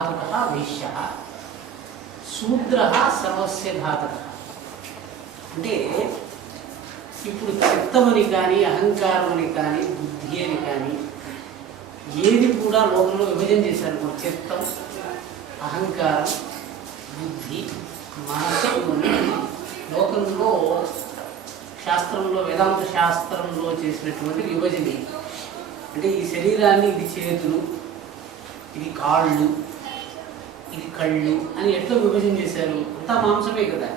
వైశ్య శూద్ర సర్వస్య ఘాతక. అంటే ఇప్పుడు చిత్తమని కానీ అహంకారం అని కానీ బుద్ధి అని కానీ ఏది కూడా లోకంలో విభజన చేశారు. చిత్తం, అహంకారం, బుద్ధి, మనసు లోకంలో శాస్త్రంలో వేదాంత శాస్త్రంలో చేసినటువంటి విభజన. అంటే ఈ శరీరాన్ని ఇది చేతులు, ఇది కాళ్ళు, ఇది కళ్ళు అని ఎట్లా విభజన చేశారు? అంతా మాంసమే కదా.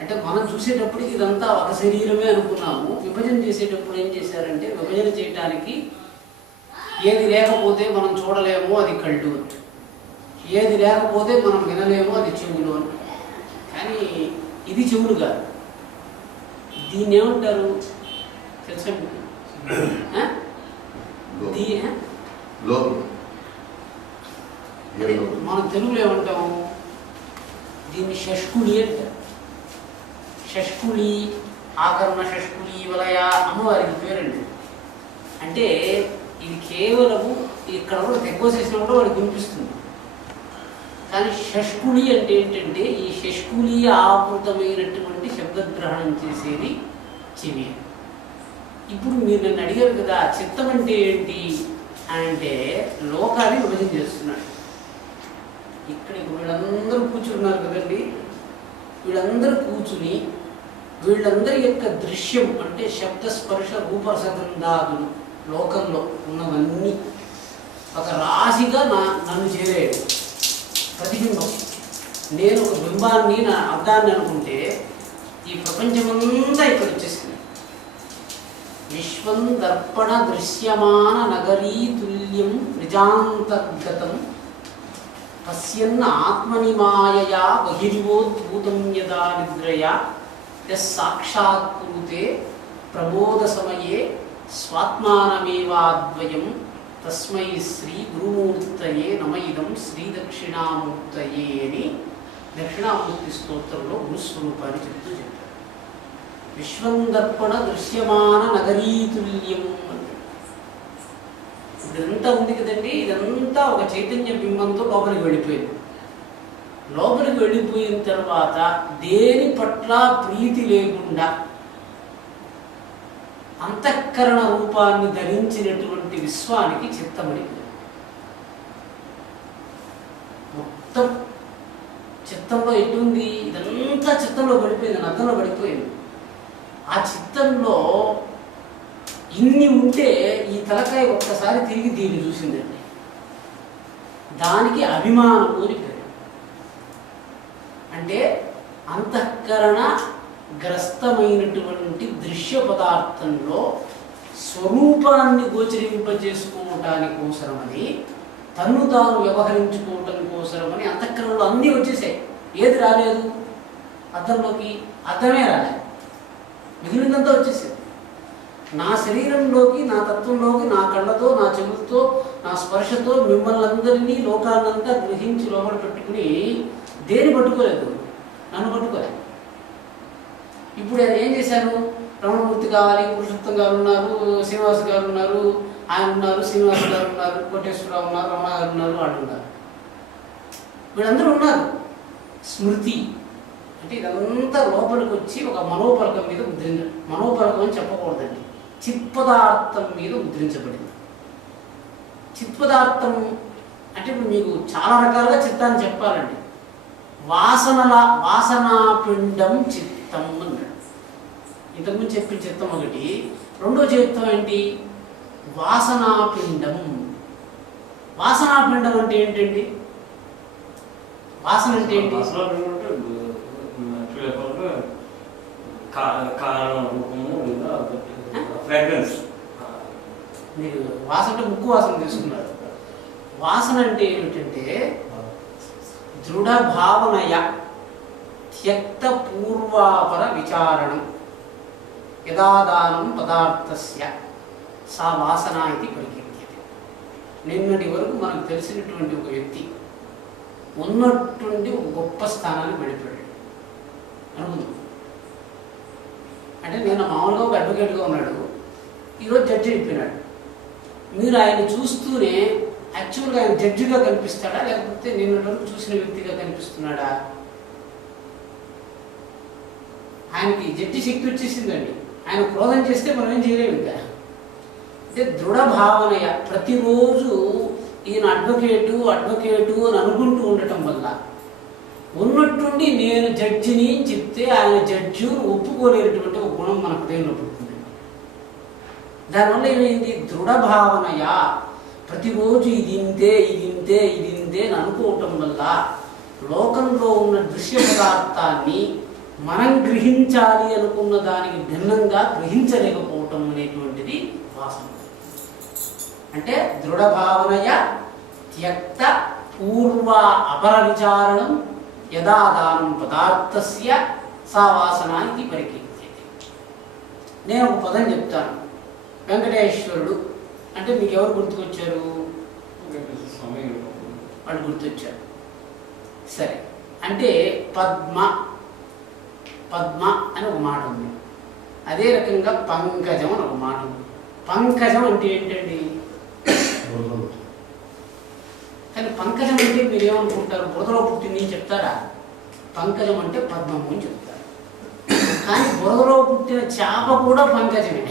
అంటే మనం చూసేటప్పుడు ఇదంతా ఒక శరీరమే అనుకున్నాము. విభజన చేసేటప్పుడు ఏం చేశారంటే విభజన చేయటానికి ఏది లేకపోతే మనం చూడలేము అది కళ్ళు, ఏది లేకపోతే మనం వినలేము అది చెవులు అని. కానీ ఇది చెవులు కాదు. దీన్ని ఏమంటారు తెలుసా మీకు? మనం తెలుగులో ఏమంటాము? దీన్ని షష్కుళి అంటారు. షష్కుళి, ఆకర్ణ షష్కుళి వలయ అమ్మవారికి పేరండి. అంటే ఇది కేవలము ఇక్కడ కూడా ఎక్కువ చేసినా కూడా వాడికి వినిపిస్తుంది. కానీ షష్కుళి అంటే ఏంటంటే ఈ షష్కుళి ఆవృతమైనటువంటి శబ్దగ్రహణం చేసేది చెవి. ఇప్పుడు మీరు నన్ను అడిగారు కదా చిత్తం అంటే ఏంటి అంటే లోకాన్ని విభజన చేస్తున్నాడు. ఇక్కడ వీళ్ళందరూ కూర్చున్నారు కదండి. వీళ్ళందరూ కూర్చుని వీళ్ళందరి యొక్క దృశ్యం అంటే శబ్ద స్పర్శ రూపరసగంధాదులు లోకంలో ఉన్నవన్నీ ఒక రాశిగా నన్ను చేరాడు. ప్రతిబింబం. నేను ఒక బింబాన్ని నా అర్థాన్ని అనుకుంటే ఈ ప్రపంచమంతా ఇక్కడ వచ్చేసింది. విశ్వం దర్పణ దృశ్యమాన నగరీ తుల్యం నిజాంతర్గతం పశ్యన్న ఆత్మని మాయయా బహిర్వోద్భూతం యదా నిద్రయా యస్సాక్షాత్కృతే ప్రబోధ సమయే స్వాత్మానమేవాద్వయం తస్మై శ్రీ గురుమూర్తయే నమయిదం శ్రీ దక్షిణామూర్తయే అని దక్షిణామూర్తి స్తోత్రంలో గురుస్వరూపాన్ని చెప్తూ చెప్పారు. విశ్వం దర్పణ దృశ్యమాన నగరీతుల్యం అంటే ఇదంతా ఉంది కదండి. ఇదంతా ఒక చైతన్య బింబంతో లోపలికి వెళ్ళిపోయింది. లోపలికి వెళ్ళిపోయిన తర్వాత దేని పట్ల ప్రీతి లేకుండా అంతఃకరణ రూపాన్ని ధరించినటువంటి విశ్వానికి చిత్తమని. మొత్తం చిత్తంలో ఎటుంది? ఇదంతా చిత్తంలో పడిపోయింది, నగ్గంలో పడిపోయింది. ఆ చిత్తంలో ఇన్ని ఉంటే ఈ తలకాయ ఒక్కసారి తిరిగి దీన్ని చూసిందండి. దానికి అభిమానము అని పేరు. అంటే అంతఃకరణ గ్రస్తమైనటువంటి దృశ్య పదార్థంలో స్వరూపాన్ని గోచరింపజేసుకోవటానికి కోసరమని, తన్ను తాను వ్యవహరించుకోవటం కోసరమని అంతఃకరణలో అన్నీ వచ్చేసాయి. ఏది రాలేదు అర్థంలోకి? అర్థమే రాలేదు. మిగిలినంతా వచ్చేసింది. నా శరీరంలోకి, నా తత్వంలోకి, నా కళ్ళతో, నా చెవులతో, నా స్పర్శతో మిమ్మల్ని అందరినీ లోకాన్నంతా గ్రహించి లోపల పెట్టుకుని దేని పట్టుకోలేదు? నన్ను పట్టుకోలేదు. ఇప్పుడు ఏం చేశాను? రమణమూర్తి కావాలి, పురుషోత్తం గారు ఉన్నారు, శ్రీనివాస్ గారు ఉన్నారు, ఆయన ఉన్నారు, శ్రీనివాస్ గారు ఉన్నారు, కోటేశ్వరరావు ఉన్నారు, రమణ గారు ఉన్నారు, వాళ్ళు ఉన్నారు. వీళ్ళందరూ ఉన్నారు. స్మృతి అంటే ఇదంతా లోపలికి వచ్చి ఒక మనోపలకం మీద మనోపలకం అని చెప్పకూడదండి, చిత్పదార్థం మీద ముద్రించబడింది. చిత్పదార్థం అంటే ఇప్పుడు మీకు చాలా రకాలుగా చిత్తాన్ని చెప్పాలండి. వాసనాపిండం చిత్తం అన్నాడు. ఇంతకుముందు చెప్పిన చిత్తం ఒకటి. రెండో చిత్తం ఏంటి? వాసనాపిండం. వాసనాపిండం అంటే ఏంటండి? వాసన అంటే ఏంటి? మీరు వాసన అంటే ముక్కు వాసన తీసుకున్నారు. వాసన అంటే ఏమిటంటే దృఢ భావనయ త్యక్త పూర్వాపర విచారణం యదాదానం పదార్థస్య సా వాసన ఇది పరికీర్త్యతే. నిన్నటి వరకు మనకు తెలిసినటువంటి ఒక వ్యక్తి ఉన్నటువంటి ఒక గొప్ప స్థానాన్ని వెళ్ళిపోయాడు అనుకుందాం. అంటే నేను మామూలుగా ఒక అడ్వకేట్గా ఉన్నాడు, ఈరోజు జడ్జి అయిపోయినాడు. మీరు ఆయన చూస్తూనే యాక్చువల్గా ఆయన జడ్జిగా కనిపిస్తాడా, లేకపోతే నిన్నటి వరకు చూసిన వ్యక్తిగా కనిపిస్తున్నాడా? ఆయనకి జడ్జి శక్తి వచ్చేసిందండి. ఆయన క్రోధం చేస్తే మనం ఏం చేయలేము. ఇంకా అంటే దృఢ భావనయ ప్రతిరోజు ఈయన అడ్వకేటు అని అనుకుంటూ ఉండటం వల్ల ఉన్నట్టుండి నేను జడ్జిని చెప్తే ఆయన జడ్జి ఒప్పుకోలేనటువంటి ఒక గుణం మన హృదయంలో పుడుతుంది. దానివల్ల ఏమైంది? దృఢ భావనయ ప్రతిరోజు ఇది ఇంతే అని అనుకోవటం వల్ల లోకంలో ఉన్న దృశ్య పదార్థాన్ని మనం గ్రహించాలి అనుకున్న దానికి భిన్నంగా గ్రహించలేకపోవటం అనేటువంటిది వాసన. అంటే దృఢ భావనయ త్యక్త పూర్వ అపర విచారణం యదాదానం పదార్థస్య సా వాసన ఇది పరికీర్త్యతే. నేను ఒక పదం చెప్తాను. వెంకటేశ్వరుడు అంటే మీకు ఎవరు గుర్తుకొచ్చారు? వాళ్ళు గుర్తొచ్చారు. సరే, అంటే పద్మ అని ఒక మాట ఉంది. అదే రకంగా పంకజం అని ఒక మాట ఉంది. పంకజం అంటే ఏంటండి? కానీ పంకజం అంటే మీరు ఏమనుకుంటారు? బురదలో పుట్టింది అని చెప్తారా? పంకజం అంటే పద్మము అని చెప్తారు. కానీ బురదలో పుట్టిన చేప కూడా పంకజమే.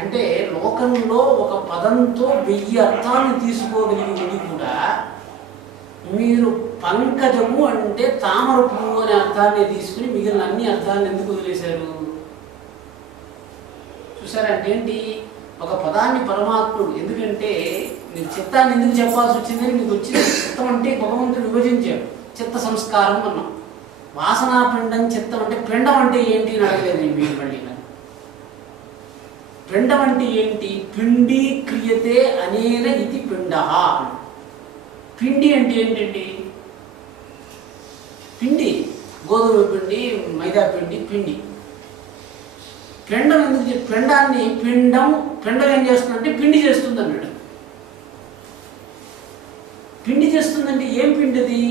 అంటే లోకంలో ఒక పదంతో 1000 అర్థాలను తీసుకోగలిగినది కూడా మీరు పంకజము అంటే తామర పువ్వు అనే అర్థాన్ని తీసుకుని మిగిలిన అన్ని అర్థాలను ఎందుకు వదిలేశారు? చూసారా? అంటే ఏంటి? ఒక పదాన్ని పరమాత్ముడు, ఎందుకంటే మీరు చిత్తాన్ని ఎందుకు చెప్పాల్సి వచ్చిందని మీకు వచ్చింది. చిత్తం అంటే భగవంతుడు విభజించాడు. చిత్త సంస్కారం అన్నాం. వాసనా పిండం చిత్తం అంటే పిండం అంటే ఏంటి అని అడగలేదు మీరు మళ్ళీ. పిండం అంటే ఏంటి? పిండి క్రియతే అనేన ఇది పిండ. పిండి అంటే ఏంటండి? పిండి గోధుమ పిండి, మైదా పిండి, పిండి. పిండం ఎందుకు? పిండాన్ని పిండం ఏం చేస్తుందంటే పిండి చేస్తుంది అన్నాడు. పిండి చేస్తుందంటే ఏం పిండి అది?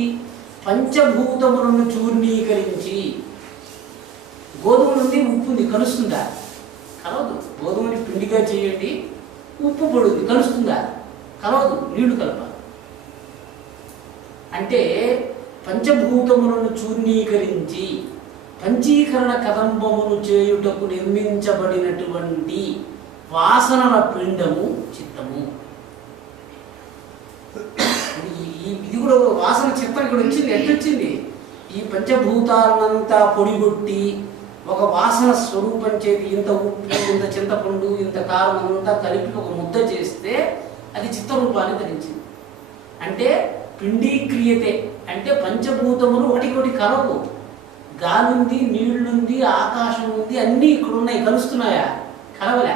పంచభూతములను చూర్ణీకరించి. గోధుమ నుండి ఉప్పు ఉంది, కలుస్తుందా? కలవదు. గోధుమని పిండిగా చేయండి, ఉప్పు పడుతుంది, కలుస్తుందా? కలవదు. నీళ్లు కలపాలి. అంటే పంచభూతములను చూర్ణీకరించి పంచీకరణ కదంబమును చేయుటకు నిర్మించబడినటువంటి వాసనల పిండము చిత్తము. ఇది కూడా వాసన చిత్తం ఇక్కడ వచ్చింది. ఎట్లొచ్చింది? ఈ పంచభూతాలనంతా పొడిగొట్టి ఒక వాసన స్వరూపం చేతి ఇంత ఉప్పు, ఇంత చింతపండు, ఇంత కారం అంతా కలిపి ఒక ముద్ద చేస్తే అది చిత్తరూపాన్ని ధరించింది. అంటే పిండి క్రియతే అంటే పంచభూతములు ఒకటి కలవు. గాలుంది, నీళ్లుంది, ఆకాశం ఉంది, అన్నీ ఇక్కడ ఉన్నాయి. కలుస్తున్నాయా? కలవలే.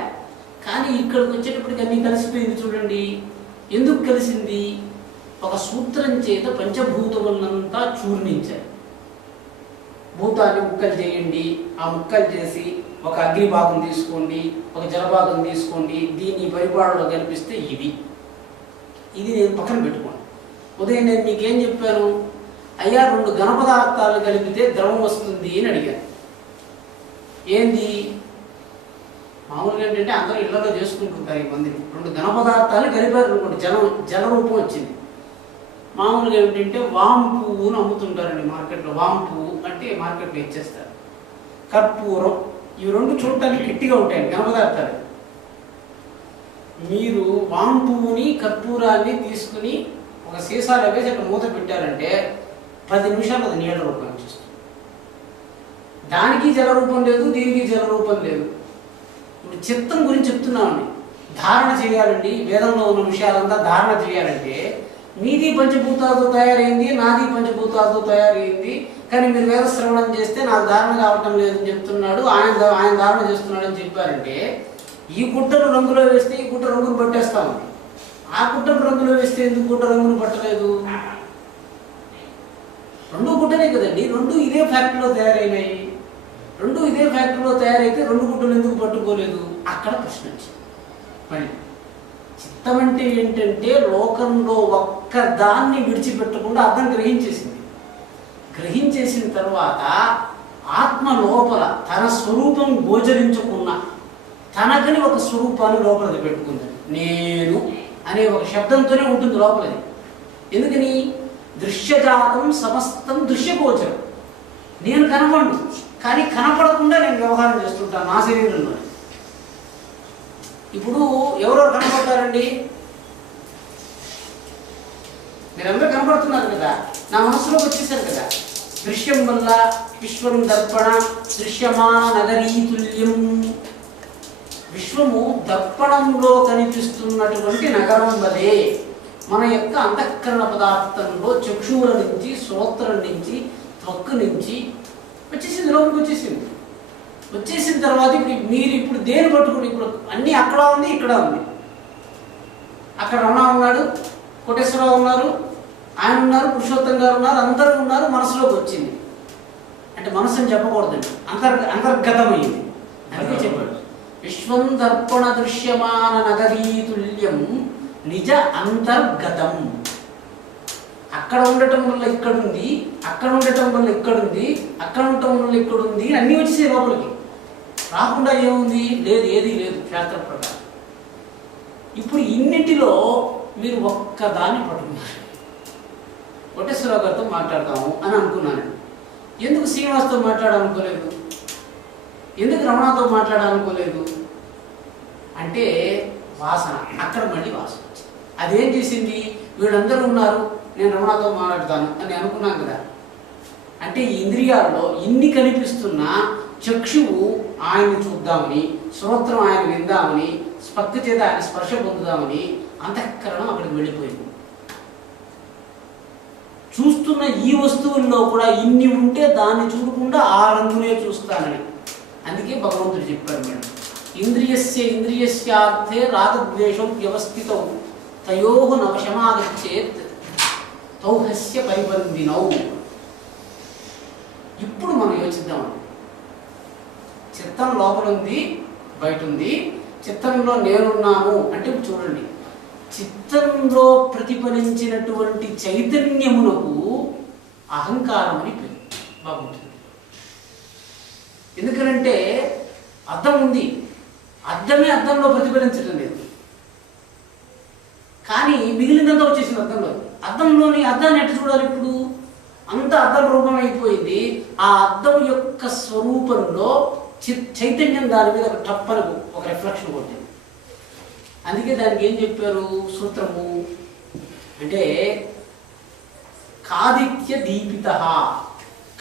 కానీ ఇక్కడికి వచ్చేటప్పటికి అన్నీ కలిసిపోయింది. చూడండి ఎందుకు కలిసింది? ఒక సూత్రం చేత పంచభూతములంతా చూర్ణించారు. భూతాన్ని ముక్కలు చేయండి. ఆ ముక్కలు చేసి ఒక అగ్ని భాగం తీసుకోండి, ఒక జలభాగం తీసుకోండి, దీన్ని పరిపాలనలో కనిపిస్తే ఇది నేను పక్కన పెట్టుకోండి. ఉదయం నేను మీకేం చెప్పాను? అయ్యా 2 ఘన పదార్థాలు కలిపితే ద్రవం వస్తుంది అని అడిగాను. ఏంది? మామూలుగా ఏంటంటే అందరూ ఇళ్లలో చేసుకుంటుంటారు ఈ మందిని. 2 ఘన పదార్థాలు కలిపారు అనుకోండి, జల రూపం వచ్చింది. మామూలుగా ఏంటంటే వాము పువ్వును అమ్ముతుంటారండి మార్కెట్లో. వాము పువ్వు అంటే మార్కెట్లో ఇచ్చేస్తారు. కర్పూరం, ఇవి 2 చూడటానికి గట్టిగా ఉంటాయి ఘన పదార్థాలు. మీరు వాము పువ్వుని కర్పూరాన్ని తీసుకుని ఒక సీసాలో వేసి అక్కడ మూత పెట్టారంటే 10 నిమిషాలు అది నీళ్ళ రూపం వచ్చేస్తుంది. దానికి జలరూపం లేదు, దీనికి జలరూపం లేదు. ఇప్పుడు చిత్తం గురించి చెప్తున్నామండి. ధారణ చేయాలండి. వేదంలో ఉన్న విషయాలంతా ధారణ చేయాలంటే మీది పంచభూతాలతో తయారైంది, నాది పంచభూతాలతో తయారైంది. కానీ మీరు వేద శ్రవణం చేస్తే నాకు ధారణ కావటం లేదని చెప్తున్నాడు, ఆయన ధారణ చేస్తున్నాడు అని చెప్పారంటే ఈ గుట్టను రంగులో వేస్తే ఈ గుట్ట రంగును పట్టేస్తాము. ఆ గుట్టను రంగులో వేస్తే ఎందుకు గుట్ట రంగును పట్టలేదు? 2 గుట్టనే కదండి. 2 ఇదే ఫ్యాక్టరీలో తయారైనాయి. 2 ఇదే ఫ్యాక్టరీలో తయారైతే 2 గుట్టలు ఎందుకు పట్టుకోలేదు? అక్కడ ప్రశ్న వచ్చింది. మళ్ళీ చిత్తం అంటే ఏంటంటే లోకంలో ఒక్క దాన్ని విడిచిపెట్టకుండా అర్థం గ్రహించేసింది. గ్రహించేసిన తర్వాత ఆత్మ లోపల తన స్వరూపం గోచరించుకున్న తనకని ఒక స్వరూపాన్ని లోపల పెట్టుకుంది. నేను అనే ఒక శబ్దంతోనే ఉంటుంది లోపలది. ఎందుకని? దృశ్యజాతం సమస్తం దృశ్యగోచరం. నేను కనపడు, కానీ కనపడకుండా నేను వ్యవహారం చేస్తుంటాను నా శరీరంలో. ఇప్పుడు ఎవరెవరు కనపడతారండి? మీరందరూ కనపడుతున్నారు కదా, నా మనసులోకి వచ్చేసారు కదా. దృశ్యం వల్ల విశ్వం దర్పణ దృశ్యమాన నగరీతుల్యం. విశ్వము దర్పణంలో కనిపిస్తున్నటువంటి నగరం వలె మన యొక్క అంతఃకరణ పదార్థంలో చక్షువుల నుంచి, శ్రోత్రం నుంచి, త్వక్కు నుంచి వచ్చేసింది, లోపలికి వచ్చేసింది. వచ్చేసిన తర్వాత మీరు ఇప్పుడు దేని పట్టుకుని, ఇప్పుడు అన్నీ అక్కడ ఉంది, ఇక్కడ ఉంది. అక్కడ రమణ ఉన్నాడు, కోటేశ్వరరావు ఉన్నారు, ఆయన ఉన్నారు, పురుషోత్తం గారు ఉన్నారు, అందరూ ఉన్నారు. మనసులోకి వచ్చింది అంటే మనసు అని చెప్పకూడదండి, అంతర్గతమైంది. అందుకే చెప్పాడు విశ్వం దర్పణ దృశ్యమాన నగరీతుల్యం నిజ అంతర్గతం. అక్కడ ఉండటం వల్ల ఇక్కడుంది, అక్కడ ఉండటం వల్ల ఇక్కడుంది, అక్కడ ఉండటం వల్ల ఇక్కడుంది, అన్నీ వచ్చేసే లోపలికి. రాకుండా ఏముంది? లేదు, ఏదీ లేదు శాస్త్ర ప్రకారం. ఇప్పుడు ఇన్నిటిలో మీరు ఒక్కదాన్ని పట్టుకున్నారు. కోటేశ్వరరావు గారితో మాట్లాడతాము అని అనుకున్నాను. ఎందుకు శ్రీనివాస్తో మాట్లాడాలనుకోలేదు? ఎందుకు రమణతో మాట్లాడాలనుకోలేదు? అంటే వాసన. అక్కడ మళ్ళీ వాసన వచ్చింది. అదేం చేసింది? వీళ్ళందరూ ఉన్నారు, నేను రమణతో మాట్లాడతాను అని అనుకున్నాను కదా. అంటే ఈ ఇంద్రియాల్లో ఇన్ని కనిపిస్తున్నా చక్షువు ఆయన్ని చూద్దామని, శ్రోత్రం ఆయన విందామని, స్పర్శ చేత ఆయన స్పర్శ పొందుదామని అంతఃకరణం అక్కడికి వెళ్ళిపోయింది. చూస్తున్న ఈ వస్తువుల్లో కూడా ఇన్ని ఉంటే దాన్ని చూడకుండా ఆ రంగునే చూస్తానని. అందుకే భగవంతుడు చెప్పాడు మేడం, ఇంద్రియస్యార్థే రాగద్వేషం వ్యవస్థితం తయోః నవశమాగచ్చేత్ తౌహస్య పరిబంధినౌ. ఇప్పుడు మనం యోచిద్దామండి. చిత్తం లోపల ఉంది, బయట ఉంది. చిత్తంలో నేనున్నాను అంటే చూడండి, చిత్తంలో ప్రతిఫలించినటువంటి చైతన్యమునకు అహంకారం అని పేరు. బాగుంటుంది. ఎందుకనంటే అద్దం ఉంది, అద్దమే అద్దంలో ప్రతిఫలించడం లేదు, కానీ మిగిలినంతా వచ్చేసింది అద్దంలో. అద్దంలోని అద్దాన్ని ఎట్లా చూడాలి? ఇప్పుడు అంత అద్దం రూపం అయిపోయింది. ఆ అద్దం యొక్క స్వరూపంలో చైతన్యం దాని మీద ఒక టప్పనకు ఒక రిఫ్లెక్షన్ కొట్టింది. అందుకే దానికి ఏం చెప్పారు సూత్రము అంటే కాదిత్య దీపిత.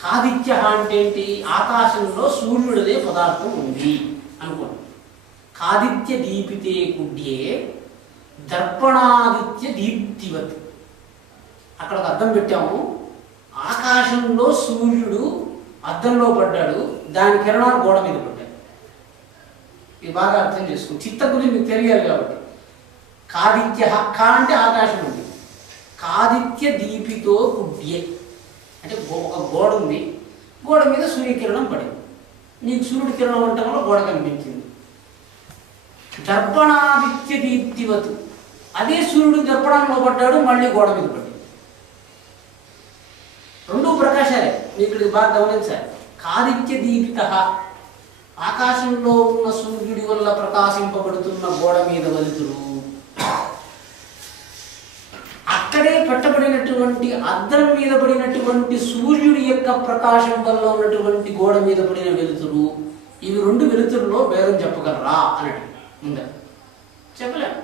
కాదిత్య అంటే ఏంటి? ఆకాశంలో సూర్యుడనే పదార్థం ఉంది అనుకోండి. కాదిత్య దీపితే కుడ్యే దర్పణాదిత్య దీప్తివత్. అక్కడ ఒక అద్దం పెట్టాము, ఆకాశంలో సూర్యుడు అద్దంలో పడ్డాడు, దాని కిరణాలు గోడ మీద పడ్డాయి. ఇది బాగా అర్థం చేసుకోండి, చిత్త గురించి మీకు తెలియాలి కాబట్టి. కాదిత్య, కా అంటే ఆకాశం ఉంది, కాదిత్య దీపితో కుడ్యే అంటే ఒక గోడ ఉంది, గోడ మీద సూర్యకిరణం పడింది, నీకు సూర్యుడి కిరణం ఉండటం వల్ల గోడ కనిపించింది. దర్పణాదిత్య దీప్తివత్, అదే సూర్యుడు దర్పణంలో పడ్డాడు, మళ్ళీ గోడ మీద పడింది. రెండు ప్రకాశాలే, మీకు ఇక్కడ బాగా గమనించాలి. కాదిత్య దీపిత, ఆకాశంలో ఉన్న సూర్యుడి వల్ల ప్రకాశింపబడుతున్న గోడ మీద వెలుతురు, అక్కడే పెట్టబడినటువంటి అద్దం మీద పడినటువంటి సూర్యుడి యొక్క ప్రకాశం వల్ల ఉన్నటువంటి గోడ మీద పడిన వెలుతురు, ఇవి రెండు వెలుతురులో భేదం చెప్పగలరా అన్నట్టు ఉందా? చెప్పలేం.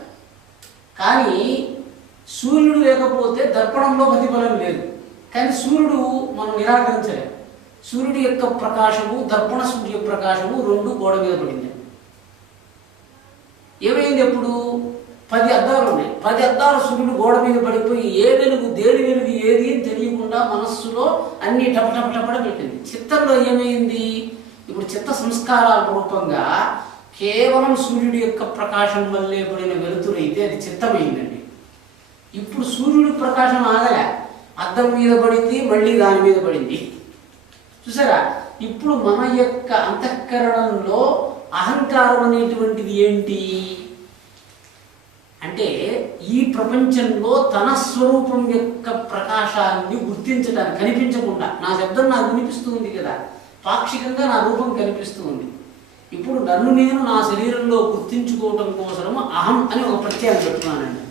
కానీ సూర్యుడు లేకపోతే దర్పణంలో ప్రతిఫలం లేదు. కానీ సూర్యుడు మనం నిరాకరించలేము. సూర్యుడి యొక్క ప్రకాశము, దర్పణ సూర్య ప్రకాశము రెండు గోడ మీద పడింది. ఏమైంది? ఎప్పుడు 10 అద్దాలు ఉన్నాయి, 10 అద్దాలు సూర్యుడు గోడ మీద పడిపోయి ఏ వెలుగు దేని వెలుగు ఏది అని తెలియకుండా మనస్సులో అన్ని టపటపటపడ పెట్టింది. చిత్తంలో ఏమైంది? ఇప్పుడు చిత్త సంస్కారాల రూపంగా కేవలం సూర్యుడి యొక్క ప్రకాశం వల్లే పడిన వెలుతురు అయితే అది చిత్తమైందండి. ఇప్పుడు సూర్యుడి ప్రకాశం ఆగలే, అద్దం మీద పడింది, మళ్ళీ దాని మీద పడింది. చూసారా? ఇప్పుడు మన యొక్క అంతఃకరణంలో అహంకారం అనేటువంటిది ఏంటి అంటే ఈ ప్రపంచంలో తన స్వరూపం యొక్క ప్రకాశాన్ని గుర్తించడానికి, కనిపించకుండా, నా శబ్దం నాకు వినిపిస్తూ ఉంది కదా, పాక్షికంగా నా రూపం కనిపిస్తూ ఉంది. ఇప్పుడు నన్ను నేను నా శరీరంలో గుర్తించుకోవటం కోసము అహం అని ఒక ప్రత్యయం పెట్టుకున్నానండి.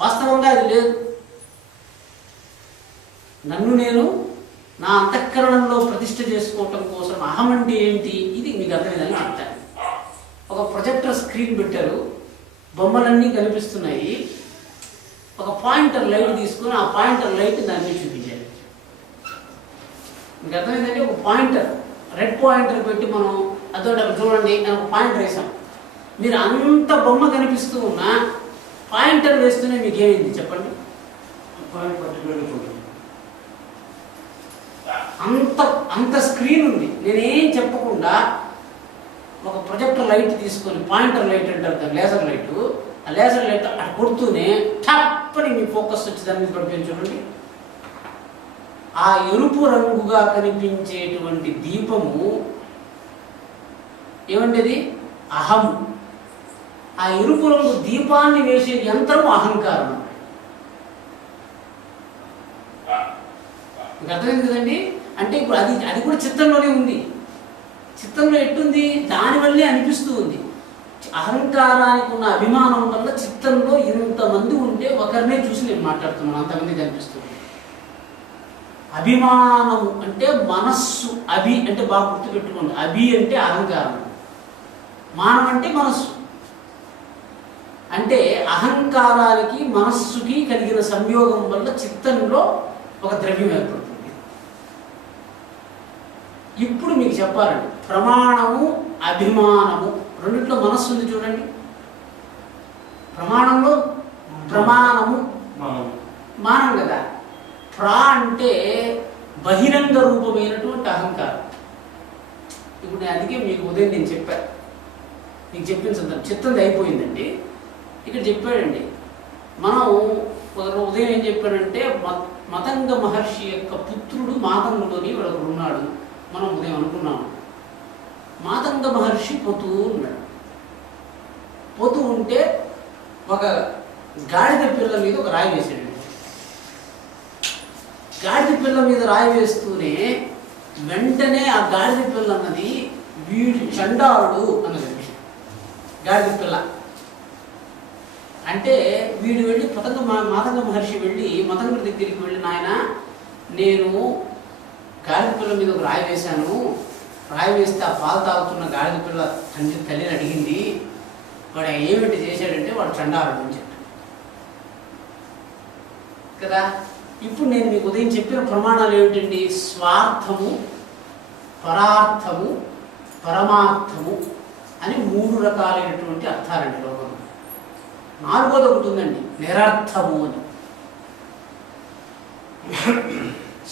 వాస్తవంగా అది లేదు. నన్ను నేను నా అంతఃకరణంలో ప్రతిష్ఠ చేసుకోవటం కోసం అహం అంటే ఏంటి, ఇది మీకు అర్థమైందని చెప్తాను. ఒక ప్రొజెక్టర్ స్క్రీన్ పెట్టారు, బొమ్మలన్నీ కనిపిస్తున్నాయి. ఒక పాయింటర్ లైట్ తీసుకుని ఆ పాయింటర్ లైట్ దాని మీద చూపించాలి. మీకు అర్థమైందంటే ఒక పాయింటర్, రెడ్ పాయింటర్ పెట్టి మనం అదొకటి అక్కడ చూడండి అని ఒక పాయింటర్ వేసాం. మీరు అంత బొమ్మ కనిపిస్తూ ఉన్నా పాయింటర్ వేస్తూనే మీకు ఏమైంది చెప్పండి? అంత స్క్రీన్ ఉంది. నేనేం చెప్పకుండా ఒక ప్రొజెక్టర్ లైట్ తీసుకొని, పాయింటర్ లైట్ అంటారు దాని, లేజర్ లైట్, ఆ లేజర్ లైట్ అక్కడ కొడుతూనే టప్పని మీ ఫోకస్ వచ్చి దాని మీద పడిపోయింది చూడండి. ఆ ఎరుపు రంగుగా కనిపించేటువంటి దీపము ఏమంటేది అహం. ఆ ఎరుపు రంగు దీపాన్ని వేసే యంత్రం అహంకారం. మీకు అర్థమైంది కదండి? అంటే ఇప్పుడు అది కూడా చిత్తంలోనే ఉంది. చిత్తంలో ఎట్టుంది? దానివల్లే అనిపిస్తూ ఉంది. అహంకారానికి ఉన్న అభిమానం వల్ల చిత్తంలో ఇంతమంది ఉంటే ఒకరినే చూసి నేను మాట్లాడుతున్నాను, అంతమంది కనిపిస్తుంది. అభిమానం అంటే మనస్సు, అభి అంటే బాగా గుర్తుపెట్టుకోండి. అభి అంటే అహంకారం, మానం అంటే మనస్సు. అంటే అహంకారానికి మనస్సుకి కలిగిన సంయోగం వల్ల చిత్తంలో ఒక ద్రవ్యం ఏర్పడుతుంది. ఇప్పుడు మీకు చెప్పాలండి, ప్రమాణము అభిమానము రెండిట్లో మనస్సు ఉంది చూడండి. ప్రమాణంలో ప్రమాణము మానం కదా. ప్రా అంటే బహిరంగ రూపమైనటువంటి అహంకారం. ఇప్పుడు అందుకే మీకు ఉదయం నేను చెప్పాను, మీకు చెప్పిన సందర్భం చిత్తంది అయిపోయిందండి. ఇక్కడ చెప్పాడండి, మనం ఉదయం ఏం చెప్పాడంటే మతంగ మహర్షి యొక్క పుత్రుడు మాతంగులోని వాడు ఉన్నాడు. మనం ఉదయం అనుకున్నాము, మాతంగ మహర్షి పోతూ ఉన్నాడు. పోతూ ఉంటే ఒక గాడిద పిల్ల మీద ఒక రాయి వేసాడు. గాడిద పిల్ల మీద రాయి వేస్తూనే వెంటనే ఆ గాడిద పిల్ల అన్నది వీడు చండాలుడు అన్నది. గాడిద పిల్ల అంటే వీడు వెళ్ళి మాతంగ మహర్షి వెళ్ళి మతంగుడి దగ్గరికి వెళ్ళి, నాయన నేను గాడిద పిల్ల మీద ఒక రాయి వేశాను, రాయి వేస్తే ఆ పాలు తాగుతున్న గాడిద పిల్ల తల్లిని అడిగింది, వాడు ఏమిటి చేశాడంటే వాడు చండాలుడు అని చెప్పాడు కదా. ఇప్పుడు నేను మీకు ఉదయం చెప్పిన ప్రమాణాలు ఏమిటండి? స్వార్థము, పరార్థము, పరమార్థము అని 3 రకాలైనటువంటి అర్థాలండి లోకంలో. 4వది ఒకటి ఉందండి, నిరర్థము అని.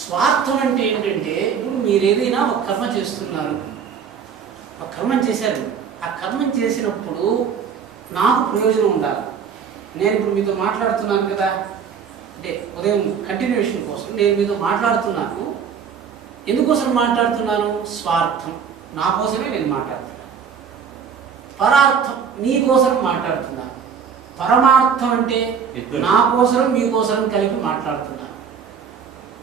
స్వార్థం అంటే ఏంటంటే, ఇప్పుడు మీరు ఏదైనా ఒక కర్మ చేస్తున్నారు, ఒక కర్మం చేశారు, ఆ కర్మం చేసినప్పుడు నాకు ప్రయోజనం ఉండాలి. నేను ఇప్పుడు మీతో మాట్లాడుతున్నాను కదా, అంటే ఉదయం కంటిన్యూషన్ కోసం నేను మీతో మాట్లాడుతున్నాను. ఎందుకోసం మాట్లాడుతున్నాను? స్వార్థం, నా కోసమే నేను మాట్లాడుతున్నాను. పరార్థం, నీ కోసం మాట్లాడుతున్నాను. పరమార్థం అంటే నా కోసం మీకోసం కలిపి మాట్లాడుతున్నాను.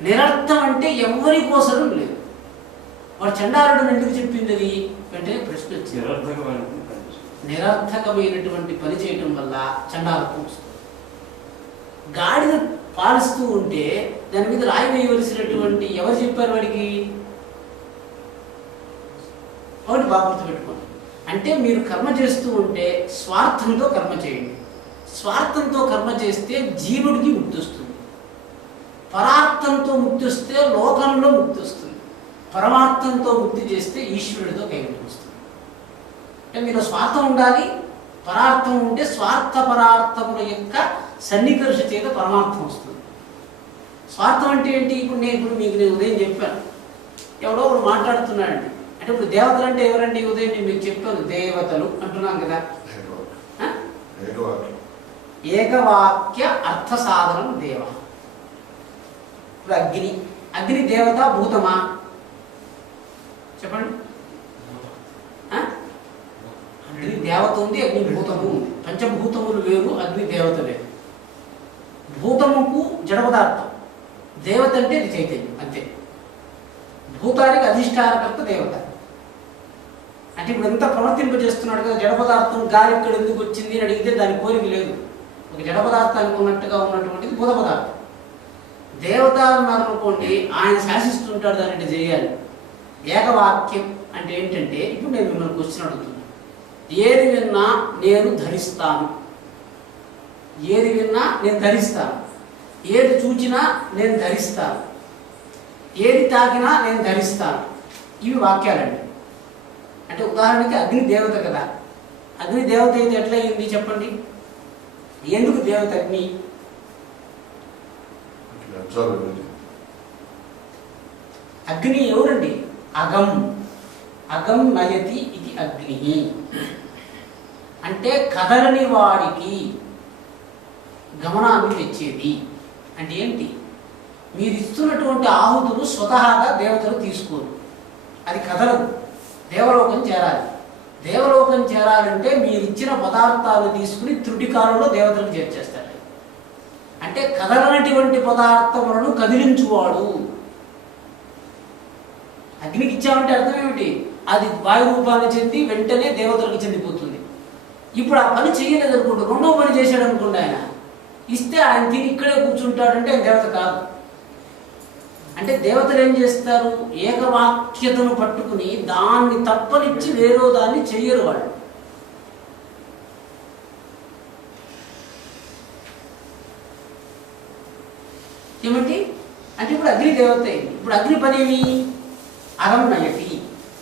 నిరర్థం అంటే ఎవరి కోసం లేదు. వాడు చండాలుడు ఎందుకు చెప్పింది అది వెంటనే ప్రశ్న వచ్చింది. నిరర్థకమైనటువంటి పని చేయటం వల్ల చండాలత్వం వస్తుంది. గాడిద పాలిస్తూ ఉంటే దాని మీద రాయి వేయవలసినటువంటి ఎవరు చెప్పారు వాడికి? ఒకటి బాగా గుర్తుపెట్టుకోండి. అంటే మీరు కర్మ చేస్తూ ఉంటే స్వార్థంతో కర్మ చేయండి. స్వార్థంతో కర్మ చేస్తే జీవుడికి ముక్తి వస్తుంది. పరార్థంతో ముక్తి వస్తే లోకంలో ముక్తి వస్తుంది. పరమార్థంతో ముక్తి చేస్తే ఈశ్వరుడితో కైవల్యం వస్తుంది. అంటే మీరు స్వార్థం ఉండాలి, పరార్థం ఉంటే స్వార్థ పరార్థముల యొక్క సన్నికర్ష చేత పరమార్థం వస్తుంది. స్వార్థం అంటే ఏంటి? ఇప్పుడు నేను ఉదయం చెప్పాను, ఎవడో ఒకడు మాట్లాడుతున్నాడండి. అంటే ఇప్పుడు దేవతలు అంటే ఎవరండి? ఉదయం నేను మీకు చెప్పాను, దేవతలు అంటున్నాను కదా. ఏకవాక్య అర్థ సాధనం దేవ. ఇప్పుడు అగ్ని దేవత భూతమా? చెప్పండి. అగ్ని దేవత ఉంది, అగ్ని భూతము ఉంది. పంచభూతములు వేరు, అగ్ని దేవత వేరు. భూతముకు జడ పదార్థం, దేవత అంటే ఇది చైతన్యం అంతే. భూతానికి అధిష్టానకర్త దేవత. అంటే ఇప్పుడు ఎంత ప్రవర్తింపజేస్తున్నాడు కదా. జడ పదార్థం గాలి ఇక్కడ ఎందుకు వచ్చింది అని అడిగితే దాని కోరిక లేదు. ఒక జడ పదార్థానికి ఉన్నట్టుగా ఉన్నటువంటిది భూత పదార్థం. దేవత అన్నారు అనుకోండి, ఆయన శాసిస్తుంటాడు, దాన్ని చేయాలి. ఏకవాక్యం అంటే ఏంటంటే, ఇప్పుడు నేను మిమ్మల్ని క్వశ్చన్ అడుగుతున్నాను. ఏది విన్నా నేను ధరిస్తాను, ఏది విన్నా నేను ధరిస్తాను, ఏది చూచినా నేను ధరిస్తాను, ఏది తాకినా నేను ధరిస్తాను. ఇవి వాక్యాలండి. అంటే ఉదాహరణకి అగ్ని దేవత కదా, అగ్ని దేవత అయితే ఎట్లా అయింది చెప్పండి? ఎందుకు దేవత అగ్ని? అగ్ని ఎవరండి? అగం, అగం నయతి ఇది అగ్ని అంటే కదలని వాడికి గమనాన్ని తెచ్చేది. అంటే ఏంటి? మీరు ఇస్తున్నటువంటి ఆహుతులు స్వతహాగా దేవతలు తీసుకోరు, అది కదలదు, దేవలోకం చేరాలి. దేవలోకం చేరాలంటే మీరు ఇచ్చిన పదార్థాలు తీసుకుని త్రుటికాలంలో దేవతలకు చేర్చేస్తారు. అంటే కదలనటువంటి పదార్థములను కదిలించువాడు. అగ్నికి ఇచ్చామంటే అర్థం ఏమిటి? అది వాయు రూపాన్ని చెంది వెంటనే దేవతలకు చెందిపోతుంది. ఇప్పుడు ఆ పని చేయలేదు అనుకోండి, రెండో పని చేశాడు అనుకోండి, ఆయన ఇస్తే ఆయన తిని ఇక్కడే కూర్చుంటాడంటే ఆయన దేవత కాదు. అంటే దేవతలు ఏం చేస్తారు? ఏకవాక్యతను పట్టుకుని దాన్ని తప్పనిచ్చి వేరో దాన్ని చెయ్యరు వాళ్ళు. ఏమిటి అంటే ఇప్పుడు అగ్ని దేవత అయింది. ఇప్పుడు అగ్ని పని ఏమి? అగం నయతి.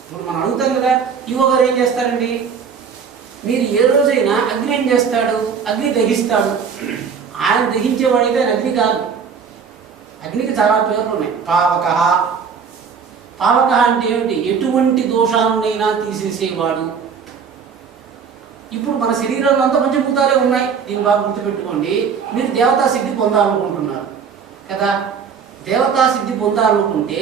ఇప్పుడు మనం అడుగుతాం కదా, ఈవో గారు ఏం చేస్తారండి? మీరు ఏ రోజైనా అగ్ని ఏం చేస్తాడు? అగ్ని దహిస్తాడు. ఆయన దహించేవాడైతే ఆయన అగ్ని కాదు. అగ్నికి చాలా పేర్లు ఉన్నాయి. పావక, పావక అంటే ఏమిటి? ఎటువంటి దోషాలనైనా తీసేసేవాడు. ఇప్పుడు మన శరీరంలో అంతా పంచభూతాలే ఉన్నాయి, దీన్ని బాగా గుర్తుపెట్టుకోండి. మీరు దేవతా సిద్ధి పొందాలనుకుంటున్నారు కదా, దేవతా సిద్ధి పొందాలనుకుంటే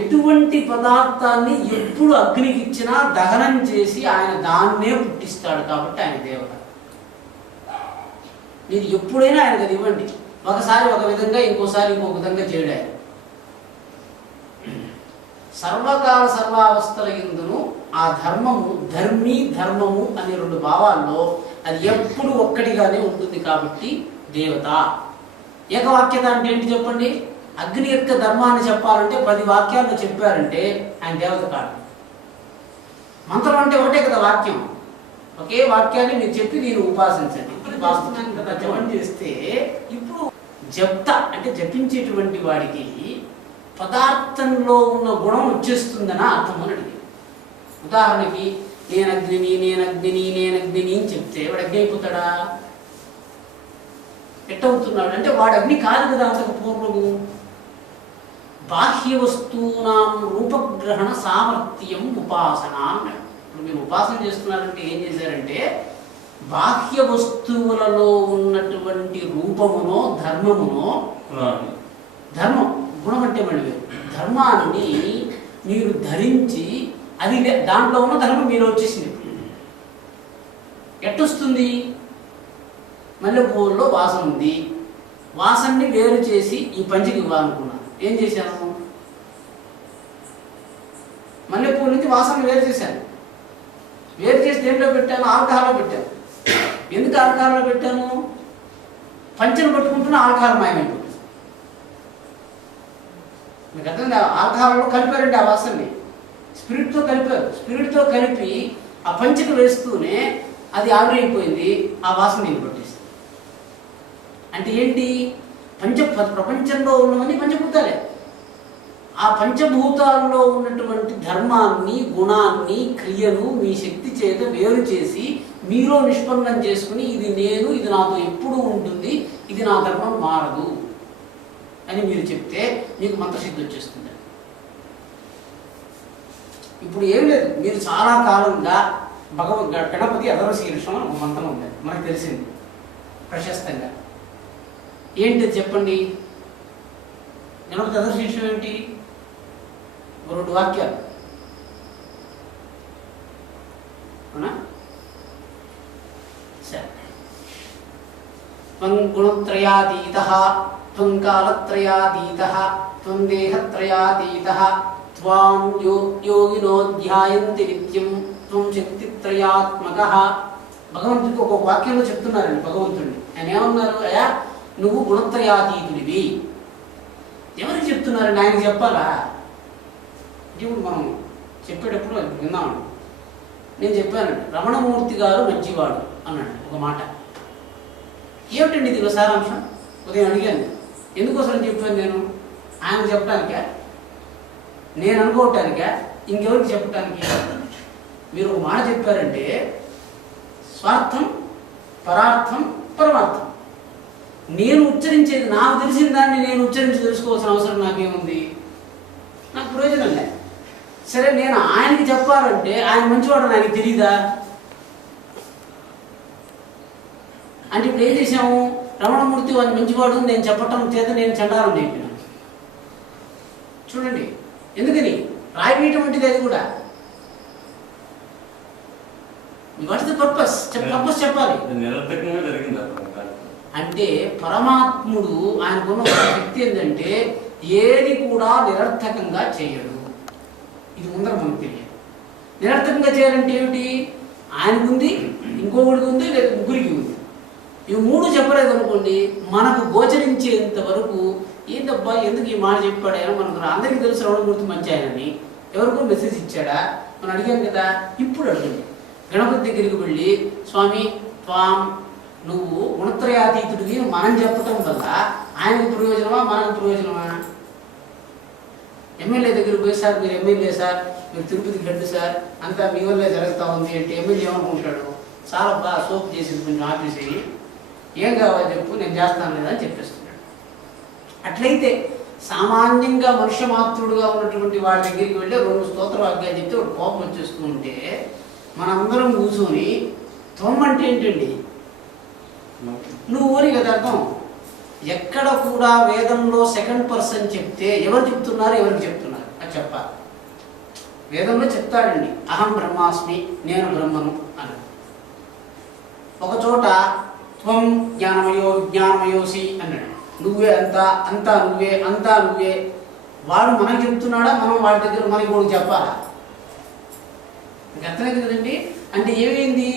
ఎటువంటి పదార్థాన్ని ఎప్పుడు అగ్నికి ఇచ్చినా దహనం చేసి ఆయన దాన్నే పుట్టిస్తాడు. కాబట్టి ఆయన దేవత. మీరు ఎప్పుడైనా ఆయనకు అది ఇవ్వండి. ఒకసారి ఒక విధంగా, ఇంకోసారి ఇంకొక విధంగా చేయడాయి. సర్వకాల సర్వావస్థల యందును ఆ ధర్మము, ధర్మీ ధర్మము అనే రెండు భావాల్లో అది ఎప్పుడు ఒక్కటిగానే ఉంటుంది. కాబట్టి దేవత. ఏకవాక్యత అంటే ఏంటి చెప్పండి? అగ్ని యొక్క ధర్మాన్ని చెప్పాలంటే 10 వాక్యాలను చెప్పారంటే ఆయన దేవత కాదు. మంత్రం అంటే ఒకటే కదా వాక్యం, ఒకే వాక్యాన్ని మీరు చెప్పి దీన్ని ఉపాసించండి. ఇప్పుడు వాస్తవానికి కదా జపం చేస్తే, ఇప్పుడు జప్త అంటే జపించేటువంటి వాడికి పదార్థంలో ఉన్న గుణం వచ్చేస్తుందని అర్థం అని అడిగి. ఉదాహరణకి నేను అగ్నిని, నేను అగ్నిని, నేను అగ్నిని అని చెప్తే వాడు అగ్ని అయిపోతాడా? ఎట్టవుతున్నాడు అంటే వాడు అగ్ని కాదు కదా అంతకు పూర్వము. బాహ్య వస్తువునాం రూపగ్రహణ సామర్థ్యం ఉపాసన అన్నాడు. ఇప్పుడు మీరు ఉపాసన చేస్తున్నారంటే ఏం చేశారంటే, బాహ్య వస్తువులలో ఉన్నటువంటి రూపమునో ధర్మమునో, ధర్మం గుణం అంటే మళ్ళీ ధర్మాన్ని మీరు ధరించి అది దాంట్లో ఉన్న ధర్మం మీలో వచ్చేసింది. ఎట్టొస్తుంది? మల్లెపూల్లో వాసన ఉంది, వాసనని వేరు చేసి ఈ పంచికి ఇవ్వాలనుకున్నాను. ఏం చేశాను? మల్లెపూల నుంచి వాసన వేరు చేశాను. వేరు చేసి దేంట్లో పెట్టాను? ఆల్కహాల్లో పెట్టాను. ఎందుకు ఆల్కహాల్లో పెట్టాను? పంచను పట్టుకుంటున్న ఆల్కహాల్ మాయమైపోతుంది. మీకు అర్థం కాదు? ఆల్కహాల్లో కలిపారండి ఆ వాసనని, స్పిరిట్తో కలిపారు. స్పిరిట్తో కలిపి ఆ పంచకు వేస్తూనే అది ఆవిరైపోయింది, ఆ వాసన నేను పట్టేసింది. అంటే ఏంటి? ప్రపంచంలో ఉన్నవన్నీ పంచభూతాలే. ఆ పంచభూతాల్లో ఉన్నటువంటి ధర్మాన్ని, గుణాన్ని, క్రియను మీ శక్తి చేత వేరు చేసి మీలో నిష్పన్నం చేసుకుని ఇది నేను, ఇది నాతో ఎప్పుడూ ఉంటుంది, ఇది నా ధర్మం మారదు అని మీరు చెప్తే మీకు మంత్రసిద్ధి వచ్చేస్తుంది. ఇప్పుడు ఏం లేదు, మీరు చాలా కాలంగా గణపతి అధర్వశీర్షం ఒక మంత్రం ఉంది, మనకు తెలిసింది ప్రశస్తంగా. ఏంటి చెప్పండి? గణపతి అధర్వశీర్షం ఏంటి? 2 వాక్యాలు అవునా? సరే. త్వం గుణత్రయాతీతః, త్వం కాలత్రయాతీతః, త్వం దేహత్రయాతీతః, త్వాం యోగినో ధ్యాయంతి నిత్యం, త్వం శక్తిత్రయాత్మకః. భగవంతుడికి ఒక్కొక్క వాక్యంలో చెప్తున్నారండి భగవంతుడిని. ఆయన ఏమన్నారు? అయ్యా నువ్వు గుణత్రయాతీతుడివి. ఎవరికి చెప్తున్నారండి? ఆయనకి చెప్పాలా? ఇప్పుడు మనం చెప్పేటప్పుడు అది విన్నామండి. నేను చెప్పానండి, రమణమూర్తి గారు మంచివాడు అన్నాడు ఒక మాట. ఏమిటండి ఇది సారాంశం? ఉదయం అడిగాను, ఎందుకోసం చెప్పాను నేను? ఆయన చెప్పడానికా, నేను అనుకోవటానికా, ఇంకెవరికి చెప్పటానికి? మీరు ఒక మాట చెప్పారంటే స్వార్థం, పరార్థం, పరమార్థం. నేను ఉచ్చరించేది నాకు తెలిసిన దాన్ని నేను ఉచ్చరించి తెలుసుకోవాల్సిన అవసరం నాకేముంది? నాకు ప్రయోజనం లే. సరే, నేను ఆయనకి చెప్పాలంటే ఆయన మంచివాడు ఆయనకి తెలీదా? అంటే ఇప్పుడు ఏం చేసాము? రమణమూర్తి వాడిని మంచివాడు నేను చెప్పటం చేత నేను చండాలం చెప్పినాను. చూడండి, ఎందుకని రాయబీయటం వంటిది అది కూడా. What is the purpose? Purpose చెప్పాలి. అంటే పరమాత్ముడు ఆయనకున్న శక్తి ఏంటంటే ఏది కూడా నిరర్థకంగా చేయడు. ఇది ముందర మనకు తెలియదు. నిరర్థకంగా చేయాలంటే ఏమిటి? ఆయనకు ఉంది, ఇంకొకటికి ఉంది, లేదా ముగ్గురికి ఉంది. ఇవి మూడు చెప్పలేదు అనుకోండి, మనకు గోచరించేంత వరకు ఏందబ్బా ఎందుకు ఈ మాట చెప్పాడు ఆయన, మనకు అందరికీ తెలుసు రమణమూర్తి మంచి ఆయనని. ఎవరికో మెసేజ్ ఇచ్చాడా మనం అడిగాం కదా. ఇప్పుడు అడగండి, గణపతి దగ్గరికి వెళ్ళి స్వామి త్వాం నువ్వు గుణత్రయాతీతుడివి మనం చెప్పటం వల్ల ఆయనకు ప్రయోజనమా మనకు ప్రయోజనమా? ఎమ్మెల్యే దగ్గరికి పోయి సార్ మీరు ఎమ్మెల్యే సార్, మీరు తిరుపతికి గడ్డు సార్, అంతా మీ వల్లే జరుగుతూ ఉంది అంటే ఎమ్మెల్యే ఏమనుకుంటాడు? చాలా బాగా సోప్ చేసి కొంచెం ఆఫీస్ అయ్యి ఏం కావాలి చెప్పు నేను చేస్తాను లేదా అని చెప్పేస్తున్నాడు. అట్లయితే సామాన్యంగా మనుష్య మాతృడుగా ఉన్నటువంటి వాళ్ళ దగ్గరికి వెళ్ళి రెండు స్తోత్ర వాక్యాలు చెప్తే ఒక కోపం వచ్చేస్తూ ఉంటే మనందరం కూర్చొని తొమ్మంటే ఏంటండి? నువ్వు ఊరి కదా అర్థం. ఎక్కడ కూడా వేదంలో సెకండ్ పర్సన్ చెప్తే ఎవరు చెప్తున్నారు, ఎవరికి చెప్తున్నారు అది చెప్పాలి. వేదంలో చెప్తాడండి అహం బ్రహ్మాస్మి, నేను బ్రహ్మను అని. ఒక చోట త్వం జ్ఞానమయో విజ్ఞానమయోసి అన్నాడు. నువ్వే అంతా, అంతా నువ్వే, అంతా నువ్వే. వాడు మనకి చెప్తున్నాడా, మనం వాడి దగ్గర మనకి కూడా చెప్పాలా? అర్థమైంది కదండి. అంటే ఏమైంది?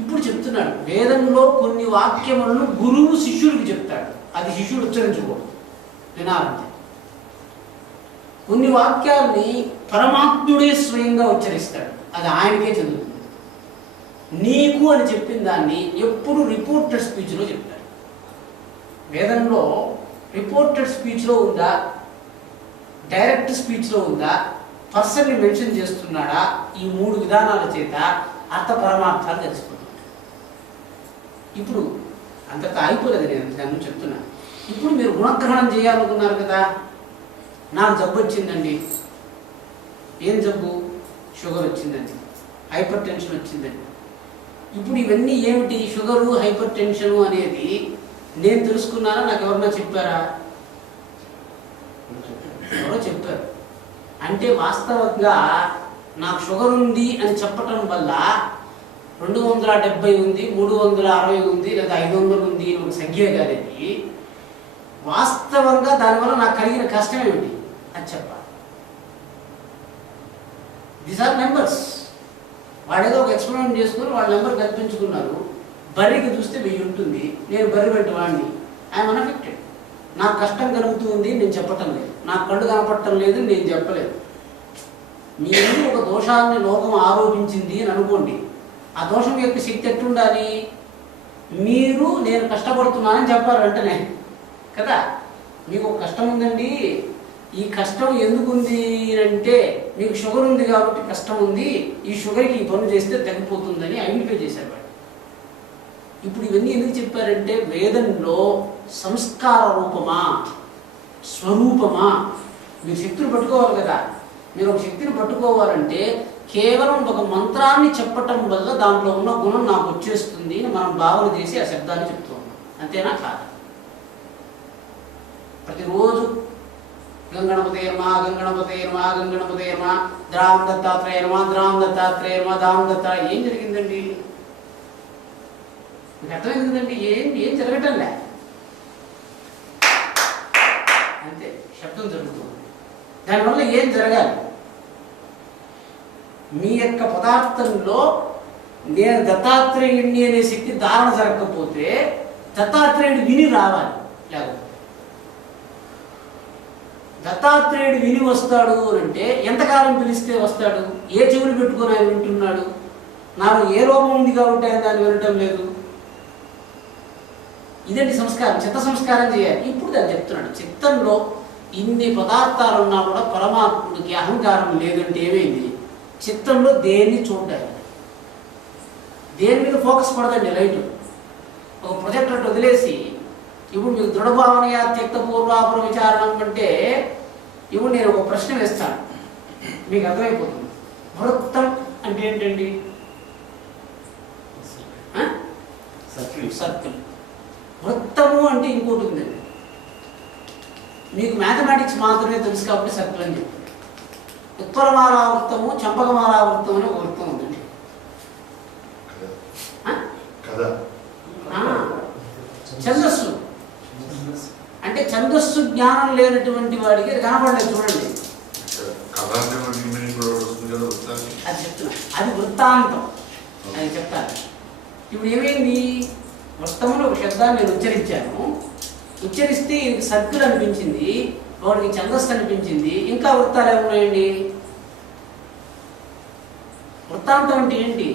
ఇప్పుడు చెప్తున్నాడు వేదంలో కొన్ని వాక్యములను గురువు శిష్యుడికి చెప్తాడు, అది శిష్యుడు ఉచ్చరించకూడదు, వినాలంటే. కొన్ని వాక్యాల్ని పరమాత్ముడే స్వయంగా ఉచ్చరిస్తాడు, అది ఆయనకే చదువుతుంది. నీకు అని చెప్పిన దాన్ని ఎప్పుడు రిపోర్టెడ్ స్పీచ్లో చెప్తాడు. వేదంలో రిపోర్టెడ్ స్పీచ్లో ఉందా, డైరెక్ట్ స్పీచ్లో ఉందా, పర్సన్ని మెన్షన్ చేస్తున్నాడా, ఈ మూడు విధానాల చేత అర్థ పరమార్థాలు తెలుసుకుంటాడు. ఇప్పుడు అంతటా అయిపోలేదు, నేను దాన్ని చెప్తున్నా. ఇప్పుడు మీరు గుణగ్రహణం చేయాలనుకున్నారు కదా. నాకు జబ్బు వచ్చిందండి. ఏం జబ్బు? షుగర్ వచ్చిందండి, హైపర్ టెన్షన్ వచ్చిందండి. ఇప్పుడు ఇవన్నీ ఏమిటి? షుగరు, హైపర్ టెన్షను అనేది నేను తెలుసుకున్నానా, నాకు ఎవరన్నా చెప్పారా? ఎవరో చెప్పారు. అంటే వాస్తవంగా నాకు షుగర్ ఉంది అని చెప్పటం వల్ల 270 ఉంది, 360 ఉంది, లేదా 500 ఉంది ఒక సంఖ్య కాదేది. వాస్తవంగా దానివల్ల నాకు కలిగిన కష్టం ఏమిటి అని చెప్పాలి. These are numbers. వాడేదో ఒక ఎక్స్పెరిమెంట్ చేసుకుని వాళ్ళ నెంబర్ కల్పించుకున్నారు. బర్రెకి చూస్తే 1000 ఉంటుంది, నేను బర్రె పెట్టి వాడిని, ఐఎమ్ అన్ఎఫెక్టెడ్. నాకు కష్టం కలుగుతుంది నేను చెప్పటం లేదు, నాకు కళ్ళు కనపడటం లేదు నేను చెప్పలేదు. మీరు ఒక దోషాన్ని లోకం ఆరోపించింది అని అనుకోండి, ఆ దోషం యొక్క శక్తి ఎట్టుండాలి? మీరు నేను కష్టపడుతున్నానని చెప్పారు వెంటనే కదా. మీకు ఒక కష్టం ఉందండి, ఈ కష్టం ఎందుకు ఉంది అంటే మీకు షుగర్ ఉంది కాబట్టి కష్టం ఉంది, ఈ షుగర్కి ఈ పనులు చేస్తే తగ్గిపోతుందని ఐడెంటిఫై చేశారు వాడు. ఇప్పుడు ఇవన్నీ ఎందుకు చెప్పారంటే వేదంలో సంస్కార రూపమా, స్వరూపమా, మీరు శక్తిని పట్టుకోవాలి కదా. మీరు ఒక శక్తిని పట్టుకోవాలంటే కేవలం ఒక మంత్రాన్ని చెప్పటం వల్ల దాంట్లో ఉన్న గుణం నాకు వచ్చేస్తుంది అని మనం భావన చేసి ఆ శబ్దాన్ని చెప్తూ ఉన్నాం, అంతేనా? కాదు. ప్రతిరోజు గంగణపతేర్మా గంగణపతేర్మా గంగణపతేర్మా ద్రాం దత్తాత్రేయర్మా ద్రాం దత్తాత్రేయర్మా దాం దత్తా. ఏం జరిగిందండి? మీకు అర్థమైంది కదండి. ఏం జరగటంలే, అంతే. శబ్దం జరుగుతుంది. దానివల్ల ఏం జరగాలి? మీ యొక్క పదార్థంలో నేను దత్తాత్రేయుడిని అనే శక్తి ధారణ జరగకపోతే దత్తాత్రేయుడు విని రావాలి. లేకపోతే దత్తాత్రేయుడు విని వస్తాడు అంటే ఎంతకాలం పిలిస్తే వస్తాడు? ఏ చెవులు పెట్టుకొని ఆయన వింటున్నాడు? నాకు ఏ రోగం ఉంది కాబట్టి ఆయన దాన్ని వినటం లేదు. ఇదేంటి సంస్కారం? చిత్త సంస్కారం చేయాలి. ఇప్పుడు దాన్ని చెప్తున్నాడు. చిత్తంలో ఇన్ని పదార్థాలు ఉన్నా కూడా పరమాత్ముడికి అహంకారం లేదంటే ఏమైంది? చిత్తంలో దేన్ని చూడాలి, దేని మీద ఫోకస్ పడదండి లైట్. ఒక ప్రొజెక్టర్ వదిలేసి ఇప్పుడు మీకు దృఢభావనయా త్యక్త పూర్వాపర విచారణం అంటే ఇప్పుడు నేను ఒక ప్రశ్న వేస్తాను, మీకు అర్థమైపోతుంది. వృత్తం అంటే ఏంటండి? సర్కిల్. వృత్తము అంటే ఇంకోటి ఉందండి. మీకు మ్యాథమెటిక్స్ మాత్రమే తెలుసు కాబట్టి సర్కిల్ అని చెప్పారు. ఉత్తరమాలావృత్తము, చంపకమాలావృత్తం అని ఒక వృత్తం ఉందండి. ఛందస్సు అంటే ఛందస్సు జ్ఞానం లేనటువంటి వాడికి కనపడలేదు. చూడండి, అది చెప్తున్నా, అది వృత్తాంతం. అది చెప్తాను. ఇప్పుడు ఏమైంది? వృత్తములో ఒక శబ్దాన్ని నేను ఉచ్చరించాను. ఉచ్చరిస్తే ఇది సర్కిల్ అనిపించింది, వాడికి ఛందస్సు అనిపించింది. ఇంకా వృత్తాలు ఏమున్నాయండి? వృత్తాంతం అంటే ఏంటి?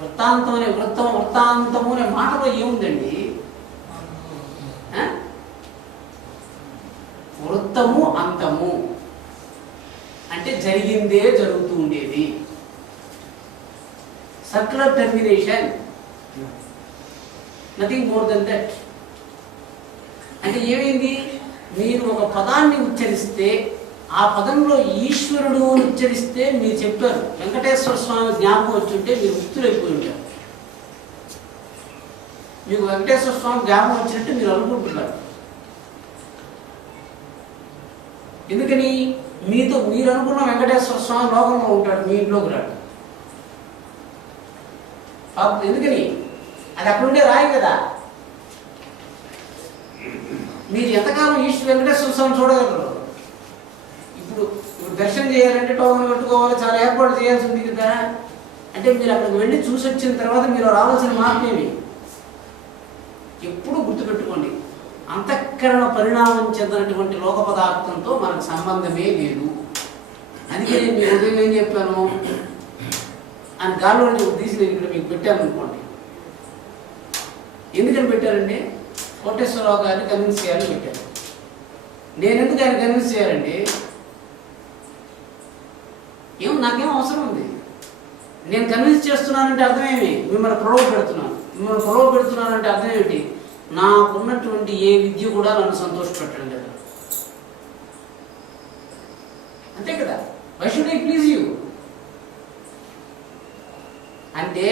వృత్తాంతం అనే వృత్తాంతము అనే మాటలో ఏముందండి? వృత్తము అంతము అంటే జరిగిందే జరుగుతూ ఉండేది. Circular termination, nothing more than that. అంటే ఏమైంది? మీరు ఒక పదాన్ని ఉచ్చరిస్తే ఆ పదంలో ఈశ్వరుడు అని ఉచ్చరిస్తే మీరు చెప్పారు, వెంకటేశ్వర స్వామి జ్ఞాపకం వచ్చుంటే మీరు ముక్తులైపోయి ఉంటారు. మీకు వెంకటేశ్వర స్వామి జ్ఞాపకం వచ్చినట్టు మీరు అనుకుంటున్నారు. ఎందుకని? మీతో మీరు అనుకున్న వెంకటేశ్వర స్వామి లోకంలో ఉంటాడు, మీ ఇంట్లోకి రాడు. ఎందుకని? అది అక్కడుండే రాయి కదా. మీరు ఎంతకాలం వెంకటేశ్వర స్వామి చూడగలరు? ఇప్పుడు దర్శనం చేయాలంటే టోకన్ కట్టుకోవాలి, చాలా ఏర్పాటు చేయాల్సి ఉంది కదా. అంటే మీరు అక్కడికి వెళ్ళి చూసి వచ్చిన తర్వాత మీరు రావాల్సిన మార్పు ఏమి? ఎప్పుడు గుర్తుపెట్టుకోండి, అంతఃకరణ పరిణామం చెందినటువంటి లోక పదార్థంతో మనకు సంబంధమే లేదు. అందుకే మీ ఉదయం ఏం చెప్పాను అని గాల్లో తీసి నేను ఇక్కడ మీకు పెట్టాను అనుకోండి. ఎందుకని పెట్టారండి? కోటేశ్వరరావు గారిని కన్విన్స్ చేయాలని పెట్టారు. నేను ఎందుకు ఆయన కన్విన్స్ చేయాలండి? నాకేం అవసరం ఉంది? నేను కన్విన్స్ చేస్తున్నానంటే అర్థమేమి? మిమ్మల్ని ప్రలోభ పెడుతున్నానంటే అర్థం ఏమిటి? నాకున్నటువంటి ఏ విద్య కూడా నన్ను సంతోషపెట్టడం లేదు. అంతే కదా. Why should I please you? అంటే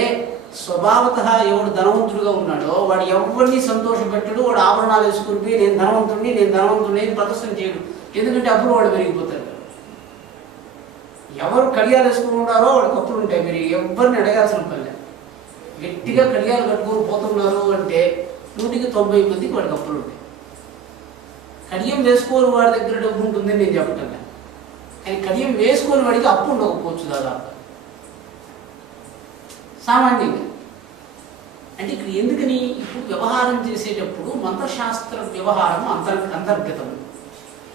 స్వభావత ఎవడు ధనవంతుడుగా ఉన్నాడో వాడు ఎవరిని సంతోషపెట్టడు. వాడు ఆభరణాలు వేసుకుని నేను ధనవంతుడిని ప్రదర్శన చేయడు. ఎందుకంటే అప్పుడు వాడు పెరిగిపోతాడు. ఎవరు కడియాలు వేసుకుని ఉన్నారో వాడు కప్పులు ఉంటాయి. మీరు ఎవరిని అడగాల్సిన పని. గట్టిగా కడియాలు కట్టుకొని పోతున్నారు అంటే 190 మందికి వాడికి అప్పులు ఉంటాయి. కడియం వేసుకోని వాడి దగ్గర డబ్బు ఉంటుందని నేను చెప్పటం లేదు. కానీ కడియం వేసుకొని వాడికి అప్పు ఉండకపోవచ్చు దాదాపు సామాన్యంగా. అంటే ఇక్కడ ఎందుకని? ఇప్పుడు వ్యవహారం చేసేటప్పుడు మంత్రశాస్త్ర వ్యవహారం అంతర్గతం.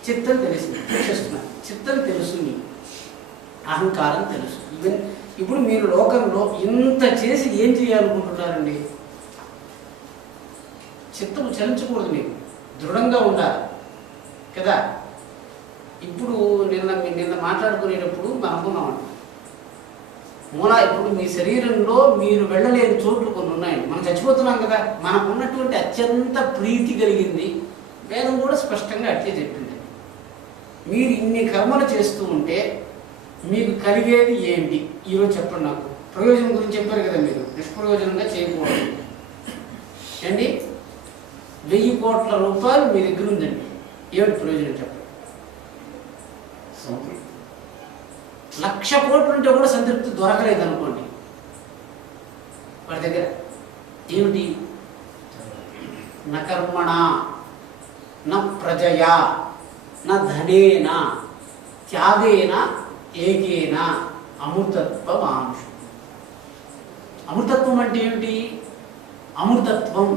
చిత్తం తెలిసింది, చేస్తున్నాను. చిత్తం తెలుసు, అహంకారం తెలుసు. ఈవెన్ ఇప్పుడు మీరు లోకంలో ఇంత చేసి ఏం చేయాలనుకుంటున్నారండి? చిత్తము చలించకూడదు, మీకు దృఢంగా ఉండాలి కదా. ఇప్పుడు నిన్న మాట్లాడుకునేటప్పుడు మనం అనుకున్నామండి, ఇప్పుడు మీ శరీరంలో మీరు వెళ్ళలేని చోట్లు కొన్ని ఉన్నాయండి. మనం చచ్చిపోతున్నాం కదా. మనకు ఉన్నటువంటి అత్యంత ప్రీతి కలిగింది వేదం కూడా స్పష్టంగా అట్లే చెప్పింది. మీరు ఇన్ని కర్మలు చేస్తూ ఉంటే మీకు కలిగేది ఏంటి? ఈరోజు చెప్పండి. నాకు ప్రయోజనం గురించి చెప్పారు కదా. మీరు నిష్ప్రయోజనంగా చేయకూడదు అండి. 1000 కోట్ల రూపాయలు మీ దగ్గర ఉందండి, ఏమిటి ప్రయోజనం చెప్పండి? 1,00,000 కోట్లు ఉంటే కూడా సంతృప్తి దొరకలేదు అనుకోండి వాడి దగ్గర. ఏమిటి? న కర్మణ న ప్రజయా న ధనేన త్యాగేన ఏకేన అమృతత్వమాంశు. అమృతత్వం అంటే ఏమిటి? అమృతత్వం,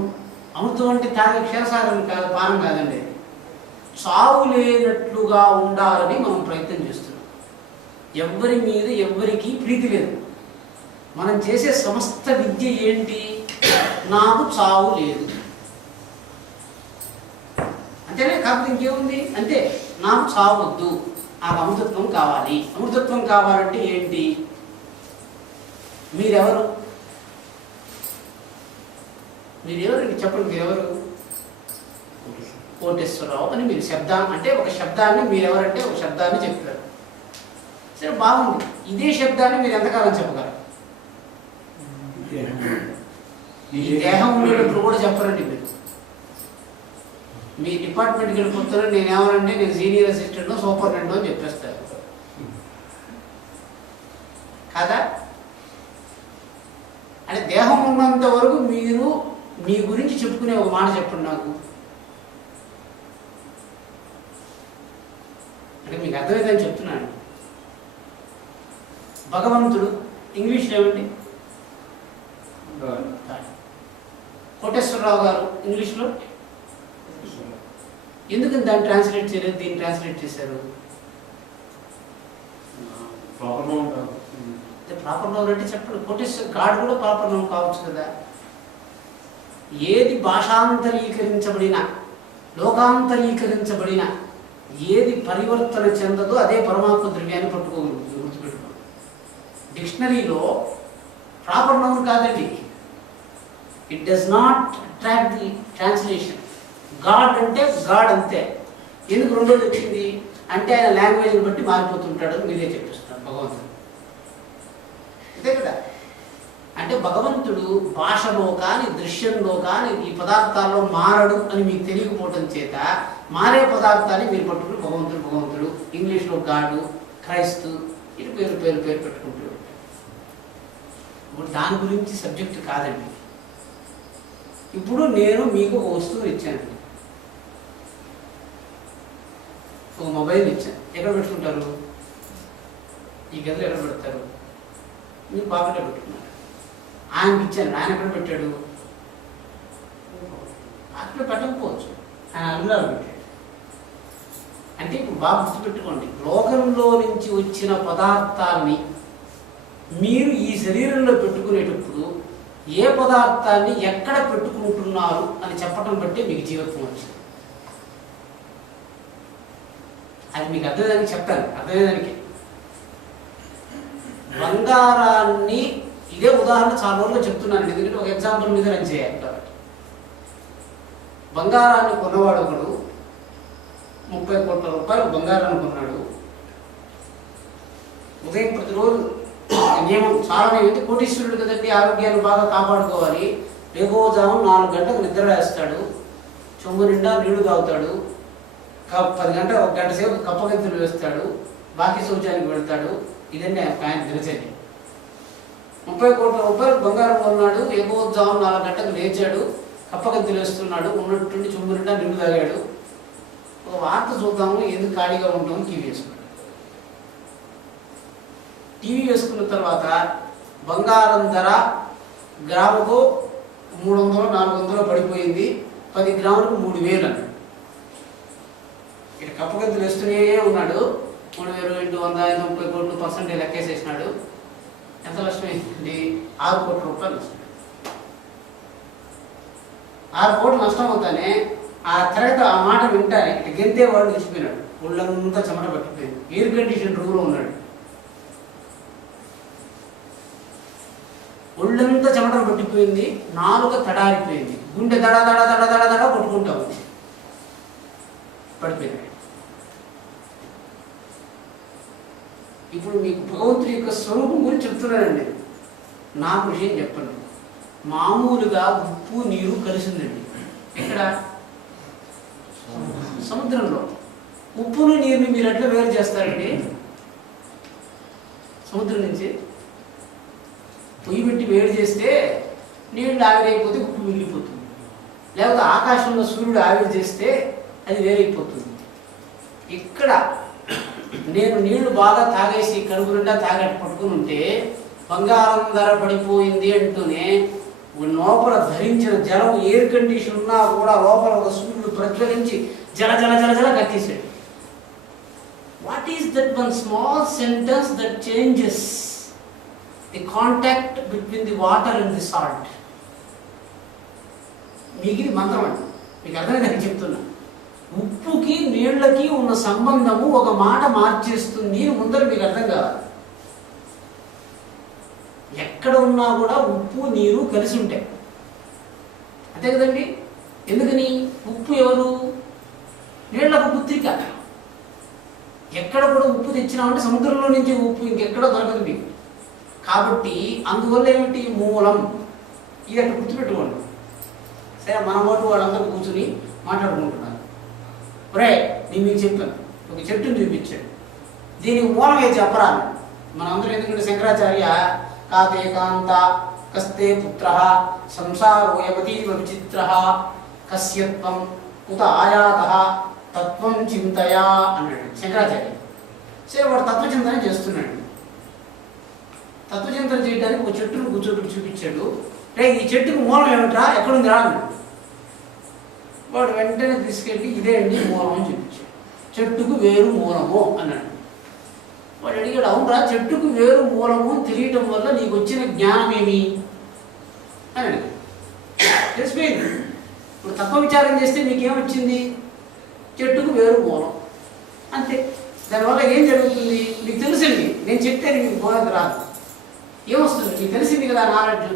అమృతం అంటే తాగే క్షీరసాగరం కాదు, పానం కాదండి. చావు లేనట్లుగా ఉండాలని మనం ప్రయత్నం చేస్తున్నాం. ఎవ్వరి మీద ఎవ్వరికీ ప్రీతి లేదు. మనం చేసే సమస్త విద్య ఏంటి? నాకు చావు లేదు అంతేనే, కాకపోతే ఇంకేముంది? అంతే, నాకు చావు వద్దు, నాకు అమృతత్వం కావాలి. అమృతత్వం కావాలంటే ఏంటి? మీరెవరు? మీరెవరు చెప్పండి, మీరెవరు? కోటేశ్వరరావు అని మీరు అంటే ఒక శబ్దాన్ని, మీరెవరంటే ఒక శబ్దాన్ని చెప్పారు. సరే, బాగుంది. ఇదే శబ్దాన్ని మీరు ఎంతకాలం చెప్పగలరు? ఈ దేహం ఉండేటప్పుడు కూడా చెప్పరండి మీరు. మీ డిపార్ట్మెంట్కి వెళ్ళిపోతారు, నేనేమనంటే నేను సీనియర్ అసిస్టెంట్, సూపరింటెండెంట్ అని చెప్పేస్తారు కదా. అంటే దేహం ఉన్నంత వరకు మీరు మీ గురించి చెప్పుకునే ఒక మాట చెప్పండి నాకు. అంటే మీకు అర్థమైందని చెప్తున్నాను. భగవంతుడు ఇంగ్లీష్లో ఏమండి? కోటేశ్వరరావు గారు ఇంగ్లీష్లో ఎందుకని దాన్ని ట్రాన్స్లేట్ చేయలేదు, దీన్ని ట్రాన్స్లేట్ చేశారు? ప్రాపర్ నౌన్ అంటే చెప్పండి. కోటేశ్వర గాడ్ కూడా ప్రాపర్ నౌన్ కావచ్చు కదా. ఏది భాషాంతరీకరించబడిన, లోకాంతరీకరించబడిన, ఏది పరివర్తన చెందదో అదే పరమాత్మ ద్రవ్యాన్ని పట్టుకోగలుగుతుంది. గుర్తుపెట్టుకోండి. డిక్షనరీలో ప్రాపర్ నౌన్ కాదండి. It does not attract the translation. God అంటే గాడ్ అంతే. ఎందుకు రెండోది వచ్చింది అంటే ఆయన లాంగ్వేజ్ని బట్టి మారిపోతుంటాడు. మీరే చెప్పిస్తున్నారు భగవంతుడు, అంతే కదా. అంటే భగవంతుడు భాషలో కానీ దృశ్యంలో కానీ ఈ పదార్థాల్లో మారడు అని మీకు తెలియకపోవడం చేత మారే పదార్థాన్ని మీరు పట్టుకుని భగవంతుడు భగవంతుడు, ఇంగ్లీష్లో గాడు, క్రైస్తు, ఇది పేరు పేరు పేరు పెట్టుకుంటూ ఇప్పుడు దాని గురించి సబ్జెక్ట్ కాదండి. ఇప్పుడు నేను మీకు ఒక వస్తువుని ఇచ్చానండి, ఒక మొబైల్ ఇచ్చాను. ఎక్కడ పెట్టుకుంటారు? ఈ గదిలో ఎక్కడ పెడతారు? మీరు పాకెట్లో పెట్టుకున్నారు. ఆయనకి ఇచ్చాను, ఆయన ఎక్కడ పెట్టాడు? పాకెట్లో పెట్టకపోవచ్చు, ఆయన అల్లారు పెట్టాడు. అంటే ఇప్పుడు బాగా గుర్తుపెట్టుకోండి, లోకంలో నుంచి వచ్చిన పదార్థాన్ని మీరు ఈ శరీరంలో పెట్టుకునేటప్పుడు ఏ పదార్థాన్ని ఎక్కడ పెట్టుకుంటున్నారు అని చెప్పటం బట్టి మీకు జీవత్వం వచ్చింది. అది మీకు అర్థమేదానికి చెప్తాను, అర్థమయ్యేదానికి. బంగారాన్ని ఇదే ఉదాహరణ చాలా రోజుల్లో చెప్తున్నాను, ఎందుకంటే ఒక ఎగ్జాంపుల్ మీద రన్ చేయాలి కాబట్టి. బంగారాన్ని కొన్నవాడు ఒకడు 30 కోట్ల రూపాయలు బంగారాన్ని కొన్నాడు. ఉదయం ప్రతిరోజు నియమం చాలా ఏమైతే కోటీశ్వరుడు కదండి, ఆరోగ్యాన్ని బాగా కాపాడుకోవాలి. రేపోజాము 4 గంటలకు నిద్ర వేస్తాడు, చెంబు నిండా నీళ్లు తాగుతాడు, 10 గంటలు 1 గంట సేపు కప్పగంతులు వేస్తాడు, బాకీ శౌచానికి వెళ్తాడు. ఇదండి ఆయన దినచర్య. 30 కోట్ల రూపాయలు బంగారం కొన్నాడు, రేపోజాము 4 గంటలకు లేచాడు, కప్పగంతులు వేస్తున్నాడు, ఉన్నట్టుండి చెంబు నిండా నీళ్లు తాగాడు. ఒక వార్త చూద్దాము, ఎందుకు ఖాళీగా ఉంటాము, టీవీ వేసుకున్నాడు. టీవీ వేసుకున్న తర్వాత బంగారం ధర గ్రాముకు 300-400 పడిపోయింది, 10 గ్రాములకు 3000 అన్నాడు. ఇక్కడ కప్పగంతులు వేస్తూనే ఉన్నాడు. 3000 × 100 30 కోట్లు పర్సెంటేజ్ లెక్కేసేసినాడు. ఎంత నష్టమైంది? 6 కోట్ల రూపాయలు నష్టం. 6 కోట్లు నష్టం అవుతానే ఆ తర్వాత ఆ మాట వింటానే ఇటు గెంతే వాడు నిలిచిపోయినాడు, ఒళ్ళంతా చెమట పట్టిపోయింది, ఎయిర్ కండిషన్ రూమ్లో ఉన్నాడు, ఒళ్ళంతా చెమటలు పట్టిపోయింది, నాలుక తడారిపోయింది, గుండె దడ దడ దడ దడ దడ కొట్టుకుంటా ఉంది, పడిపోయినాడు. ఇప్పుడు మీకు భగవంతుడి యొక్క స్వరూపం గురించి చెప్తున్నానండి. నాకు విషయం చెప్పండి. మామూలుగా ఉప్పు నీరు కలిసిందండి. ఎక్కడ? సముద్రంలో. ఉప్పును నీరుని మీరు ఎట్లా వేరు చేస్తారండి? సముద్రం నుంచి పొయ్యి పెట్టి వేడి చేస్తే నీళ్ళు ఆవిరైపోతే ఉప్పు మిగిలిపోతుంది, లేకపోతే ఆకాశంలో సూర్యుడు ఆవిరి చేస్తే అది వేరైపోతుంది. ఇక్కడ నేను నీళ్లు బాగా తాగేసి కడుపు నిండా తాగట్టు పట్టుకుని ఉంటే బంగారం ధర పడిపోయింది అంటూనే లోపల ధరించిన జలం ఎయిర్ కండిషన్ ఉన్నా కూడా లోపల ఒక సూర్యుడు ప్రజ్వలించి జల జల జల జల కట్టేశాడు. What is that one small sentence that changes the contact between the water and the salt? మీకు ఇది మంత్రం అండి, మీకు అర్థమైందని చెప్తున్నా. ఉప్పుకి నీళ్ళకి ఉన్న సంబంధము ఒక మాట మార్చేస్తుంది ముందర మీకు అర్థం కావాలి. ఎక్కడ ఉన్నా కూడా ఉప్పు నీరు కలిసి ఉంటాయి, అంతే కదండి. ఎందుకని? ఉప్పు ఎవరు? నీళ్లకు పుత్రిక. ఎక్కడ కూడా ఉప్పు తెచ్చినామంటే సముద్రంలో నుంచి ఉప్పు ఇంకెక్కడో దొరకదు మీకు. కాబట్టి అందువల్ల ఏమిటి? మూలం. ఇది అక్కడ గుర్తుపెట్టుకోండి. సరే, మన ఓటు వాళ్ళందరూ కూర్చుని మాట్లాడుకుంటున్నారు. ఒరే, నేను మీకు చెప్పాను, ఒక చెట్టుని చూపించాడు, దీనికి మూలం ఏది చెప్పరా? మనందరం ఎందుకంటే శంకరాచార్య కాతే కాంత కస్తే పుత్ర సంసారో యవతీవ విచిత్ర కస్యత్వం కుత ఆయాత తత్వం చింతయా అన్నాడు శంకరాచార్య. సరే, వాడు తత్వచింతన చేస్తున్నాడు. తత్వచింతన చేయడానికి ఒక చెట్టును కూర్చోబెట్టి చూపించాడు. రే, ఈ చెట్టుకు మూలం ఏమిట్రా, ఎక్కడుంది రా అన్నాడు. వాడు వెంటనే తీసుకెళ్ళి ఇదే అండి మూలం అని చూపించాడు. చెట్టుకు వేరు మూలము అన్నాడు. వాడు అడిగాడు, అవునరా, చెట్టుకు వేరు మూలము తెలియటం వల్ల నీకు వచ్చిన జ్ఞానం ఏమి అని అడిగాడు. తెలిసిపోయింది. ఇప్పుడు తత్వ విచారం చేస్తే మీకేమొచ్చింది? చెట్టుకు వేరు మూలం, అంతే. దానివల్ల ఏం జరుగుతుంది మీకు తెలిసింది. నేను చెప్తే మీకు బోధకు రాదు, ఏమొస్తుంది మీకు తెలిసింది కదా నాలెడ్జ్.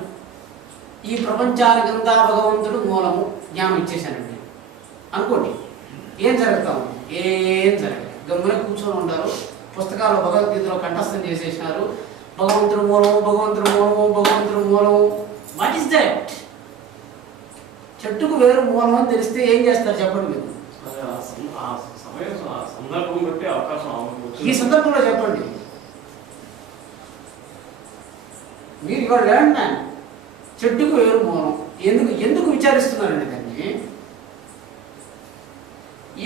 ఈ ప్రపంచానికంతా భగవంతుడు మూలము జ్ఞానం ఇచ్చేశానండి అనుకోండి. ఏం జరుగుతాము? ఏం జరగదు. గమ్మున కూర్చొని ఉంటారు. పుస్తకాలు భగవద్గీతలో కంఠస్థం చేసేసినారు. భగవంతుడు మూలము, భగవంతుడు మూలము, భగవంతుడు మూలము. What is that? చెట్టుకు వేరు మూలం అని తెలిస్తే ఏం చేస్తారు చెప్పండి మీరు. ఈ సందర్భంలో చెప్పండి. మీరు ఇవాళ లేండి, చెట్టుకు వేరు మూలం ఎందుకు ఎందుకు విచారిస్తున్నారండి దాన్ని?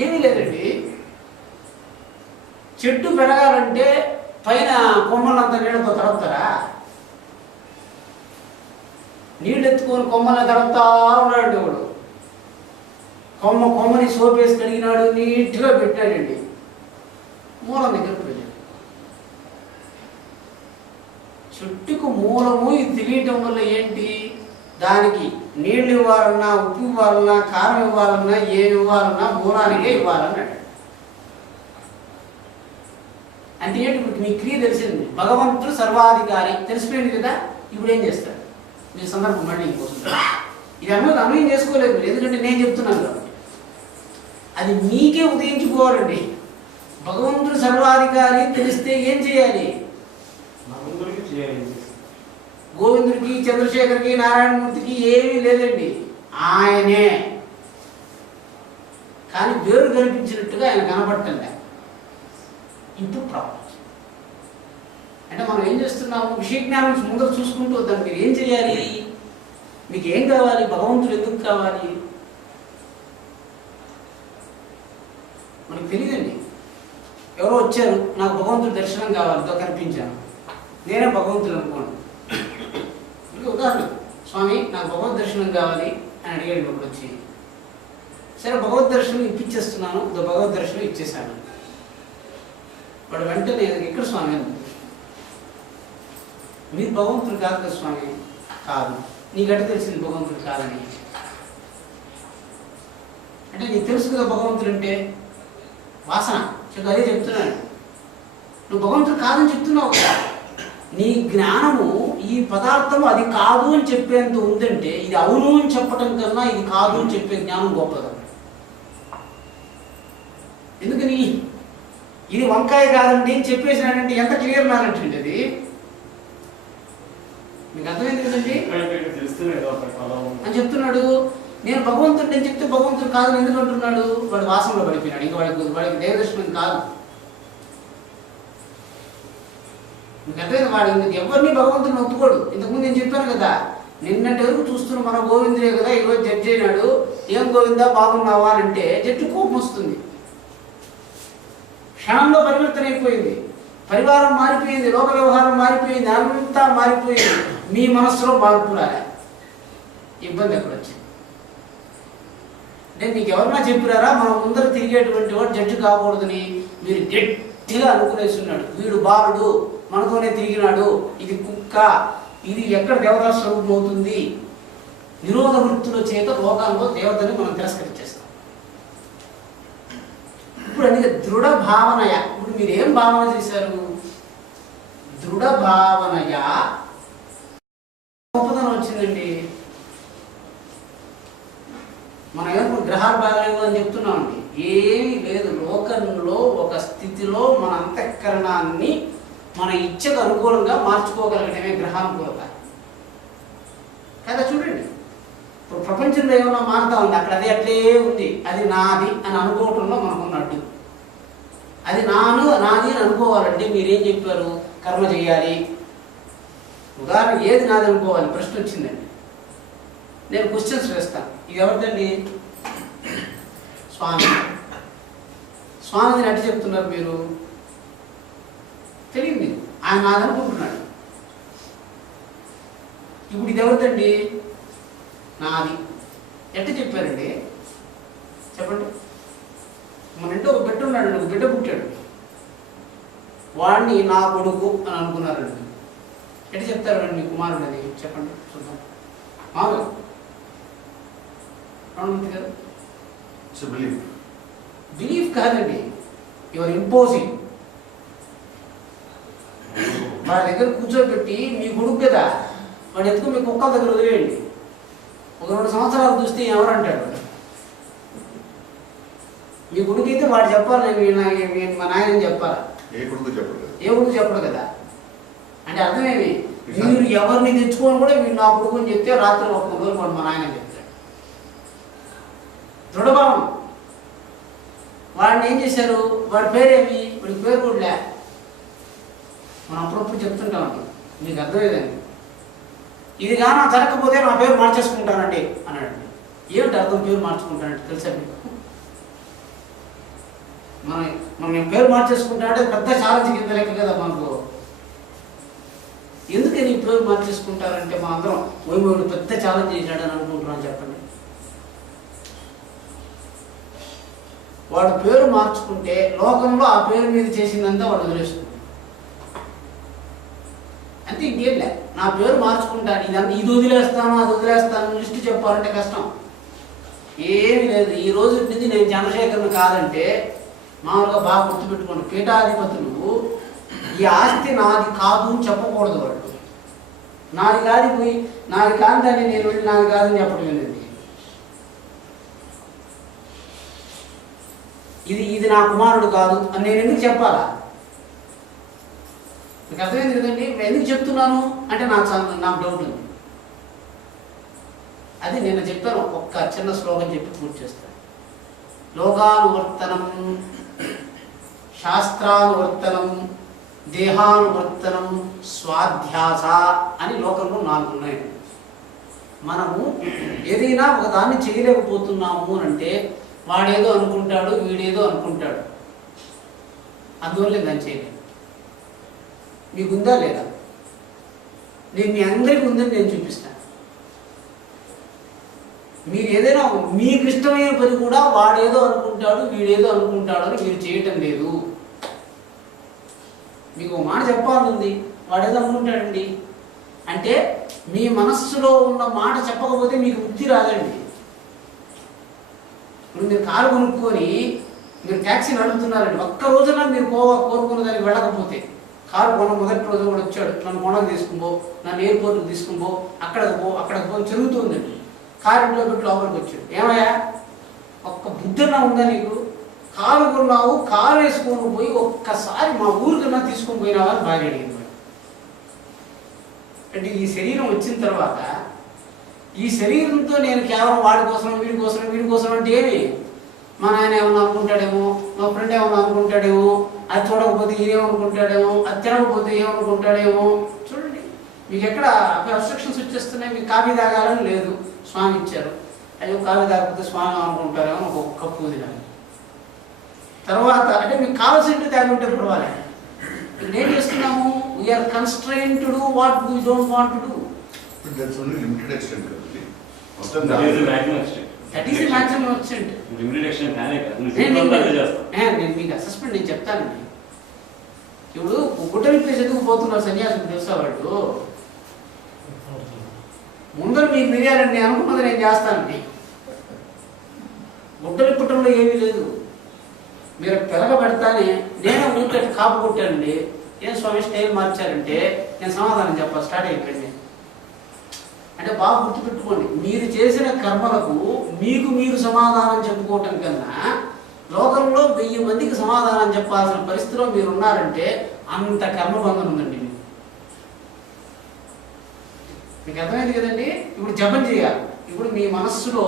ఏమీ లేదండి. చెట్టు పెరగాలంటే పైన కొమ్మలంతా నీళ్ళతో తడుపుతారా? నీళ్ళు ఎత్తుకొని కొమ్మల్ని తడుపుతా ఉన్నాడండి వాడు. కొమ్మని సోపేసి కడిగినాడు, నీట్గా పెట్టాడండి, మూలం దగ్గర పెట్టాడు. చెట్టుకు మూలము ఇది తెలియటం వల్ల ఏంటి? దానికి నీళ్ళు ఇవ్వాలన్నా, ఉప్పు ఇవ్వాలన్నా, కారం ఇవ్వాలన్నా, ఏమి ఇవ్వాలన్నా మూలానికే ఇవ్వాలన్నాడు. అంటే ఏంటి? ఇప్పుడు మీ క్రియ తెలిసింది. భగవంతుడు సర్వాధికారి తెలిసిపోయింది కదా. ఇప్పుడు ఏం చేస్తారు? మీ సందర్భం మళ్ళీ ఇంకోసం ఇది అన్వయం చేసుకోలేదు, ఎందుకంటే నేను చెప్తున్నాను కాబట్టి. అది మీకే ఉదయించుకోవాలండి. భగవంతుడు సర్వాధికారి తెలిస్తే ఏం చేయాలి? గోవిందుడికి, చంద్రశేఖర్కి, నారాయణమూర్తికి ఏమీ లేదండి, ఆయనే. కానీ వేరు కనిపించినట్టుగా ఆయన కనపడటంలే. ఇప్పుడు ప్రాబ్లం అంటే మనం ఏం చేస్తున్నాము? విషయ జ్ఞానం ముందర చూసుకుంటూ వద్దాం. మీరు ఏం చేయాలి? మీకు ఏం కావాలి? భగవంతుడు ఎందుకు కావాలి? మనకు తెలియదండి. ఎవరో వచ్చారు, నాకు భగవంతుడి దర్శనం కావాలితో కనిపించాను, నేనే భగవంతుడు అనుకోండి. ఉదాహరణ, స్వామి నాకు భగవద్ దర్శనం కావాలి అని అడిగాడు ఇప్పుడు వచ్చి. సరే, భగవద్ దర్శనం ఇప్పించేస్తున్నాను, భగవద్ దర్శనం ఇచ్చేసాను. వాడు వెంటనే ఎక్కడ స్వామి? మీరు భగవంతుడు కాదు కదా స్వామి. కాదు. నీకట్ట తెలిసింది భగవంతుడు కాదని. అంటే నీకు తెలుసు కదా భగవంతుడు అంటే వాసన. అదే చెప్తున్నాను, నువ్వు భగవంతుడు కాదని చెప్తున్నావు కదా. నీ జ్ఞానము ఈ పదార్థం అది కాదు అని చెప్పేంత ఉందంటే, ఇది అవును అని చెప్పటం కన్నా ఇది కాదు అని చెప్పే జ్ఞానం గొప్పది. ఎందుకని? ఇది వంకాయ కాదండి అని చెప్పేసినాడంటే ఎంత క్లియర్ నాలెడ్జ్ అండి అది. మీకు అర్థమైంది కదండి అని చెప్తున్నాడు. నేను భగవంతుడు అని చెప్తే భగవంతుడు కాదని ఎందుకు అంటున్నాడు? వాడు వాసనలో పడిపోయినాడు. ఇంకా వాడికి దేవదర్శనం కాదు. మీకు అర్థమైంది? వాడు ఎవరిని భగవంతుడిని ఒప్పుకోడు. ఇంతకుముందు నేను చెప్పాను కదా, నిన్నటి వరకు చూస్తున్న మన గోవిందుడే కదా ఈరోజు జడ్జి అయినాడు. ఏం గోవిందా బాగున్నావా అని అంటే జడ్జి కోపం వస్తుంది. క్షణంలో పరివర్తన అయిపోయింది. పరివారం మారిపోయింది, లోక వ్యవహారం మారిపోయింది, అంతా మారిపోయింది. మీ మనస్సులో మార్పు రాలే, ఇబ్బంది ఎక్కడ వచ్చింది? అంటే మీకు ఎవరన్నా చెప్పినారా మనం ముందర తిరిగేటువంటి వాడు జడ్జి కాకూడదని? మీరు గట్టిగా అనుకునేస్తున్నాడు, వీడు బాలుడు మనతోనే తిరిగినాడు, ఇది కుక్క, ఇది ఎక్కడ దేవతా స్వరూపం అవుతుంది? నిరోధ వృత్తుల చేత లోకాల్లో దేవతని మనం తిరస్కరించేస్తాం. ఇప్పుడు అందుకే దృఢ భావనయ, ఇప్పుడు మీరు ఏం భావన చేశారు? దృఢ భావనయ గొప్పతనం వచ్చిందండి. మనం ఏమో గ్రహాలు బాగలేవు అని చెప్తున్నామండి, ఏమీ లేదు. లోకంలో ఒక స్థితిలో మన అంతఃకరణాన్ని మన ఇచ్చకు అనుకూలంగా మార్చుకోగలగడమే గ్రహానుకూలత కదా. చూడండి, ఇప్పుడు ప్రపంచంలో ఏమన్నా మారుతా ఉంది, అక్కడ అది అట్లే ఉంది, అది నాది అని అనుకోవటంలో మనకున్నట్టు. అది నాది అని అనుకోవాలంటే మీరేం చెప్పారు? కర్మ చేయాలి. ఉదాహరణ ఏది నాది అనుకోవాలి? ప్రశ్న వచ్చిందండి, నేను క్వశ్చన్స్ వేస్తాను. ఇది ఎవరిదండి? స్వామి. స్వామిని అట్టి చెప్తున్నారు మీరు, తెలియదు మీకు, ఆయన నాదనుకుంటున్నాడు. ఇప్పుడు ఇది ఎవరిదండి? నాది. ఎట్ట చెప్పారండి చెప్పండి? మన ఇంట్లో ఒక బిడ్డ ఉన్నాడు, ఒక బిడ్డ పుట్టాడు, వాడిని నా కొడుకు అని అనుకున్నారండి. ఎట్ట చెప్తారండి మీ కుమారుడు అది? చెప్పండి చూద్దాం. మామూలు గారు బిలీఫ్ కాదండి, యువర్ ఇంపోజింగ్. వాళ్ళ దగ్గర కూర్చోబెట్టి మీ కొడుకు కదా, వాడు ఎత్తుకు మీ కుక్కల దగ్గర వదిలేయండి. ఒక 2 సంవత్సరాలు చూస్తే ఎవరంటాడు? మీ కొడుకు అయితే వాడు చెప్పాలి, మా నాయన చెప్పాలి. ఏ కొడుకు చెప్పడు కదా. అంటే అర్థమేమి? మీరు ఎవరిని తెచ్చుకొని కూడా మీరు నా కొడుకు అని చెప్తే రాత్రి 1 రోజు వాడు మా నాయన చెప్తాడు. దృఢభావం. వాడిని ఏం చేశారు? వాడి పేరేమి? వాడికి పేరు కూడా మనం అప్పుడప్పుడు చెప్తుంటామండి, మీకు అర్థమయ్యేదండి. ఇది కానీ జరగకపోతే నా పేరు మార్చేసుకుంటానండి అన్నాడు. ఏమిటి అర్థం పేరు మార్చుకుంటానంటే తెలుసా మీకు? మనం పేరు మార్చేసుకుంటానంటే పెద్ద ఛాలెంజ్ కింద లెక్క కదా మనకు. ఎందుకని పేరు మార్చేసుకుంటారంటే మన అందరం ఓయిమోడు పెద్ద ఛాలెంజ్ చేశాడని అనుకుంటున్నాం చెప్పండి. వాడు పేరు మార్చుకుంటే లోకంలో ఆ పేరు మీద చేసిందంతా వాడు వదిలేస్తుంది. అంతే, ఇంకేం లే. నా పేరు మార్చుకుంటాను, ఇదంతా ఇది వదిలేస్తాను అది వదిలేస్తాను లిస్టు చెప్పాలంటే కష్టం. ఏమీ లేదు. ఈ రోజు నుంచి నేను చంద్రశేఖర్ని కాదంటే మామూలుగా బాగా గుర్తుపెట్టుకోండి, పీఠాధిపతులు ఈ ఆస్తి నాది కాదు అని చెప్పకూడదు. వాళ్ళు నాది కాదు పోయి నాది కాదని నేను వెళ్ళి నాది కాదని చెప్పడం ఏంటండి? ఇది నా కుమారుడు కాదు అని నేను ఎందుకు చెప్పాలా? మీకు అర్థమైంది కదండి. ఎందుకు చెప్తున్నాను అంటే నాకు డౌట్ ఉంది. అది నేను చెప్పాను, ఒక్క చిన్న శ్లోకం చెప్పి పూర్తి చేస్తాను. లోకానువర్తనం, శాస్త్రానువర్తనం, దేహానువర్తనం, స్వాధ్యాస అని లోకంలో 4 ఉన్నాయి. మనము ఏదైనా ఒక దాన్ని చేయలేకపోతున్నాము అంటే వాడేదో అనుకుంటాడు, వీడేదో అనుకుంటాడు, అందువల్ల దాన్ని చేయలేదు. మీకుందా లేదా? నేను మీ అందరికీ ఉందని నేను చూపిస్తాను. మీరు ఏదైనా మీకు ఇష్టమైన పని కూడా వాడేదో అనుకుంటాడు, వీడేదో అనుకుంటాడు అని మీరు చేయటం లేదు. మీకు ఒక మాట చెప్పాలనుంది, వాడేదో అనుకుంటాడండి అంటే మీ మనస్సులో ఉన్న మాట చెప్పకపోతే మీకు ముక్తి రాదండి. ఇప్పుడు మీరు కారు కొనుక్కొని మీరు ట్యాక్సీ నడుపుతున్నారండి, ఒక్క రోజున మీరు కోరుకున్న దానికి వెళ్ళకపోతే, కారు కొన్న మొదటి రోజు కూడా వచ్చాడు, నన్ను కొనకు తీసుకుపో, నన్ను ఎయిర్పోర్ట్కి తీసుకుపో, అక్కడికి పో జరుగుతుందండి. కారు ఇంట్లో పెట్టి లోపలికి వచ్చాడు, ఏమయ్యా ఒక్క బుద్ధన్నా ఉందా నీకు? కారు కొన్నావు, కారు వేసుకొని పోయి ఒక్కసారి మా ఊరికన్నా తీసుకొని పోయినావా అని భార్య అడిగింది. అంటే ఈ శరీరం వచ్చిన తర్వాత ఈ శరీరంతో నేను కేవలం వాడి కోసం వీడి కోసం అంటే ఏమి? మా నాయన ఏమన్నా అనుకుంటాడేమో, మా ఫ్రెండ్ ఏమన్నా అనుకుంటాడేమో, అది చూడకపోతే ఈయనేమనుకుంటాడేమో, అది తినకపోతే ఏమనుకుంటాడేమో. చూడండి, మీకు ఎక్కడ రెస్ట్రిక్షన్స్ వచ్చేస్తున్నాయి. మీకు కాఫీ తాగాలని లేదు, స్వామి ఇచ్చారు. అయ్యో కాఫీ తాగకపోతే స్వామి అనుకుంటారేమో ఒక కప్పు తినాలి. తర్వాత అంటే మీకు కావాల్సినట్టు త్యాగం ఉంటే పర్వాలేదు. ఇక్కడ ఏం చేస్తున్నాము? We are constrain to do what we don't want to do. That's only limited extent కదండి. మొత్తం That is the maximum extent. That is the maximum extent. Limited extent కానే కాదు. నేను మీకు అసెస్మెంట్ నేను చెప్తానండి. ఇప్పుడు గుడ్డ విప్పేసి ఎదుగుపోతున్నారు సన్యాసులు తెలుసా వాళ్ళు? ముందర మీకు తెలియాలండి, అనుకున్నది నేను చేస్తానండి. గుడ్డ విప్పటంలో ఏమీ లేదు. మీరు పిలక పెడతానే నేను ఊరికే కాపు కొట్టానండి, ఏం స్వామి స్టైల్ మార్చారంటే నేను సమాధానం చెప్పాలి, స్టార్ట్ అయిపోయింది. అంటే బాగా గుర్తుపెట్టుకోండి, మీరు చేసిన కర్మలకు మీకు మీరు సమాధానం చెప్పుకోవటం కన్నా లోకంలో 1000 మందికి సమాధానం చెప్పాల్సిన పరిస్థితిలో మీరు ఉన్నారంటే అంత కర్మబంధం ఉందండి మీకు. మీకు అర్థమైంది కదండి? ఇప్పుడు జపం చేయాలి. ఇప్పుడు మీ మనస్సులో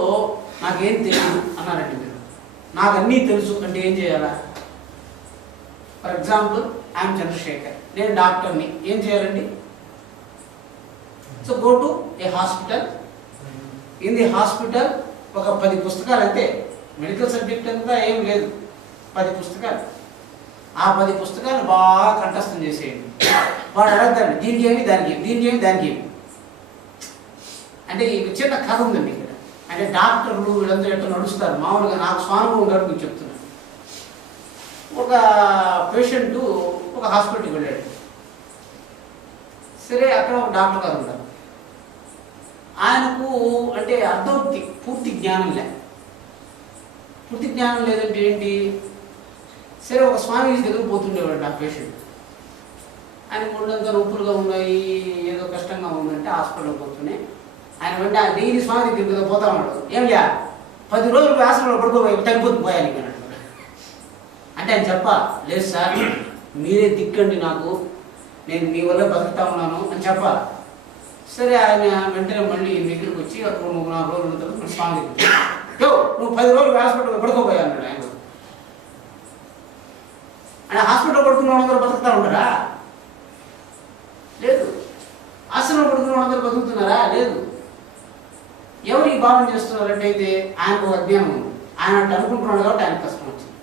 నాకేం తెలియదు అన్నారండి మీరు. నాకు అన్నీ తెలుసు అంటే ఏం చేయాలా? ఫర్ ఎగ్జాంపుల్ ఐఎమ్ చంద్రశేఖర్, నేను డాక్టర్ని. ఏం చేయాలండి? So go to A hospital. In the hospital ఒక 10 పుస్తకాలు అయితే, మెడికల్ సబ్జెక్ట్ అంతా ఏం లేదు, 10 పుస్తకాలు. ఆ 10 పుస్తకాలు బాగా కంఠస్థం చేసేయండి. వాడు అడగతాడు దీనికి ఏమి దానికి ఏమి, దీనికి ఏమి దానికి ఏమి. అంటే ఈ చిన్న కథ ఉందండి ఇక్కడ. అంటే డాక్టర్లు వీళ్ళందరూ ఎట్లా నడుస్తారు మామూలుగా, నాకు స్వానుభవం గారు మీకు చెప్తున్నాను. ఒక పేషెంట్ ఒక హాస్పిటల్కి వెళ్ళాడు. సరే, అక్కడ ఒక డాక్టర్ గారు ఉన్నారు. ఆయనకు అంటే అర్థోక్తి పూర్తి జ్ఞానం లేదు. పూర్తి జ్ఞానం లేదంటే ఏంటి? సరే, ఒక స్వామీజీ దగ్గర పోతుండేవాడు ఆ పేషెంట్. ఆయన ఒళ్ళంతా నొప్పులుగా ఉన్నాయి, ఏదో కష్టంగా ఉందంటే హాస్పిటల్కి పోతున్నాయి. ఆయన వెంట డైలీ స్వామి దగ్గర కదా పోతా ఉన్నాడు. ఏమయ్యా 10 రోజులు వ్యాసంలో పడుకోబోయి తగ్గిపోతుంది పోయాలి అన్నాడు. అంటే ఆయన చెప్పాలి, లేదు సార్ మీరే దిక్కండి నాకు, నేను మీ వల్ల బతుకుతా ఉన్నాను అని చెప్పాలి. సరే, ఆయన వెంటనే మళ్ళీ దగ్గరికి వచ్చి 3-4 రోజుల తర్వాత మళ్ళీ స్వామి దగ్గర నువ్వు 10 రోజులు హాస్పిటల్లో పడుకోబోయా అన్నాడు. ఆయన అంటే హాస్పిటల్లో పడుకున్న వాళ్ళందరూ బతుకుతా ఉంటారా? లేదు. ఆశ్రమంలో పడుకున్న వాళ్ళందరూ బతుకుతున్నారా? లేదు. ఎవరు ఈ భావన చేస్తున్నారంటే అయితే ఆయనకు అజ్ఞానం ఉంది. ఆయన అట్లా అనుకుంటున్నాడు కాబట్టి ఆయనకు కష్టం వచ్చింది.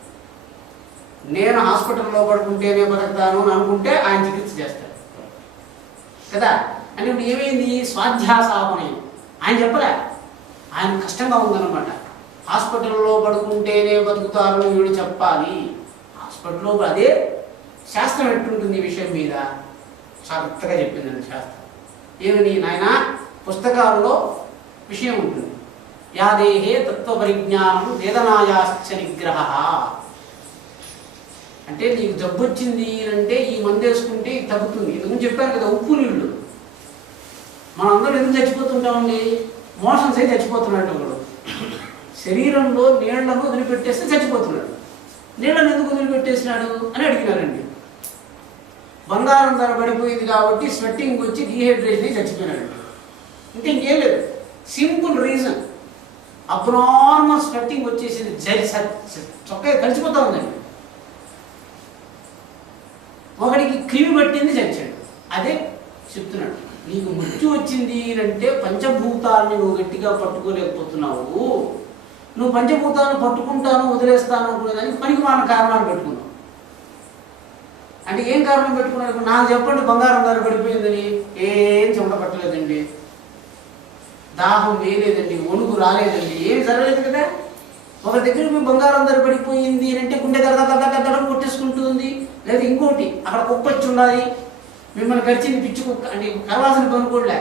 నేను హాస్పిటల్లో పడుకుంటేనే బతుకుతాను అని అనుకుంటే ఆయన చికిత్స చేస్తాడు కదా. అంటే ఇప్పుడు ఏమైంది? స్వాధ్యాసాపనయం. ఆయన చెప్పలే, ఆయన కష్టంగా ఉందన్నమాట. హాస్పిటల్లో పడుకుంటేనే బతుకుతారు వీడు చెప్పాలి. హాస్పిటల్లో అదే శాస్త్రం ఎట్టుంటుంది ఈ విషయం మీద చక్కగా చెప్పిందండి శాస్త్రం. ఏమని నాయన, పుస్తకాల్లో విషయం ఉంటుంది. యాదేహే తత్వపరిజ్ఞానం వేదనాయాశ్చ నిగ్రహ. అంటే నీకు జబ్బు వచ్చింది అంటే ఈ మందు వేసుకుంటే తగ్గుతుంది. ఇంతకుముందు చెప్పాను కదా, ఉప్పు నీళ్ళు. మనం అందరూ ఎందుకు చచ్చిపోతుంటామండి? మోషన్స్ అయితే చచ్చిపోతున్నాడు ఒకడు. శరీరంలో నీళ్లను వదిలిపెట్టేస్తే చచ్చిపోతున్నాడు. నీళ్లను ఎందుకు వదిలిపెట్టేసినాడు అని అడిగినారండి. బంగారం ధర పడిపోయింది కాబట్టి స్వెట్టింగ్ వచ్చి డీహైడ్రేషన్ అయి చచ్చిపోయినాడు. ఇంకా ఇంకేం లేదు, సింపుల్ రీజన్. అబ్నార్మల్ స్వెట్టింగ్ వచ్చేసింది, చొక్కా కలిసిపోతా ఉందండి. ఒకడికి క్రిమి పట్టింది, చచ్చాడు. అదే చెప్తున్నాడు, నీకు మృత్యు వచ్చింది అంటే పంచభూతాన్ని నువ్వు గట్టిగా పట్టుకోలేకపోతున్నావు. నువ్వు పంచభూతాలను పట్టుకుంటాను వదిలేస్తాను అనుకునేదానికి పనికి మాన కారణాలు పెట్టుకున్నావు. అంటే ఏం కారణం పెట్టుకున్నాడు? నాకు చెప్పండి, బంగారం ధర పడిపోయిందని. ఏం చెమట పట్టలేదండి, దాహం వేయలేదండి, వణుకు రాలేదండి, ఏమి జరగలేదు కదా. ఒక దగ్గర మీ బంగారం ధర పడిపోయింది అంటే గుండె దడదడదడదడం కొట్టేసుకుంటుంది. లేదా ఇంకోటి, అక్కడ కుక్క వచ్చి ఉండాలి, మిమ్మల్ని గడిచింది పిచ్చి కుక్క అంటే కరవాసన కొనుక్కోలే.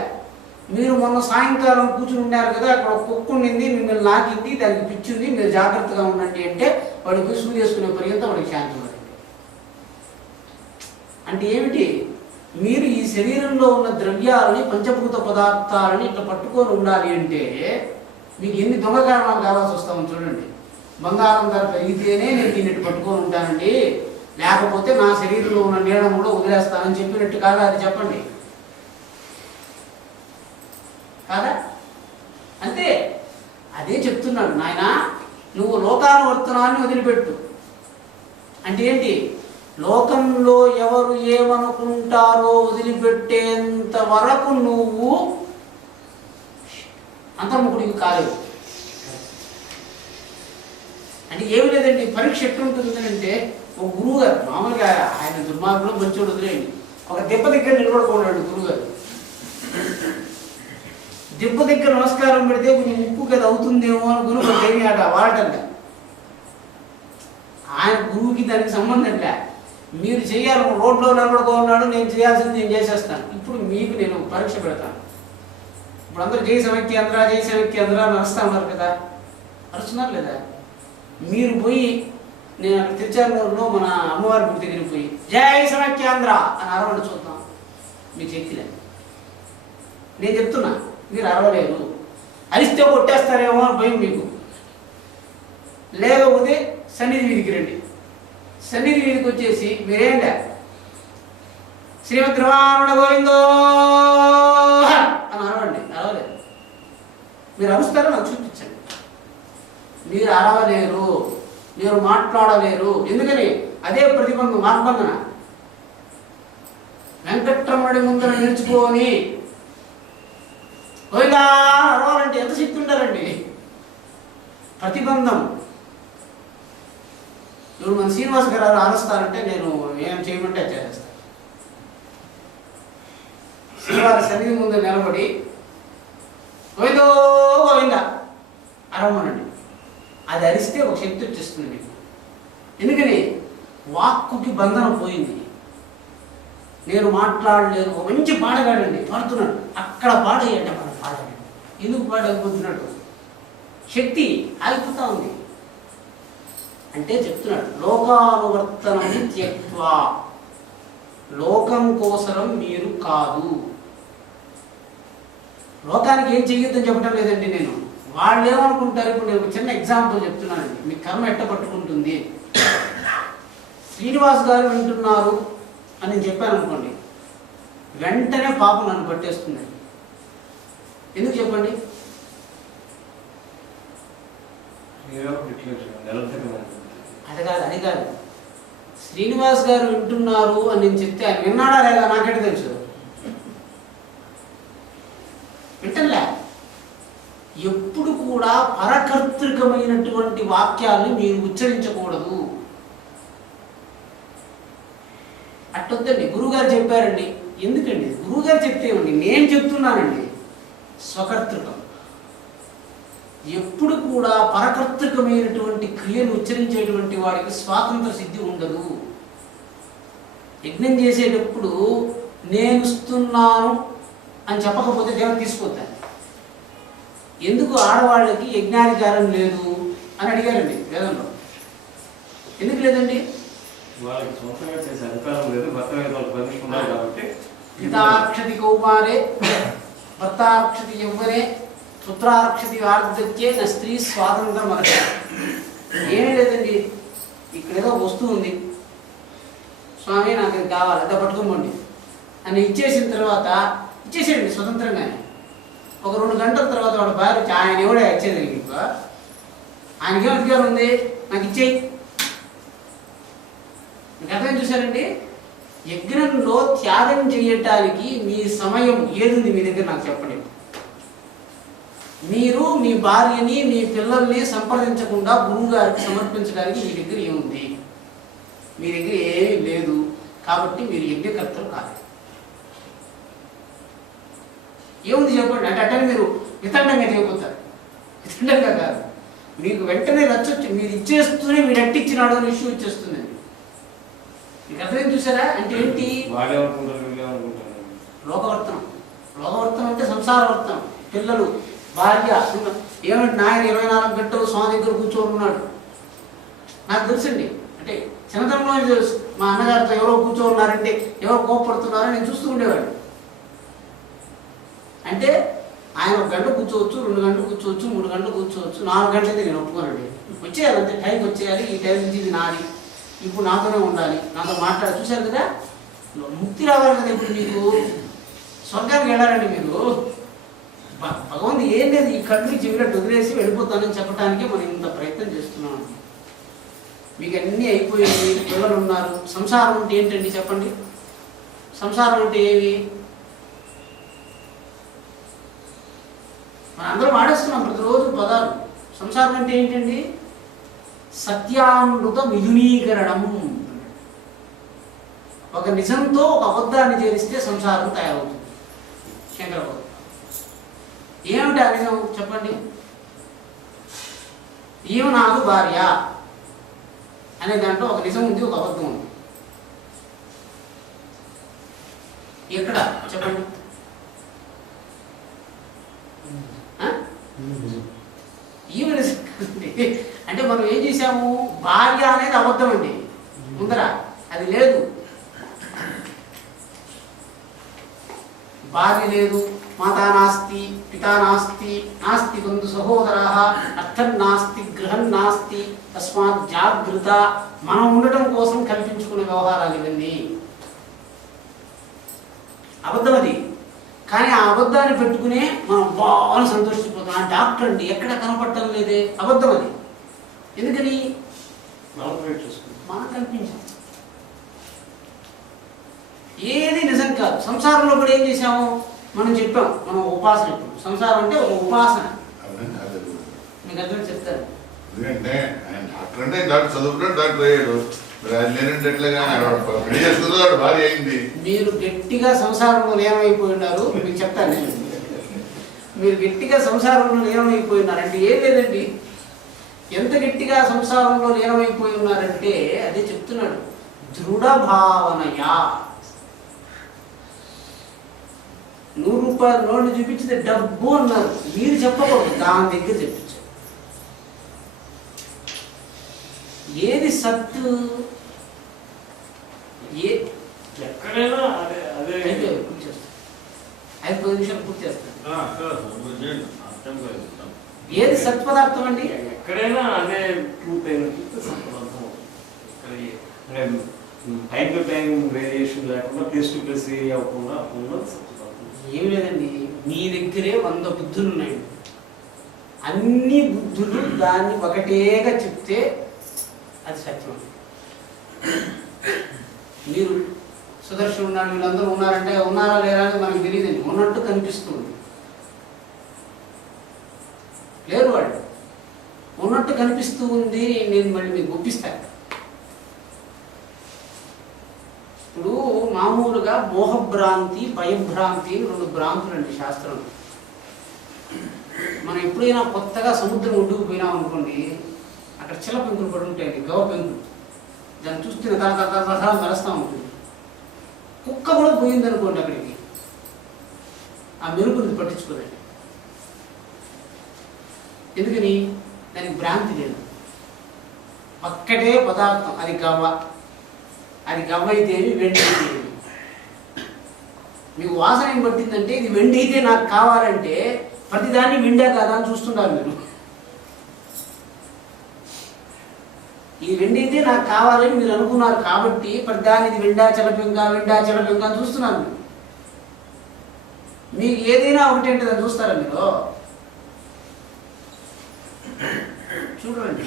మీరు మొన్న సాయంకాలం కూర్చుని ఉన్నారు కదా, అక్కడ ఒక కుక్క ఉండింది, మిమ్మల్ని నాకింది, దానికి పిచ్చింది, మీరు జాగ్రత్తగా ఉండండి అంటే వాడికి పోయి సూది వేసుకునే పర్యంతం వాడికి శాంతి పడింది. అంటే ఏమిటి? మీరు ఈ శరీరంలో ఉన్న ద్రవ్యాలని, పంచభూత పదార్థాలని ఇట్లా పట్టుకొని ఉండాలి అంటే మీకు ఎన్ని దొంగ కారణాలు కావాల్సి వస్తామని చూడండి. బంగారం ధర పెరిగితేనే నేను దీన్ని ఇటు పట్టుకొని ఉంటానండి, లేకపోతే నా శరీరంలో ఉన్న నీళ్ళను కూడా వదిలేస్తానని చెప్పినట్టు కాదా? అది చెప్పండి, కాదా? అంతే. అదే చెప్తున్నాడు, నాయన నువ్వు లోకానువర్తనాన్ని వదిలిపెట్టు. అంటే ఏంటి? లోకంలో ఎవరు ఏమనుకుంటారో వదిలిపెట్టేంత వరకు నువ్వు అంతర్ముఖుడికి కాలేవు. అంటే ఏమి లేదండి, పరీక్ష ఎట్టుంటుంది అంటే ఒక గురువు గారు మామూలుగా ఆయన దుర్మార్గులు మంచోడు వదిలేయండి, ఒక దెబ్బ దగ్గర నిలబడుకున్నాడు గురువు గారు. దెబ్బ దగ్గర నమస్కారం పెడితే కొంచెం ఉప్పు కదా అవుతుందేమో అని గురువు ఏమి ఆట వాడటంగా. ఆయన గురువుకి దానికి సంబంధం లే, మీరు చేయాలి. రోడ్లో నిలబడుకున్నాడు, నేను చేయాల్సింది నేను చేసేస్తాను. ఇప్పుడు మీకు నేను పరీక్ష పెడతాను. ఇప్పుడు అందరూ జై సమైక్యాంధ్ర జై సమైక్యాంధ్ర అని అరుస్తా ఉన్నారు కదా, అరుస్తున్నారు లేదా? మీరు పోయి నేను అక్కడ తిరుచానూరులో మన అమ్మవారి గుడి దగ్గరికి పోయి జై సమైక్యాంధ్ర అని అరవండి చూద్దాం, మీకు శక్తిలే. నేను చెప్తున్నా, మీరు అరవలేరు. అరిస్తే కొట్టేస్తారేమో అని భయం మీకు. లేకపోతే సన్నిధి వీధికి రండి. సన్నిధి వీధికి వచ్చేసి మీరేంట శ్రీమద్ రమారమణ గోవిందో అని అరవండి. అరవలేదు. మీరు అరుస్తారో నాకు చూపించండి. మీరు అరవలేరు, మీరు మాట్లాడలేరు. ఎందుకని? అదే ప్రతిబంధం, మార్గబంధన. వెంకట్రమణుడి ముందర నిలుచుకొని గోవిందా అరవాలంటే ఎంత శక్తి ఉంటారండి. ప్రతిబంధం. ఇప్పుడు మన శ్రీనివాస్ గారు అరుస్తారంటే నేను ఏం చేయమంటే చేస్తాను. శ్రీవారి సన్నిధి ముందు నిలబడి గోవిందో గోవింద అరవమనండి. అది అరిస్తే ఒక శక్తి వచ్చేస్తుంది మీకు. ఎందుకని? వాక్కుకి బంధనం పోయింది. నేను మాట్లాడలేను. ఒక మంచి పాడగాడండి, పాడుతున్నాడు, అక్కడ పాడేయండి. మనం పాడండి. ఎందుకు పాడకపోతున్నట్టు? శక్తి ఆగిపోతా ఉంది. అంటే చెప్తున్నాడు లోకానువర్తనం త్యక్త్వా, లోకం కోసరం మీరు కాదు. లోకానికి ఏం చెయ్యొద్దని చెప్పడం లేదండి నేను. వాళ్ళు ఏమనుకుంటారు? ఇప్పుడు నేను ఒక చిన్న ఎగ్జాంపుల్ చెప్తున్నానండి, మీ కర్మ ఎట్ట పట్టుకుంటుంది. శ్రీనివాస్ గారు వింటున్నారు అని నేను చెప్పాను అనుకోండి, వెంటనే పాపం నన్ను పట్టేస్తుంది. ఎందుకు చెప్పండి? అది కాదు. శ్రీనివాస్ గారు వింటున్నారు అని నేను చెప్తే ఆయన విన్నాడా లేదా నాకంటే తెలుసు. వింటలే. ఎప్పుడు కూడా పరకర్తృకమైనటువంటి వాక్యాలను మీరు ఉచ్చరించకూడదు. అట్టొద్దండి. గురువుగారు చెప్పారండి. ఎందుకండి? గురువుగారు చెప్తేమండి, నేను చెప్తున్నానండి. స్వకర్తృకం. ఎప్పుడు కూడా పరకర్తృకమైనటువంటి క్రియను ఉచ్చరించేటువంటి వాడికి స్వాతంత్ర సిద్ధి ఉండదు. యజ్ఞం చేసేటప్పుడు నేను ఇస్తున్నాను అని చెప్పకపోతే దేవుడు తీసుకొద్దాను. ఎందుకు ఆడవాళ్ళకి యజ్ఞాధికారం లేదు అని అడిగారండి వేదంలో. ఎందుకు లేదండి? వాళ్ళకి సొంతంగా చేసే అధికారం లేదు, భర్త మీద వాళ్ళు బంధిస్తున్నారు కాబట్టి. పితాక్షతి కౌమారే భర్తాక్షతి యవ్వనే పుత్రాక్షతి వార్ధక్యే నా స్త్రీ స్వాతంత్రం అనగా ఏమీ లేదండి. ఇక్కడ ఏదో వస్తువు ఉంది, స్వామి నాకు ఇది కావాలి, అదే పట్టుకోమండి అని ఇచ్చేసిన తర్వాత ఇచ్చేసేయండి స్వతంత్రంగానే. ఒక 2 గంటల తర్వాత వాడు భార్య ఆయన ఎవడే ఇచ్చేది మీకు, ఆయనకేం అధికారం ఉంది, నాకు ఇచ్చేయి. మీకు అర్థం చూశారండి? యజ్ఞంలో త్యాగం చేయటానికి మీ సమయం ఏదుంది మీ దగ్గర నాకు చెప్పండి. మీరు మీ భార్యని మీ పిల్లల్ని సంప్రదించకుండా గురువు గారికి సమర్పించడానికి మీ దగ్గర ఏముంది? మీ దగ్గర ఏమీ లేదు. కాబట్టి మీరు యజ్ఞకర్తలు కాదు. ఏముంది చెప్పండి? అంటే అట్టని మీరు వితండంగా చేయబోతారు. వితండంగా కాదు, మీకు వెంటనే రచ్చొచ్చి మీరు ఇచ్చేస్తూనే మీరు అట్టిచ్చినాడు అని ఇష్యూ వచ్చేస్తుందండి. మీకు అర్థం చూసారా? అంటే ఏంటి? లోకవర్తనం. లోకవర్తనం అంటే సంసారవర్తనం. పిల్లలు, భార్య. ఏమంటే నాయన 24 గంటలు స్వామి దగ్గర కూర్చొని ఉన్నాడు. నాకు తెలుసండి. అంటే చిన్నతనంలో తెలుసు. మా అన్నగారితో ఎవరో కూర్చోన్నారంటే ఎవరో కోపడుతున్నారో నేను చూస్తూ ఉండేవాడు. అంటే ఆయన 1 గంట కూర్చోవచ్చు, 2 గంటలు కూర్చోవచ్చు, 3 గంటలు కూర్చోవచ్చు, 4 గంటలైతే నేను ఒప్పుకోనండి. వచ్చేయాలి అంతే, టైంకి వచ్చేయాలి. ఈ టైం నుంచి ఇది నాది, ఇప్పుడు నాతోనే ఉండాలి, నాతో మాట్లాడి. చూశారు కదా, ముక్తి రావాలి కదా. ఇప్పుడు మీకు స్వర్గానికి వెళ్ళాలండి. మీరు భగవంతుడు ఏం లేదు, ఈ కళ్ళు చెవినట్టు వదిలేసి వెళ్ళిపోతానని చెప్పడానికే మనం ఇంత ప్రయత్నం చేస్తున్నాం. మీకు అన్నీ అయిపోయింది, పిల్లలు ఉన్నారు. సంసారం అంటే ఏంటండి చెప్పండి? సంసారం అంటే ఏమి? మనం అందరం ఆడేస్తున్నాం ప్రతిరోజు పదాలు. సంసారం అంటే ఏంటండి? సత్యామృత మిథునీకరణం. ఒక నిజంతో ఒక అబద్ధాన్ని చేరిస్తే సంసారం తయారవుతుంది. శంకరబాబు ఏమిటి ఆ నిజం చెప్పండి? ఈమె నాకు భార్య అనే దాంట్లో ఒక నిజం ఉంది, ఒక అబద్ధం ఉంది. ఎక్కడ చెప్పండి? ఈమె నిజం అంటే మనం ఏం చేసాము? భార్య అనేది అబద్ధం అండి ముందర, అది లేదు. భార్య లేదు, మాతా నాస్తి, పితా నాస్తి, నాస్తి బంధు సహోదరాః, అర్థం నాస్తి, గృహం నాస్తి, తస్మాత్ జాగృత. మనం ఉండటం కోసం కల్పించుకునే వ్యవహారాలు ఇవన్నీ. అబద్ధం అది. కానీ ఆ అబద్ధాన్ని పెట్టుకునే మనం బాగా సంతోషిపోతాం. ఆ డాక్టర్ అండి ఎక్కడ కనపడటం లేదే, అబద్ధం అది. ఎందుకని? మనకు కనిపించింది. ఏది నిజం కాదు. సంసారంలో కూడా ఏం చేసాము? మనం చెప్పాం, మనం ఉపాసన. ఇప్పుడు సంసారం అంటే ఒక ఉపాసన. మీకు అర్థం చెప్తాను. ఎందుకంటే ఆయన డాక్టర్ అంటే డాక్టర్ చదువుకున్నాడు, డాక్టర్ అయ్యాడు. లేనంటే ఎట్లాగా పెళ్లి చేసుకున్నాడు, భార్య అయింది. మీరు గట్టిగా సంసారంలో లీనమైపోయి ఉన్నారు. మీకు చెప్తాను, మీరు గట్టిగా సంసారంలో లీనమైపోయి ఉన్నారంటే ఏం లేదండి. ఎంత గట్టిగా సంసారంలో లీనమైపోయి ఉన్నారంటే అదే చెప్తున్నాడు, దృఢ భావనయా. 100 రూపాయల నోట్లు చూపించితే డబ్బు అన్నారు. మీరు చెప్పకూడదు, దాని దగ్గర చెప్పించారు. ఏది సత్తు? ఎక్కడైనా అదే అదే పూర్తి చేస్తాను. 5-10 నిమిషాలు పూర్తి చేస్తాను. ఏది సత్పదార్థం అండి? ఎక్కడైనా అదే ట్రూత్ అయినట్టు సత్పదార్థం. టైం టు టైం వేరియేషన్ లేకుండా, ప్లేస్ టు ప్లేస్ వేరీ అవ్వకుండా ఉన్నది సత్పదార్థం. ఏం లేదండి, మీ దగ్గరే 100 బుద్ధులు ఉన్నాయండి. అన్ని బుద్ధులు దాన్ని ఒకటేగా చెప్తే అది సత్యం. మీరు సుదర్శన్ ఉన్నాడు, వీళ్ళందరూ ఉన్నారంటే ఉన్నారా లేరా అని మనకు తెలియదండి. ఉన్నట్టు కనిపిస్తుంది. లేరు వాళ్ళు, ఉన్నట్టు కనిపిస్తూ ఉంది. నేను మళ్ళీ మీకు ఒప్పిస్తాను. ఇప్పుడు మామూలుగా మోహభ్రాంతి, భయభ్రాంతి అని 2 భ్రాంతులు అండి శాస్త్రంలో. మనం ఎప్పుడైనా కొత్తగా సముద్రం ఒడ్డుకు పోయినాం అనుకోండి, అక్కడ చిల్ల పెంకులు పడి ఉంటాయండి, గవ పెంకులు. దాన్ని చూస్తే తల మెరుస్తూ ఉంటుంది. కుక్క కూడా పోయింది అనుకోండి అక్కడికి, ఆ మెరుపుని పట్టించుకోదండి. ఎందుకని? దానికి భ్రాంతి లేదు. ఒక్కటే పదార్థం, అది గవ్వ. అది గవ్వ అయితేమి, వెండి అయితేమి. మీకు వాసన ఏం పట్టిందంటే ఇది వెండి అయితే నాకు కావాలంటే ప్రతిదాన్ని వెండా కాదా అని చూస్తున్నారు మీరు. ఇది వెండి అయితే నాకు కావాలని మీరు అనుకున్నారు కాబట్టి ప్రతిదాన్ని ఇది వెండా చెలపెంక అని చూస్తున్నారు మీరు. మీకు ఏదైనా ఒకటి అంటే దాన్ని చూస్తారా మీరు? చూడండి.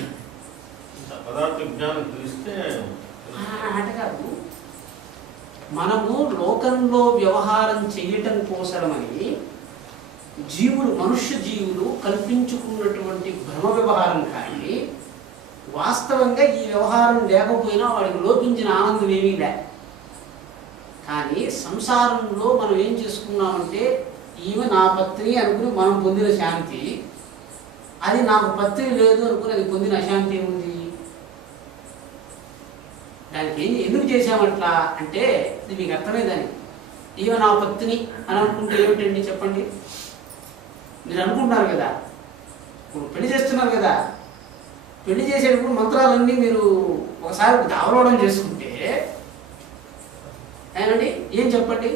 పదార్థ జ్ఞానం తెలిస్తే అంటే కాదు, మనము లోకంలో వ్యవహారం చేయటం కోసమని జీవులు, మనుష్య జీవులు కల్పించుకున్నటువంటి భ్రమ వ్యవహారం కానీ వాస్తవంగా ఈ వ్యవహారం లేకపోయినా వాడికి లోపించిన ఆనందం ఏమీ లే. కానీ సంసారంలో మనం ఏం చేసుకున్నామంటే ఈమె నా పత్ని అనుకుని మనం పొందిన శాంతి, అది నాకు పత్ని లేదు అనుకుని అది పొందిన అశాంతి ఏముంది? దానికి ఎందుకు చేసామట్లా అంటే ఇది మీకు అర్థమైందని. ఈమె నా పత్ని అని అనుకుంటే ఏమిటండి చెప్పండి? మీరు అనుకుంటున్నారు కదా, ఇప్పుడు పెళ్లి చేస్తున్నారు కదా, పెళ్లి చేసేటప్పుడు మంత్రాలన్నీ మీరు ఒకసారి అవలోకనం చేసుకుంటే ఏమండి ఏం చెప్పండి?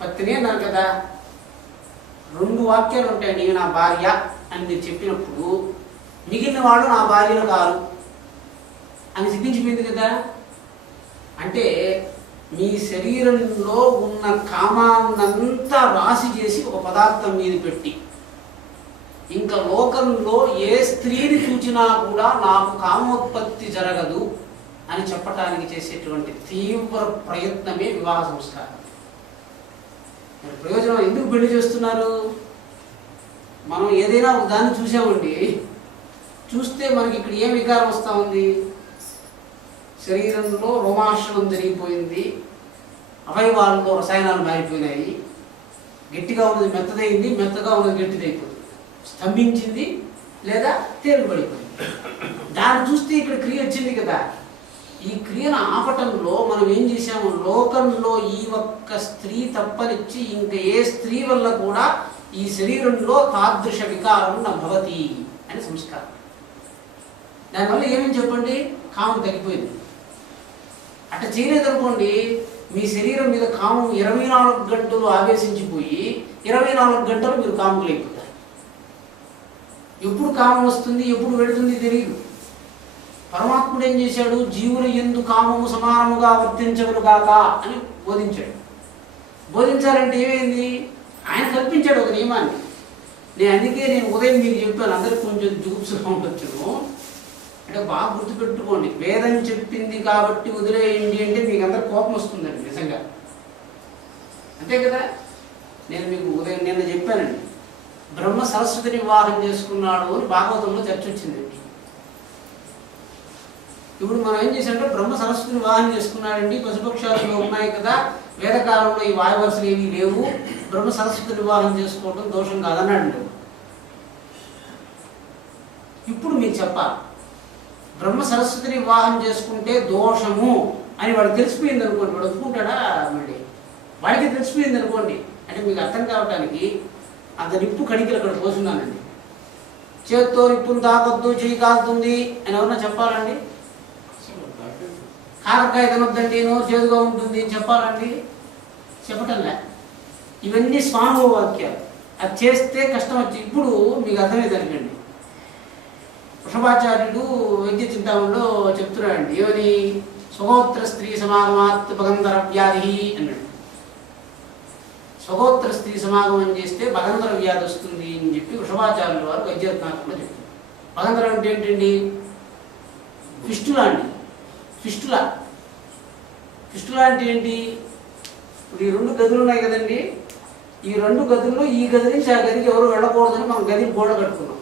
పత్ని అన్నారు కదా, 2 వాక్యాలు ఉంటాయండి. ఈమె నా భార్య అని మీరు చెప్పినప్పుడు మిగిలిన వాళ్ళు నా భార్యలు కాదు అని సిద్ధించిపోయింది కదా. అంటే మీ శరీరంలో ఉన్న కామాన్నంతా రాశి చేసి ఒక పదార్థం మీద పెట్టి, ఇంకా లోకంలో ఏ స్త్రీని చూచినా కూడా నాకు కామోత్పత్తి జరగదు అని చెప్పటానికి చేసేటువంటి తీవ్ర ప్రయత్నమే వివాహ సంస్కారం. ప్రయోజనం ఎందుకు పెళ్లి చేస్తున్నారు? మనం ఏదైనా ఒక దాన్ని చూసామండి, చూస్తే మనకి ఇక్కడ ఏం వికారం వస్తూ ఉంది? శరీరంలో రోమాశ్రమం జరిగిపోయింది, అవయవాల్లో రసాయనాలు మారిపోయినాయి, గట్టిగా ఉన్నది మెత్తదైంది, మెత్తగా ఉన్నది గట్టిదైపోతుంది, స్తంభించింది లేదా తేలిపడిపోయింది. దాన్ని చూస్తే ఇక్కడ క్రియ వచ్చింది కదా. ఈ క్రియను ఆపటంలో మనం ఏం చేసాము? లోకంలో ఈ ఒక్క స్త్రీ తప్పనిచ్చి ఇంకా ఏ స్త్రీ వల్ల కూడా ఈ శరీరంలో తాదృశ వికారం నభవతి అని సంస్కారం. దానివల్ల ఏమని చెప్పండి? కామం తగ్గిపోయింది. అట్లా చేయలేదనుకోండి, మీ శరీరం మీద కామం 24 గంటలు ఆవేశించిపోయి 24 గంటలు మీరు కాముకులైపోతారు. ఎప్పుడు కామం వస్తుంది, ఎప్పుడు వెళుతుంది తెలియదు. పరమాత్ముడు ఏం చేశాడు? జీవుల యందు కామము సమానముగా వర్తించవుగాక అని బోధించాడు. బోధించాలంటే ఏమైంది? ఆయన కల్పించాడు ఒక నియమాన్ని. అందుకే నేను ఉదయం మీకు చెప్పాను, అందరికి కొంచెం జూప్స్గా ఉండొచ్చును. అంటే బాగా గుర్తుపెట్టుకోండి, వేదం చెప్పింది కాబట్టి వదిలేయండి అంటే మీకు అందరికి కోపం వస్తుందండి నిజంగా, అంతే కదా. నేను మీకు ఉదయం నిన్న చెప్పానండి, బ్రహ్మ సరస్వతిని వివాహం చేసుకున్నాడు అని భాగవతంలో చర్చ వచ్చిందండి. ఇప్పుడు మనం ఏం చేసామంటే బ్రహ్మ సరస్వతిని వివాహం చేసుకున్నాడండి, పశుపక్షాలలో ఉన్నాయి కదా, వేదకాలంలో ఈ వాయువర్షలు ఏమీ లేవు, బ్రహ్మ సరస్వతిని వివాహం చేసుకోవడం దోషం కాదన్నాడు. ఇప్పుడు మీరు చెప్పాలి, బ్రహ్మ సరస్వతిని వివాహం చేసుకుంటే దోషము అని వాడికి తెలిసిపోయింది అనుకోండి, వాడు ఒప్పుకుంటాడా? మళ్ళీ వాడికి తెలిసిపోయింది అనుకోండి, అంటే మీకు అర్థం కావటానికి అంత నిప్పు కణికలు అక్కడ పోతున్నానండి. చేత్తో నిప్పును తాకొద్దు, చెయ్యి కాలుతుంది అని ఎవరన్నా చెప్పాలండి? కారకాయ తినొద్దండి, నోరు చేదుగా ఉంటుంది అని చెప్పాలండి? చెప్పటంలే. ఇవన్నీ స్వానుభవ వాక్యాలు. అది చేస్తే కష్టం వచ్చి ఇప్పుడు మీకు అర్థమైంది అనుకోండి. వృషభాచార్యుడు వైద్య చింతామణిలో చెప్తున్నాడండి, ఏమని? స్వగోత్ర స్త్రీ సమాగమాత్ భగంధర వ్యాధి అన్నాడు. స్వగోత్ర స్త్రీ సమాగమం చేస్తే భగంధర వ్యాధి వస్తుంది అని చెప్పి వృషభాచార్యుల వారు వైద్యరత్నాకంలో చెప్పారు. భగంధరం అంటే ఏంటండి? ఫిస్టులా అండి. ఫిస్టులా అంటే ఏంటి? ఇప్పుడు ఈ 2 గదులు ఉన్నాయి కదండి, ఈ 2 గదుల్లో ఈ గది నుంచి ఆ గదికి ఎవరు వెళ్ళకూడదని మనం గదిని గోడ కట్టుకున్నాం.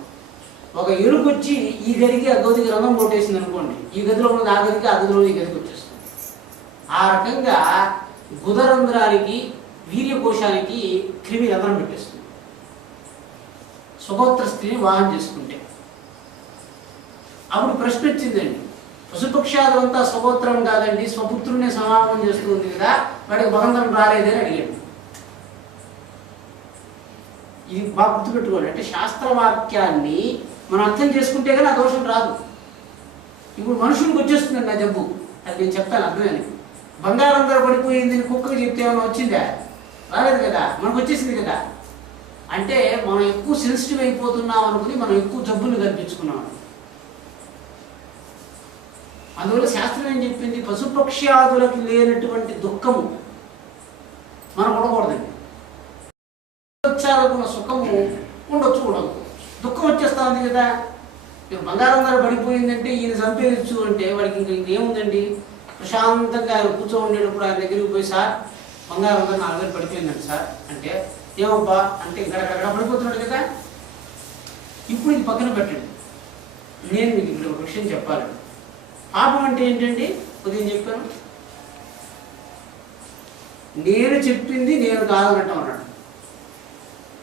ఒక ఎలుగు వచ్చి ఈ గదికి ఆ గదికి రంగం కొట్టేసింది అనుకోండి, ఈ గదిలో ఉన్నది ఆ గదికి, ఆ గదిలో ఈ గదికి వచ్చేస్తుంది. ఆ రకంగా గుదరంధ్రానికి వీర్యకోశానికి క్రిమి రంధ్రం పెట్టేస్తుంది స్వగోత్ర స్త్రీని వివాహం చేసుకుంటే. అప్పుడు ప్రశ్న వచ్చిందండి, పశుపక్షాదులంతా స్వగోత్రం కాదండి, స్వపుత్రుడిని సమాగమం చేస్తుంది కదా, వాడికి భగంధరం రాలేదని అడిగాడు. ఇది బాగా గుర్తుపెట్టుకోండి. అంటే శాస్త్రవాక్యాన్ని మనం అర్థం చేసుకుంటే కానీ ఆ దోషం రాదు. ఇప్పుడు మనుషులకు వచ్చేస్తుందండి ఆ జబ్బు, అది నేను చెప్తాను అర్థమని. బంగారం ధర పడిపోయింది కుక్కకి చెప్తే ఏమైనా వచ్చిందా? రాలేదు కదా, మనకు వచ్చేసింది కదా. అంటే మనం ఎక్కువ సెన్సిటివ్ అయిపోతున్నాం అనుకుని మనం ఎక్కువ జబ్బులు కల్పించుకున్నాం. అందువల్ల శాస్త్రం ఏం చెప్పింది? పశుపక్ష్యాదులకు లేనటువంటి దుఃఖము మనం ఉండకూడదండి. వచ్చాలనుకున్న సుఖము ఉండొచ్చు, ఉండదు. దుఃఖం వచ్చేస్తా ఉంది కదా. మీరు బంగారం ధర పడిపోయిందంటే ఈయన చంపేయచ్చు అంటే వాడికి ఇంకేముందండి? ప్రశాంతంగా ఆయన కూర్చో ఉండేటప్పుడు ఆయన దగ్గరికి పోయి, సార్ బంగారం ధర 4,000 పడిపోయిందండి సార్ అంటే, ఏమబ్బా అంటే ఇక్కడ పడిపోతున్నాడు కదా. ఇప్పుడు ఇది పక్కన పెట్టండి. నేను మీకు ఇక్కడ ఒక విషయం చెప్పాలండి. పాపం అంటే ఏంటండి? ఉదయం చెప్పాను, నేను చెప్పింది నేను కాదనటం అన్నాడు.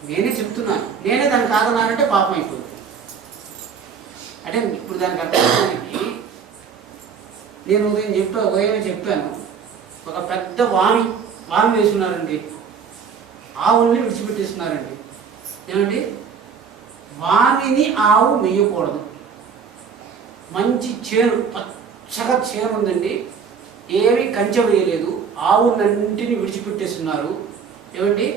నేనే చెప్తున్నాను, నేనే దాన్ని కాదన్నానంటే పాపం అయిపోతుంది. అంటే ఇప్పుడు దానికి అర్థానికి నేను ఉదయం చెప్పాను, ఒక పెద్ద వామి వేసుకున్నారండి, ఆవుల్ని విడిచిపెట్టేస్తున్నారండి. ఏమండి? వామిని ఆవు మెయ్యకూడదు. మంచి చేను, పచ్చగా చేను ఉందండి, ఏమీ కంచె వేయలేదు, ఆవులన్నింటినీ విడిచిపెట్టేస్తున్నారు. ఏమండి?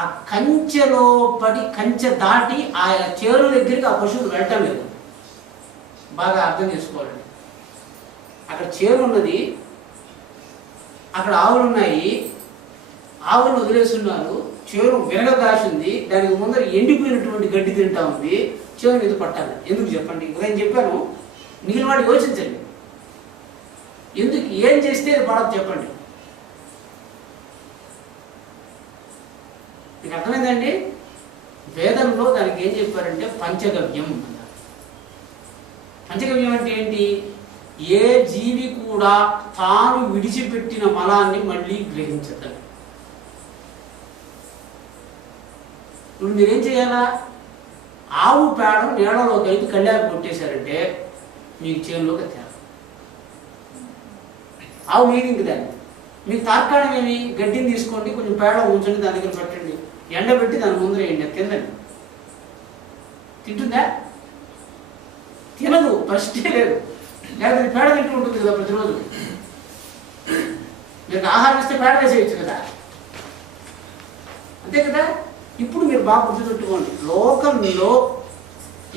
ఆ కంచెలో పడి కంచె దాటి ఆ చేను దగ్గరికి ఆ పశువులు వెళ్ళటం లేదు. బాగా అర్థం చేసుకోవాలండి. అక్కడ చేను ఉన్నది, అక్కడ ఆవులు ఉన్నాయి, ఆవులను వదిలేస్తున్నారు, చేను విరగదాసింది, దానికి ముందర ఎండిపోయినటువంటి గడ్డి తింటా ఉంది, చేను ఇది పట్టాలి. ఎందుకు చెప్పండి? ఉదయం చెప్పాను, మిగిలిన వాడు యోచించండి. ఎందుకు? ఏం చేస్తే అది పడదు చెప్పండి. మీకు అర్థమైందండి? వేదంలో దానికి ఏం చెప్పారంటే పంచగవ్యం అన్నారు. పంచగవ్యం అంటే ఏంటి? ఏ జీవి కూడా తాను విడిచిపెట్టిన మలాన్ని మళ్ళీ గ్రహించదు. ఇప్పుడు మీరేం చేయాలా? ఆవు పేడ నీడలో కలిపి కళ్ళాకు కొట్టేశారంటే మీకు చేనులోకి తేడా. ఆవు మీరింది దాన్ని. మీకు తార్కాణం ఏమి? గడ్డిని తీసుకోండి, కొంచెం పేడ ఉంచండి, దాని దగ్గర పెట్టండి, ఎండబెట్టి దాని ముందర వేయండి, తిందండి. తింటుందా? తినదు, పరిస్థితి లేదు. లేకపోతే పేడ తింటూ ఉంటుంది కదా ప్రతిరోజు. మీకు ఆహారం ఇస్తే పేడ వేసేయచ్చు కదా, అంతే కదా. ఇప్పుడు మీరు బాగా గుర్తుపెట్టుకోండి, లోకంలో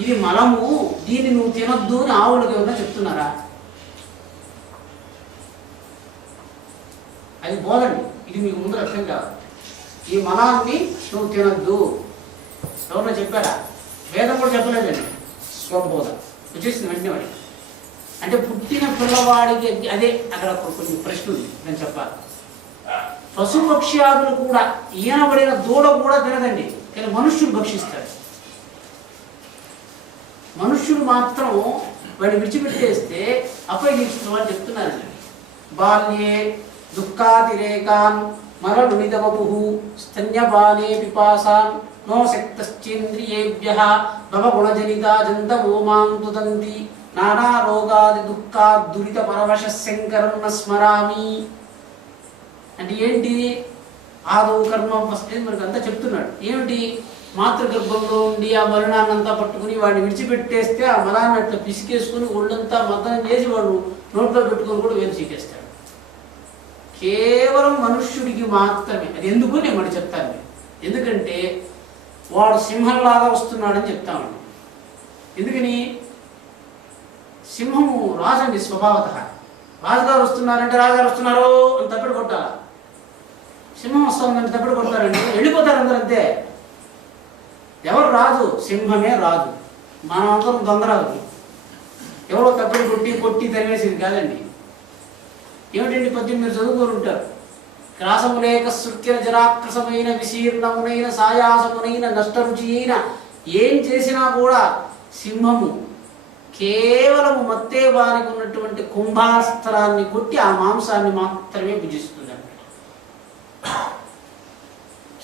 ఇది మలము, దీన్ని నువ్వు తినొద్దు అని ఆవులకు ఏమన్నా చెప్తున్నారా? అది బోధండి, ఇది మీకు ముందు అర్థం కాదు. ఈ మలాన్ని నువ్వు తినద్దు ఎవరన్నా చెప్పారా? వేదం కూడా చెప్పలేదండి, స్వబోధ వచ్చేసింది వెంటనే వాడి. అంటే పుట్టిన పిల్లవాడికి అదే అక్కడ కొన్ని ప్రశ్నలు నేను చెప్పాలి. పశుపక్ష్యాదులు కూడా, ఈయనబడిన దూడ కూడా తినదండి, కానీ మనుష్యుడు భక్షిస్తాడు. మనుష్యుడు మాత్రం వాడిని విడిచిపెట్టేస్తే అపరిణిస్తున్న వాళ్ళు చెప్తున్నారండి. బాల్యే దుఃఖాతిరేకాన్ మరలునిదవపు స్తన్యపానే పిపాసాన్ నో శక్తశ్చేంద్రియేభ్యః భవగుణజనితా జంతమోమాంతుదంతి నానా రోగాది దుఃఖాద్ దురిత పరవశ శంకరం న స్మరామి. అంటే ఏంటి? ఆదౌ కర్మ ఫస్ట్ మనకు అంతా చెప్తున్నాడు. ఏమిటి? మాతృగర్భంలో ఉండి ఆ మరణాన్ని అంతా పట్టుకుని వాడిని విడిచిపెట్టేస్తే ఆ మలాన్ని అట్లా పిసికేసుకుని ఒళ్ళంతా మద్దనం చేసి వాడు నోట్లో పెట్టుకొని కూడా వేలు చీకేస్తాడు. కేవలం మనుష్యుడికి మాత్రమే. అది ఎందుకు నేను మరి చెప్తాను. ఎందుకంటే వాడు సింహంలాగా వస్తున్నాడని చెప్తామండి. ఎందుకని? సింహము రాజండి స్వభావత. రాజుగారు వస్తున్నారంటే రాజుగారు వస్తున్నారు అని తప్పిడి కొట్టాల. సింహం వస్తుందంటే తప్పిడి కొడతారండి, వెళ్ళిపోతారు అందరూ అంతే. ఎవరు రాజు? సింహమే రాజు. మనం అందరం దొంగరాజు. ఎవరో తప్పిడి కొట్టి తరివేసింది కాదండి. ఏమిటండి? పద్యం మీరు చదువుకొని ఉంటారు. క్రాసములేక సృత్య జరాక్రసమైన విశీర్ణమునైన సాయాసమునైన నష్టరుచి అయిన ఏం చేసినా కూడా సింహము కేవలము మత్తే వారికి ఉన్నటువంటి కుంభాస్త్రాన్ని కొట్టి ఆ మాంసాన్ని మాత్రమే భుజిస్తుంది అన్నమాట.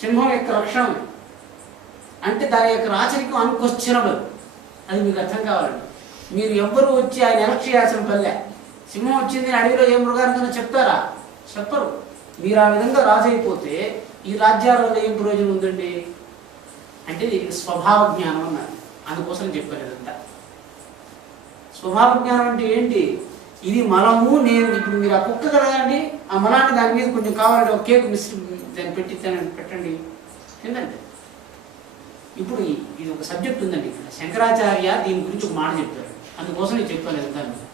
సింహం యొక్క లక్షణం అంటే దాని యొక్క రాచరికం అన్క్వశ్చనబుల్. అది మీకు అర్థం కావాలండి. మీరు ఎవ్వరూ వచ్చి ఆయన ఎలక్ట్ చేయాల్సిన పల్లె. సింహం వచ్చింది అడవిలో ఏ మృగానికైనా చెప్తారా? చెప్పరు. మీరు ఆ విధంగా రాజు అయిపోతే ఈ రాజ్యాలలో ఏం ప్రయోజనం ఉందండి? అంటే దీనికి స్వభావ జ్ఞానం అన్నారు. అందుకోసం చెప్పారు ఇదంతా. స్వభావ జ్ఞానం అంటే ఏంటి? ఇది మలము. నేను ఇప్పుడు మీరు ఆ కుక్క కదండి, ఆ మలాన్ని దాని మీద కొంచెం కావాలంటే ఒక కేక్ దాన్ని పెట్టండి ఏంటంటే. ఇప్పుడు ఇది ఒక సబ్జెక్ట్ ఉందండి ఇక్కడ. శంకరాచార్య దీని గురించి ఒక మాట చెప్తారు. అందుకోసం నేను చెప్పాను ఇదంతా.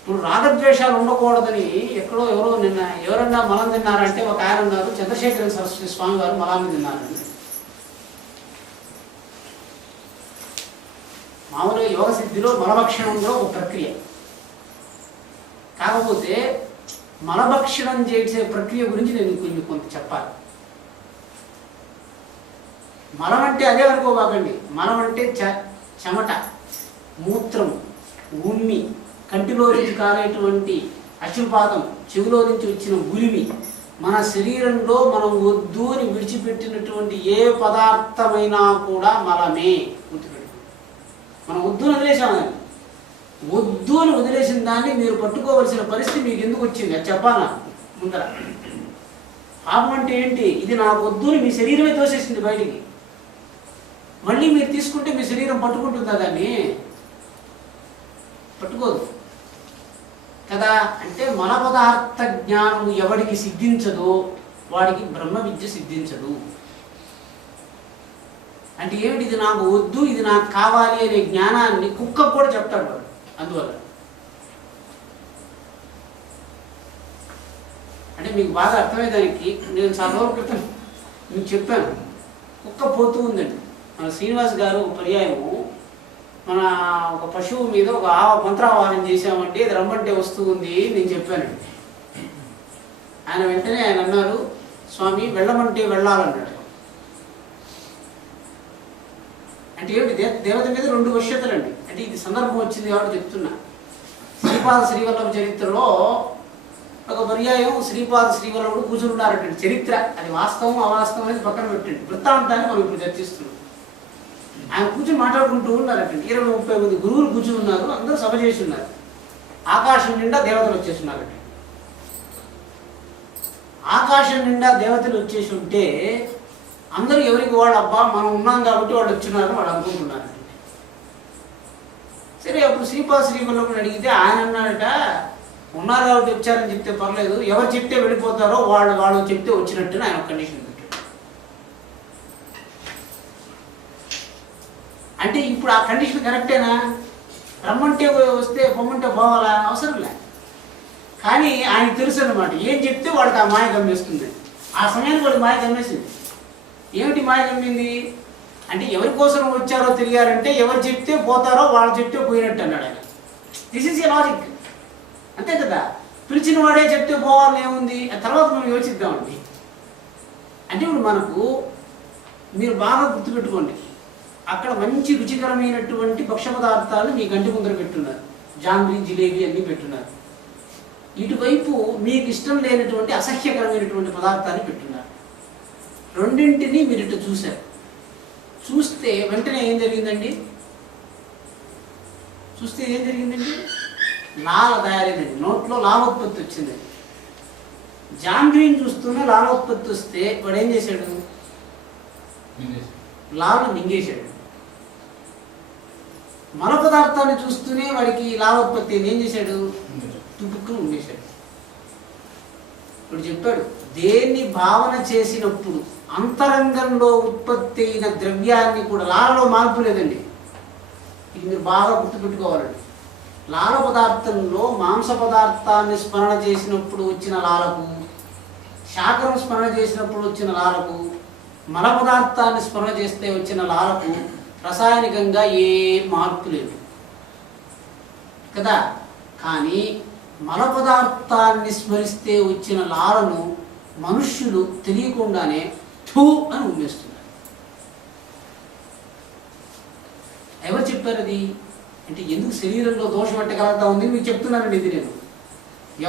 ఇప్పుడు రాగద్వేషాలు ఉండకూడదని ఎక్కడో ఎవరన్నా మలం తిన్నారంటే ఒక ఆయన ఉన్నారు, చంద్రశేఖర సరస్వతి స్వామి వారు మలాన్ని తిన్నారండి. మామూలుగా యోగ సిద్ధిలో మలభక్షణంలో ఒక ప్రక్రియ. కాకపోతే మలభక్షణం చేసే ప్రక్రియ గురించి నేను కొంత చెప్పాలి. మలం అంటే అదే అనుకోబాకండి. మలం అంటే చెమట, మూత్రం, ఉమ్మి, కంటిలో నుంచి కారేటువంటి అశ్రుపాతం, చెవిలో నుంచి వచ్చిన గులిమి, మన శరీరంలో మనం వద్దు అని విడిచిపెట్టినటువంటి ఏ పదార్థమైనా కూడా మలమే. గుర్తుపెట్టుకోండి. మనం వద్దు అని వదిలేసామని, వద్దు అని వదిలేసిన దాన్ని మీరు పట్టుకోవలసిన పరిస్థితి మీకు ఎందుకు వచ్చింది అది చెప్పాలా ముందర. పాపం అంటే ఏంటి? ఇది నాకు వద్దు అని మీ శరీరమే తోసేసింది బయటికి. మళ్ళీ మీరు తీసుకుంటే మీ శరీరం పట్టుకుంటుందా? దాన్ని పట్టుకోదు కదా. అంటే మన పదార్థ జ్ఞానం ఎవడికి సిద్ధించదో వాడికి బ్రహ్మ విద్య సిద్ధించదు. అంటే ఏమిటి? ఇది నాకు వద్దు, ఇది నాకు కావాలి అనే జ్ఞానాన్ని కుక్క కూడా చెప్తాడు వాడు. అందువల్ల అంటే మీకు బాగా అర్థమయ్యేదానికి నేను చాలా రోజుల క్రితం మీకు చెప్పాను. కుక్క పోతూ ఉందండి. మన శ్రీనివాస్ గారు పర్యాయము మన ఒక పశువు మీద ఒక మంత్రావాహనం చేశామంటే అది రమ్మంటే వస్తూ ఉంది నేను చెప్పానండి. ఆయన వెంటనే ఆయన అన్నారు, స్వామి వెళ్ళమంటే వెళ్ళాలన్నాడు. అంటే ఏమిటి దేవత మీద 2 వశ్యతలండి. అంటే ఇది సందర్భం వచ్చింది కాబట్టి చెప్తున్నా. శ్రీపాద శ్రీవల్లభ చరిత్రలో ఒక పర్యాయం శ్రీపాద శ్రీవల్లభుడు కూర్చున్నారటండి. చరిత్ర అది వాస్తవం అవాస్తవం అనేది పక్కన పెట్టండి, వృత్తాంతాన్ని మనం ఇప్పుడు చర్చిస్తున్నాం. ఆయన కూర్చొని మాట్లాడుకుంటూ ఉన్నారటండి. 20-30 మంది గురువులు కూర్చుని ఉన్నారు, అందరూ సభ చేసి ఉన్నారు. ఆకాశం నిండా దేవతలు వచ్చేస్తున్నారట. ఆకాశం నిండా దేవతలు వచ్చేసి ఉంటే అందరూ ఎవరికి వాళ్ళు అబ్బా మనం ఉన్నాం కాబట్టి వాళ్ళు వచ్చినారు వాళ్ళు అనుకుంటున్నారట. సరే అప్పుడు శ్రీపాద శ్రీవల్లభుని అడిగితే ఆయన అన్నాడట, ఉన్నారు కాబట్టి వచ్చారని చెప్తే పర్లేదు, ఎవరు చెప్తే వెళ్ళిపోతారో వాళ్ళు చెప్తే వచ్చినట్టు ఆయన ఒక కండిషన్ పెట్టాడు. అంటే ఇప్పుడు ఆ కండిషన్ కరెక్టేనా? రమ్మంటే వస్తే పొమ్మంటే పోవాలా? అవసరం లే. కానీ ఆయనకు తెలుసు అన్నమాట, ఏం చెప్తే వాడికి ఆ మాయ గమ్మేస్తుంది. ఆ సమయానికి వాడికి మాయ గమ్మేసింది. ఏమిటి మాయ గమ్మింది అంటే, ఎవరి కోసం వచ్చారో తెలియాలంటే ఎవరు చెప్తే పోతారో వాళ్ళు చెప్తే పోయినట్టు అన్నాడు ఆయన. దిస్ ఈజ్ ఏ లాజిక్, అంతే కదా. పిలిచిన వాడే చెప్తే పోవాలని ఏముంది, ఆ తర్వాత మనం యోచిద్దామండి. అంటే ఇప్పుడు మనకు మీరు బాగా గుర్తుపెట్టుకోండి, అక్కడ మంచి రుచికరమైనటువంటి భక్ష్య పదార్థాలు మీ గంటి ముందర పెట్టున్నారు. జాంగ్రీ జిలేబీ అన్నీ పెట్టున్నారు. ఇటువైపు మీకు ఇష్టం లేనటువంటి అసహ్యకరమైనటువంటి పదార్థాన్ని పెట్టున్నారు. రెండింటినీ మీరు ఇటు చూశారు. చూస్తే వెంటనే ఏం జరిగిందండి? లాల తయారైందండి. నోట్లో లాలోత్పత్తి వచ్చిందండి. జాంగ్రీని చూస్తూనే లాలోత్పత్తి వస్తే వాడు ఏం చేశాడు? లాలు మింగేశాడు. మల పదార్థాన్ని చూస్తూనే వాడికి లాలోత్పత్తి ఏం చేశాడు? తుపుక్కును ఉండేశాడు. ఇప్పుడు చెప్పాడు, దేన్ని భావన చేసినప్పుడు అంతరంగంలో ఉత్పత్తి అయిన ద్రవ్యాన్ని కూడా, లాలలో మార్పు లేదండి, ఇది మీరు బాగా గుర్తుపెట్టుకోవాలండి. లాల పదార్థంలో మాంస పదార్థాన్ని స్మరణ చేసినప్పుడు వచ్చిన లాలకు, శాకం స్మరణ చేసినప్పుడు వచ్చిన లాలకు, మల పదార్థాన్ని స్మరణ చేస్తే వచ్చిన లాలకు రసాయనికంగా ఏ మార్పు లేదు కదా. కానీ మల పదార్థాన్ని స్మరిస్తే వచ్చిన లాలను మనుష్యులు తెలియకుండానే థూ అని ఉమ్మేస్తున్నారు. ఎవరు చెప్పారు అది? అంటే ఎందుకు శరీరంలో దోషం ఎట్టగలుగుతా ఉంది మీకు చెప్తున్నానండి. ఇది నేను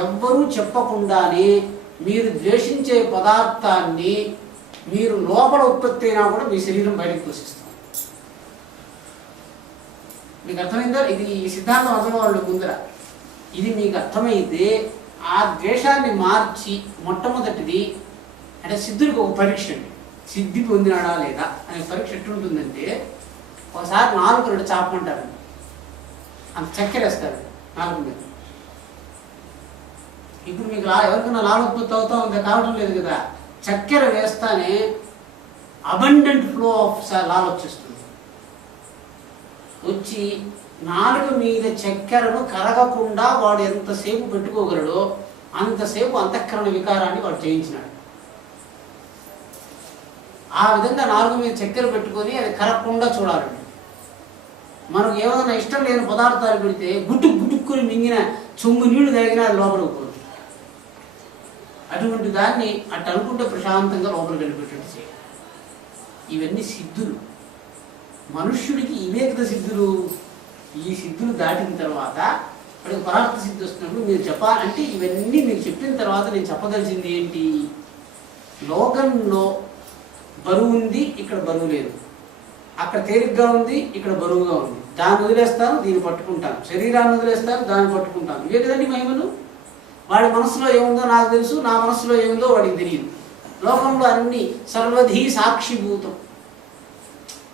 ఎవ్వరూ చెప్పకుండానే మీరు ద్వేషించే పదార్థాన్ని మీరు లోపల ఉత్పత్తి అయినా కూడా మీ శరీరం బయటకు పోషిస్తాం. మీకు అర్థమైందా? ఇది ఈ సిద్ధాంతం అర్థం వాళ్ళు ముందర ఇది మీకు అర్థమైతే ఆ ద్వేషాన్ని మార్చి, మొట్టమొదటిది అంటే సిద్ధుడికి ఒక పరీక్ష అండి, సిద్ధి పొందినాడా లేదా అనే పరీక్ష ఎట్లుంటుందంటే, ఒకసారి 4 చాపమంటారండి, అంత చక్కెర వేస్తారు 4 మీద. ఇప్పుడు మీకు ఎవరికైనా లాలోత్పత్తి అవుతా ఉందా? కావడం లేదు కదా. చక్కెర వేస్తానే అబండెంట్ ఫ్లో ఆఫ్ లాల్ వచ్చేస్తుంది. వచ్చి 4 మీద చక్కెరను కరగకుండా వాడు ఎంతసేపు పెట్టుకోగలడో అంతసేపు అంతఃకరణ వికారాన్ని వాడు చేయించినాడు. ఆ విధంగా 4 మీద చక్కెర పెట్టుకొని అది కరగకుండా చూడాలండి. మనకు ఏమైనా ఇష్టం లేని పదార్థాలు పెడితే గుట్టుకుని మింగిన చొమ్ము నీళ్లు తాగినా అది లోపలికి పోదు. అటువంటి దాన్ని అటు అనుకుంటే ప్రశాంతంగా లోపలికి వెళ్ళిపెట్టేట్టు చేయాలి. ఇవన్నీ సిద్ధులు. మనుష్యుడికి ఇవే కదా సిద్ధులు. ఈ సిద్ధులు దాటిన తర్వాత వాడికి పరార్థ సిద్ధి వస్తున్నప్పుడు మీరు చెప్పాలంటే ఇవన్నీ మీరు చెప్పిన తర్వాత నేను చెప్పదలిచింది ఏంటి? లోకంలో బరువు ఉంది, ఇక్కడ బరువు లేదు. అక్కడ తేలిగ్గా ఉంది, ఇక్కడ బరువుగా ఉంది. దాన్ని వదిలేస్తాను, దీన్ని పట్టుకుంటాను. శరీరాన్ని వదిలేస్తాను, దాన్ని పట్టుకుంటాను. ఇవే కదండి మహిమలు. వాడి మనసులో ఏముందో నాకు తెలుసు, నా మనసులో ఏముందో వాడికి తెలియదు. లోకంలో అన్ని సర్వధీ సాక్షిభూతం.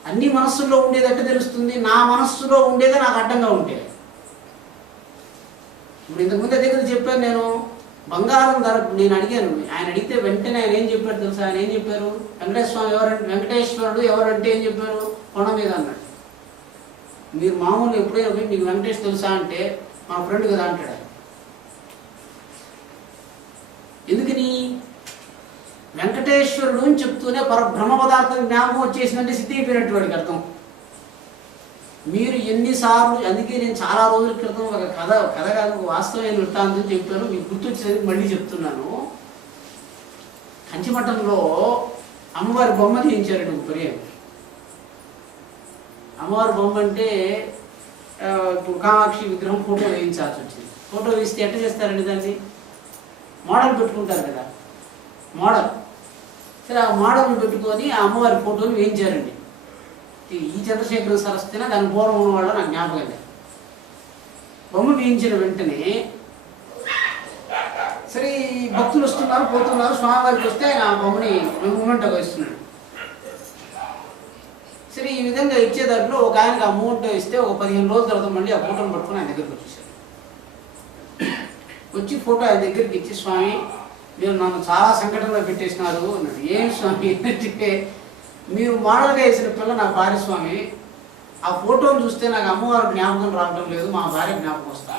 అన్ని మనస్సులో ఉండేదట్టు తెలుస్తుంది. నా మనస్సులో ఉండేదే నాకు అడ్డంగా ఉంటే. ఇప్పుడు ఇంతకుముందు అదే కదా చెప్పాను నేను. బంగారం ధర నేను అడిగాను, ఆయన అడిగితే వెంటనే ఆయన ఏం చెప్పారు తెలుసా? ఆయన ఏం చెప్పారు? వెంకటేశ్వరుడు ఎవరంటే ఏం చెప్పారు? కొండ మీద అన్నాడు. మీరు మామూలు ఎప్పుడైనా పోయి మీకు వెంకటేష్ తెలుసా అంటే మా ఫ్రెండ్ కదా అంటాడు. ఎందుకని? వెంకటేశ్వరుడు అని చెప్తూనే బ్రహ్మ పదార్థం జ్ఞాపకం వచ్చేసిందంటే సిద్ధి అయిపోయినట్టు వాడికి అర్థం. మీరు ఎన్నిసార్లు, అందుకే నేను చాలా రోజుల క్రితం ఒక కథ కాదు, ఒక వాస్తవమైన వృత్తాంతం చెప్పాను, మీకు గుర్తొచ్చేది మళ్ళీ చెప్తున్నాను. కంచిమఠంలో అమ్మవారి బొమ్మ తీయించారండి ఒక పర్యాయం. అమ్మవారి బొమ్మ అంటే ఇప్పుడు కామాక్షి విగ్రహం ఫోటో వేయించాల్సి వచ్చింది. ఫోటో వేస్తే ఎట్లా చేస్తారండి దాన్ని? మోడల్ పెట్టుకుంటారు కదా, మోడల్. సరే ఆ మోడల్ని పెట్టుకొని ఆ అమ్మవారి ఫోటోని వేయించారండి. ఈ చంద్రశేఖర సరస్వతిన దాని పూర్వం ఉన్న వాళ్ళు నాకు జ్ఞాపకం లేదు. బొమ్మ వేయించిన వెంటనే సరే భక్తులు వస్తున్నారు పోతున్నారు, స్వామివారికి వస్తే ఆయన ఆ బొమ్మని మూమెంట్ ఇస్తున్నాడు. సరే ఈ విధంగా ఇచ్చే దాంట్లో ఒక ఆయనకి ఆ మూమెంట్ ఇస్తే ఒక 15 రోజుల తర్వాత మళ్ళీ ఆ ఫోటోని పట్టుకుని ఆయన దగ్గరికి వచ్చేసాడు. వచ్చి ఫోటో ఆయన దగ్గరికి ఇచ్చి, స్వామి మీరు నన్ను చాలా సంకటంలో పెట్టేసినారు అన్నాడు. ఏం స్వామి అంటే, మీరు మోడల్గా వేసిన పిల్ల నా భార్య స్వామి, ఆ ఫోటోని చూస్తే నాకు అమ్మవారి జ్ఞాపకం రావడం లేదు, మా భార్య జ్ఞాపకం వస్తా.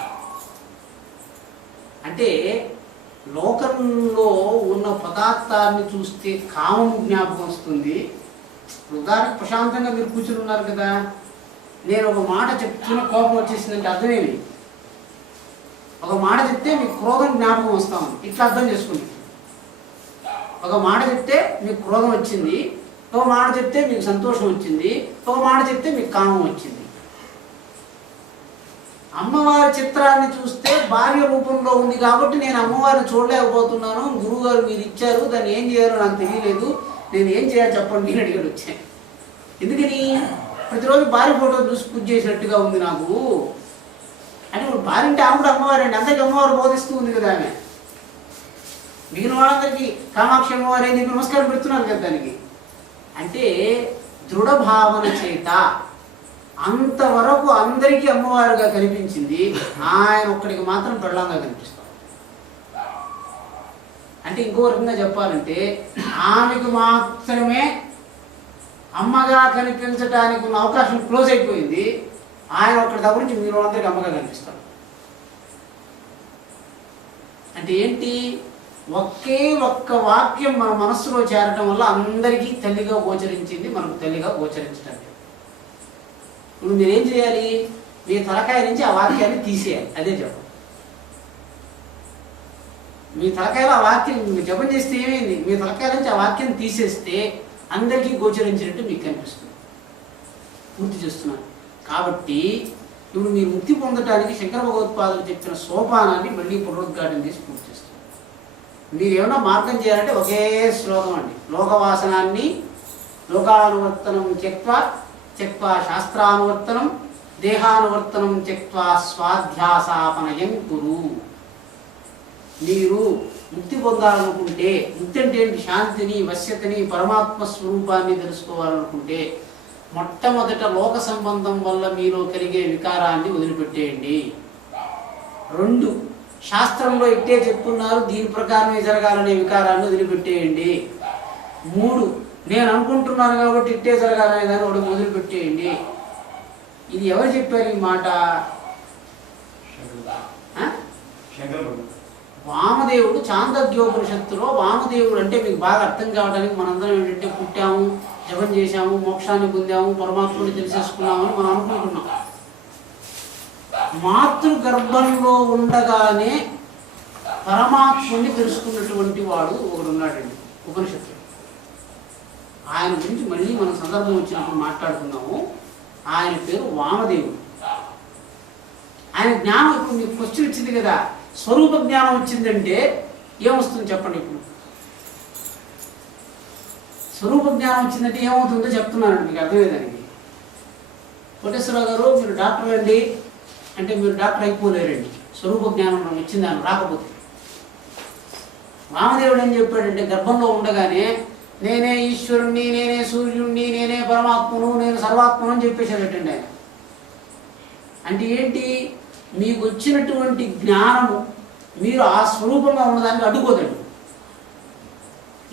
అంటే లోకంలో ఉన్న పదార్థాన్ని చూస్తే కామం జ్ఞాపకం వస్తుంది. ఉదాహరణకు ప్రశాంతంగా మీరు కూర్చుని ఉన్నారు కదా, నేను ఒక మాట చెప్తున్న కోపం వచ్చేసిందంటే అర్థమేమి? ఒక మాట చెప్తే మీకు క్రోధం జ్ఞాపకం వస్తాము, ఇట్లా అర్థం చేసుకోండి. ఒక మాట చెప్తే మీకు క్రోధం వచ్చింది, ఒక మాట చెప్తే మీకు సంతోషం వచ్చింది, ఒక మాట చెప్తే మీకు కామం వచ్చింది. అమ్మవారి చిత్రాన్ని చూస్తే భార్య రూపంలో ఉంది కాబట్టి నేను అమ్మవారిని చూడలేకపోతున్నాను, గురువుగారు మీరు ఇచ్చారు, దాన్ని ఏం చేయాలో నాకు తెలియలేదు, నేను ఏం చేయాలి చెప్పండి నేను అడిగాడు వచ్చాను. ఎందుకని? ప్రతిరోజు భార్య ఫోటో చూసి పూజ చేసినట్టుగా ఉంది నాకు. అంటే ఇప్పుడు భార్య అంటే ఆమె కూడా అమ్మవారి అండి, అందరికీ అమ్మవారు బోధిస్తూ ఉంది కదా ఆమె. మిగిలిన వాళ్ళందరికీ కామాక్షి అమ్మవారు అని చెప్పి నమస్కారం పెడుతున్నారు కదా దానికి. అంటే దృఢ భావన చేత అంతవరకు అందరికీ అమ్మవారుగా కనిపించింది, ఆయన ఒక్కడికి మాత్రం పెళ్ళంగా కనిపిస్తాం. అంటే ఇంకో రకంగా చెప్పాలంటే ఆమెకు మాత్రమే అమ్మగా కనిపించడానికి ఉన్న అవకాశం క్లోజ్ అయిపోయింది, ఆయన ఒక్కడి దగ్గర నుంచి మీరు అందరికీ అమ్మగా కనిపిస్తారు. అంటే ఏంటి? ఒకే ఒక్క వాక్యం మన మనస్సులో చేరటం వల్ల అందరికీ తల్లిగా గోచరించింది, మనకు తల్లిగా గోచరించడం. ఇప్పుడు మీరేం చేయాలి? మీ తలకాయ నుంచి ఆ వాక్యాన్ని తీసేయాలి. అదే జపం. మీ తలకాయలో ఆ వాక్యం జపం చేస్తే ఏమైంది? మీ తలకాయ నుంచి ఆ వాక్యం తీసేస్తే అందరికీ గోచరించినట్టు మీకు కనిపిస్తుంది. పూర్తి చేస్తున్నాను కాబట్టి ఇప్పుడు మీరు ముక్తి పొందడానికి శంకర భగవత్పాదులు చెప్పిన సోపానాన్ని మళ్ళీ పునరుద్ఘాటన చేసి పూర్తి చేస్తున్నారు. మీరు ఏమైనా మార్గం చేయాలంటే ఒకే శ్లోకం అండి. లోకవాసనాన్ని లోకానువర్తనం త్యక్త్వా త్యక్త్వా శాస్త్రానువర్తనం దేహానువర్తనం త్యక్త్వా స్వాధ్యాసాపనయం కురు. మీరు ముక్తి పొందాలనుకుంటే, ముక్తి అంటే ఏంటి? శాంతిని, వశ్యతని, పరమాత్మ స్వరూపాన్ని తెలుసుకోవాలనుకుంటే మొట్టమొదట లోక సంబంధం వల్ల మీలో కలిగే వికారాన్ని వదిలిపెట్టేయండి. 2, శాస్త్రంలో ఇట్టే చెప్తున్నారు దీని ప్రకారమే జరగాలనే వికారాన్ని వదిలిపెట్టేయండి. 3, నేను అనుకుంటున్నాను కాబట్టి ఇట్టే జరగాలనే దాన్ని ఒకటి వదిలిపెట్టేయండి. ఇది ఎవరు చెప్పారు ఈ మాట? వామదేవుడు. చాందోగ్యోపనిషత్తులో వామదేవుడు అంటే మీకు బాగా అర్థం కావడానికి మనందరం ఏంటంటే పుట్టాము, జపం చేశాము, మోక్షాన్ని పొందాము, పరమాత్మని తెలిసేసుకున్నామని మనం అనుకుంటున్నాం. మాతృగర్భంలో ఉండగానే పరమాత్మని తెలుసుకున్నటువంటి వాడు ఒకడు ఉన్నాడండి ఉపనిషత్తులో. ఆయన గురించి మళ్ళీ మనం సందర్భం వచ్చినప్పుడు మాట్లాడుకున్నాము. ఆయన పేరు వామదేవుడు. ఆయన జ్ఞానం ఇప్పుడు మీకు క్వశ్చన్ వచ్చింది కదా, స్వరూప జ్ఞానం వచ్చిందంటే ఏమొస్తుంది చెప్పండి? ఇప్పుడు స్వరూప జ్ఞానం వచ్చిందంటే ఏమవుతుందో చెప్తున్నానండి, మీకు అర్థమయ్యేదానికి. కోటేశ్వరరావు గారు మీరు డాక్టర్ అండి అంటే మీరు డాక్టర్ అయిపోలేరండి, స్వరూప జ్ఞానం వచ్చింది అని రాకపోతే. వామదేవుడు ఏం చెప్పాడంటే గర్భంలో ఉండగానే నేనే ఈశ్వరుణ్ణి, నేనే సూర్యుణ్ణి, నేనే పరమాత్మను, నేను సర్వాత్మను అని చెప్పేసాడటండి ఆయన. అంటే ఏంటి? మీకు వచ్చినటువంటి జ్ఞానము మీరు ఆ స్వరూపంగా ఉన్నదానికి అడ్డుకోదండి.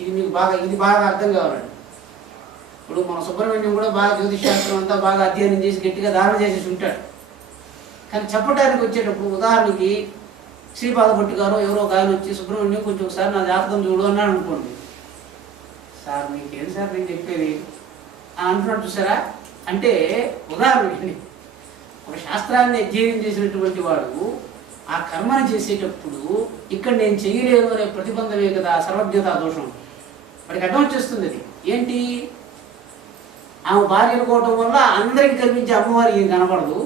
ఇది బాగా అర్థం కావాలండి. ఇప్పుడు మన సుబ్రహ్మణ్యం కూడా బాగా జ్యోతిష్ శాస్త్రం అంతా బాగా అధ్యయనం చేసి గట్టిగా ధారణ చేసేసి ఉంటాడు. కానీ చెప్పడానికి వచ్చేటప్పుడు ఉదాహరణకి శ్రీపాదభట్టు గారు ఎవరో ఒక ఆయన వచ్చి సుబ్రహ్మణ్యం కొంచెం ఒకసారి నా జాతకం చూడు అన్నాడు అనుకోండి. సార్ మీకేం సార్ నేను చెప్పేది అని అంటున్నాడు చూసారా? అంటే ఉదాహరణకి ఒక శాస్త్రాన్ని అధ్యయనం చేసినటువంటి వాడు ఆ కర్మను చేసేటప్పుడు ఇక్కడ నేను చేయలేను అనే ప్రతిబంధమే కదా సర్వజ్ఞతా దోషం. వాడికి అర్థం వచ్చేస్తుంది. అది ఏంటి? ఆమె భార్య అనుకోవటం వల్ల అందరికీ కనిపించే అమ్మవారికి ఏం కనపడదు.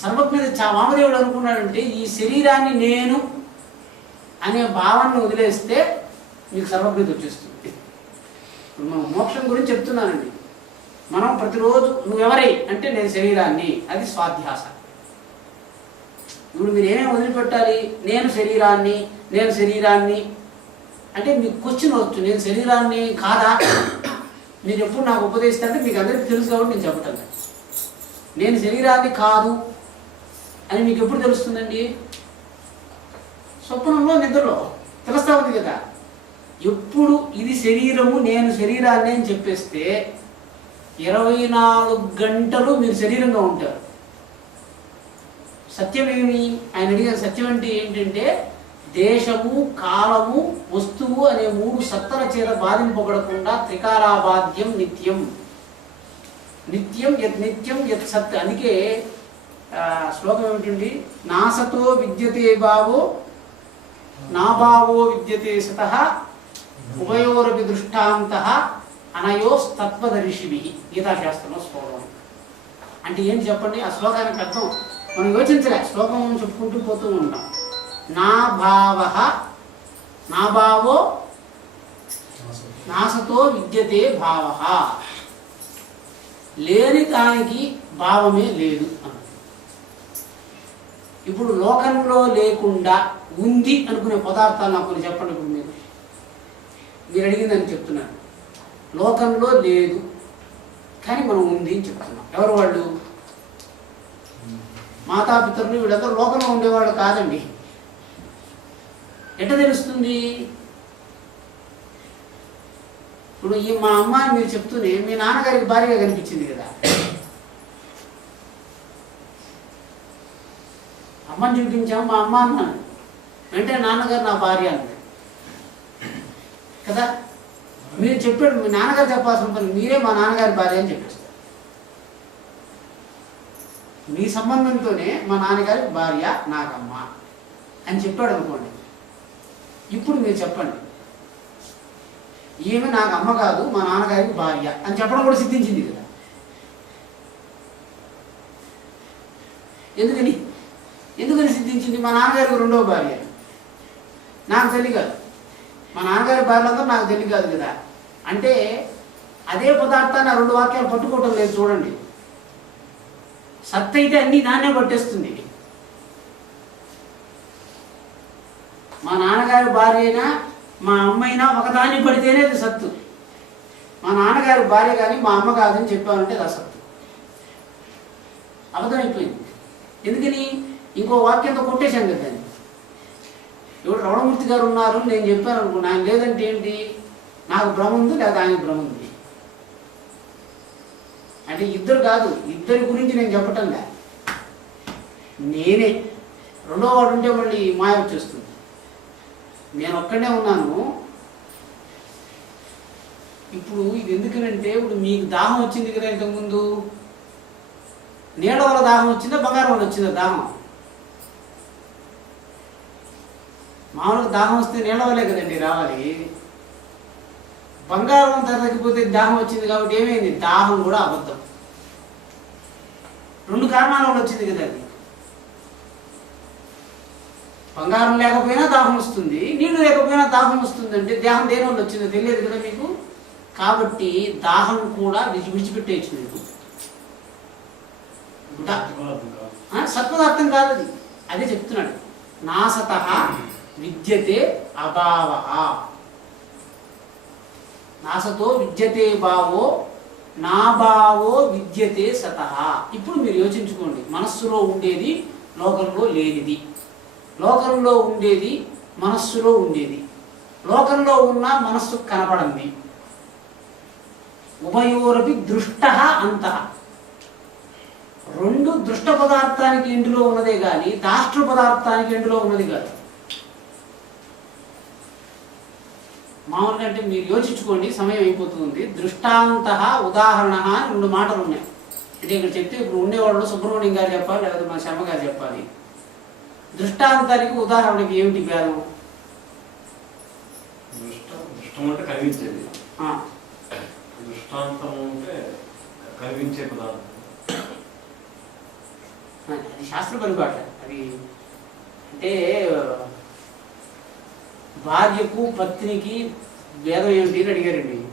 సర్వజ్ఞ వామదేవుడు అనుకున్నాడంటే ఈ శరీరాన్ని నేను అనే భావాన్ని వదిలేస్తే మీకు సర్వజ్ఞత వచ్చేస్తుంది. ఇప్పుడు మనం మోక్షం గురించి చెప్తున్నానండి. మనం ప్రతిరోజు నువ్వెవరై అంటే నేను శరీరాన్ని, అది స్వాధ్యాస. ఇప్పుడు మీరు ఏమేమి వదిలిపెట్టాలి? నేను శరీరాన్ని అంటే మీకు క్వశ్చన్ వచ్చు, నేను శరీరాన్ని కాదా? మీరు ఎప్పుడు నాకు ఉపదేశిస్తే అంటే మీకు అందరికీ తెలుసు కాబట్టి నేను చెప్పటం. నేను శరీరాన్ని కాదు అని మీకు ఎప్పుడు తెలుస్తుందండి? స్వప్నంలో, నిద్రలో తెలుస్తా ఉంది కదా. ఎప్పుడు ఇది శరీరము, నేను శరీరాన్ని అని చెప్పేస్తే 24 గంటలు మీరు శరీరంగా ఉంటారు. సత్యమేమి? ఆయన అడిగిన సత్యం అంటే ఏంటంటే దేశము, కాలము, వస్తువు అనే 3 సత్తల చేత బాధింపబడకుండా త్రికారాబాధ్యం నిత్యం. నిత్యం యత్ నిత్యం యత్ సత్. అందుకే శ్లోకం ఏమిటండి? నాసతో విద్యతే భావో నాభావో విద్యతే సతః ఉభయోరపి దృష్టాంతః అనయోస్తత్వదర్శిభిః. గీతాశాస్త్రంలో శ్లోకం. అంటే ఏం చెప్పండి? ఆ శ్లోకానికి అర్థం మనం యోచించలే, శ్లోకం చెప్పుకుంటూ పోతూ ఉంటాం. నా భావో నాసతో విద్యతే భావః. లేని దానికి భావమే లేదు. ఇప్పుడు లోకంలో లేకుండా ఉంది అనుకునే పదార్థాలు నాకు కొన్ని చెప్పండి. ఇప్పుడు మీరు అడిగిందని చెప్తున్నాను. లోకంలో లేదు కానీ మనం ఉంది అని చెప్తున్నాం. ఎవరు వాళ్ళు? మాతాపితరులు, వీళ్ళందరూ లోకంలో ఉండేవాళ్ళు కాదండి. ఎట్లా తెలుస్తుంది? ఇప్పుడు మా అమ్మ అని మీరు చెప్తూనే మీ నాన్నగారికి భార్యగా కనిపించింది కదా. అమ్మని చూపించాము, మా అమ్మ అన్నాను, వెంటనే నాన్నగారు నా భార్య అన్నాడు కదా. మీరు చెప్పాడు, మీ నాన్నగారు చెప్పాల్సిన పని మీరే మా నాన్నగారి భార్య అని చెప్పేస్తారు. మీ సంబంధంతోనే మా నాన్నగారి భార్య నాకమ్మ అని చెప్పాడు అనుకోండి. ఇప్పుడు మీరు చెప్పండి, ఈమె నాకు అమ్మ కాదు మా నాన్నగారికి భార్య అని చెప్పడం కూడా సిద్ధించింది కదా. ఎందుకని సిద్ధించింది? మా నాన్నగారికి 2వ భార్య, నాకు తల్లి కాదు. మా నాన్నగారి భార్యలందరూ నాకు తల్లి కాదు కదా. అంటే అదే పదార్థాన్ని 2 వాక్యాలు పట్టుకోవటం లేదు. చూడండి, సత్ అయితే అన్నీ దాన్నే పట్టేస్తుంది. మా నాన్నగారి భార్య అయినా మా అమ్మ అయినా ఒకదాన్ని పడితేనే అది సత్తు. మా నాన్నగారి భార్య కానీ మా అమ్మ కాదని చెప్పామంటే అది అసత్తు. అబద్ధమైపోయింది. ఎందుకని? ఇంకో వాక్యంతో కొట్టేశాను కదా. ఇప్పుడు రమణమూర్తి గారు ఉన్నారు నేను చెప్పాను అనుకున్నా, ఆయన లేదంటే ఏంటి? నాకు భ్రమ ఉంది లేదా ఆయన భ్రమ ఉంది అంటే ఇద్దరు కాదు, ఇద్దరి గురించి నేను చెప్పటంలే. నేనే 2వ వాడు ఉంటే మళ్ళీ మాయ వచ్చేస్తుంది. నేను ఒక్కడే ఉన్నాను. ఇప్పుడు ఇది ఎందుకనంటే, ఇప్పుడు మీకు దాహం వచ్చింది కదా ఇంతకుముందు. నీళ్ళ వల్ల దాహం వచ్చిందా, బంగారం వల్ల వచ్చిందా దాహం? మామూలుగా దాహం వస్తే నీళ్ళ వల్లే కదండి రావాలి. బంగారం ధర తగ్గిపోతే దాహం వచ్చింది కాబట్టి ఏమైంది? దాహం కూడా అబద్ధం. 2 కారణాల వల్ల వచ్చింది కదా అది. బంగారం లేకపోయినా దాహం వస్తుంది, నీళ్లు లేకపోయినా దాహం వస్తుంది. అంటే దాహం దేని వల్ల వచ్చిందో తెలియదు కదా మీకు. కాబట్టి దాహం కూడా విడిచిపెట్టేయచ్చు మీకు. సత్పదార్థం కాదు అది. అదే చెప్తున్నాడు, నాసతః విద్యతే అభావ. నాసతో విద్యతే భావో నాభావో విద్యతే సతః. ఇప్పుడు మీరు యోచించుకోండి, మనస్సులో ఉండేది లోకంలో లేనిది, లోకంలో ఉండేది మనస్సులో ఉండేది, లోకంలో ఉన్న మనస్సు కనపడింది. ఉభయోరపి దృష్టః అంతః. 2 దృష్ట పదార్థానికి ఎండులో ఉన్నదే కానీ దాష్ట్ర పదార్థానికి ఎండులో ఉన్నది కాదు. మామూలుగా అంటే మీరు యోచించుకోండి, సమయం అయిపోతుంది. దృష్టాంతః ఉదాహరణ అని 2 మాటలు ఉన్నాయి. అంటే ఇక్కడ చెప్తే ఇప్పుడు ఉండేవాళ్ళు సుబ్రహ్మణ్యం గారు చెప్పాలి, లేకపోతే మన శర్మ గారు చెప్పాలి. దృష్టాంతానికి ఉదాహరణకి ఏమిటి భేదం? దృష్టం అంటే కనిపించేది, దృష్టాంతం కనిపించే పదార్థం. అది శాస్త్ర పరిభాష. అది అంటే భార్యకు పత్నికి భేదం ఏమిటి అని అడిగారండి.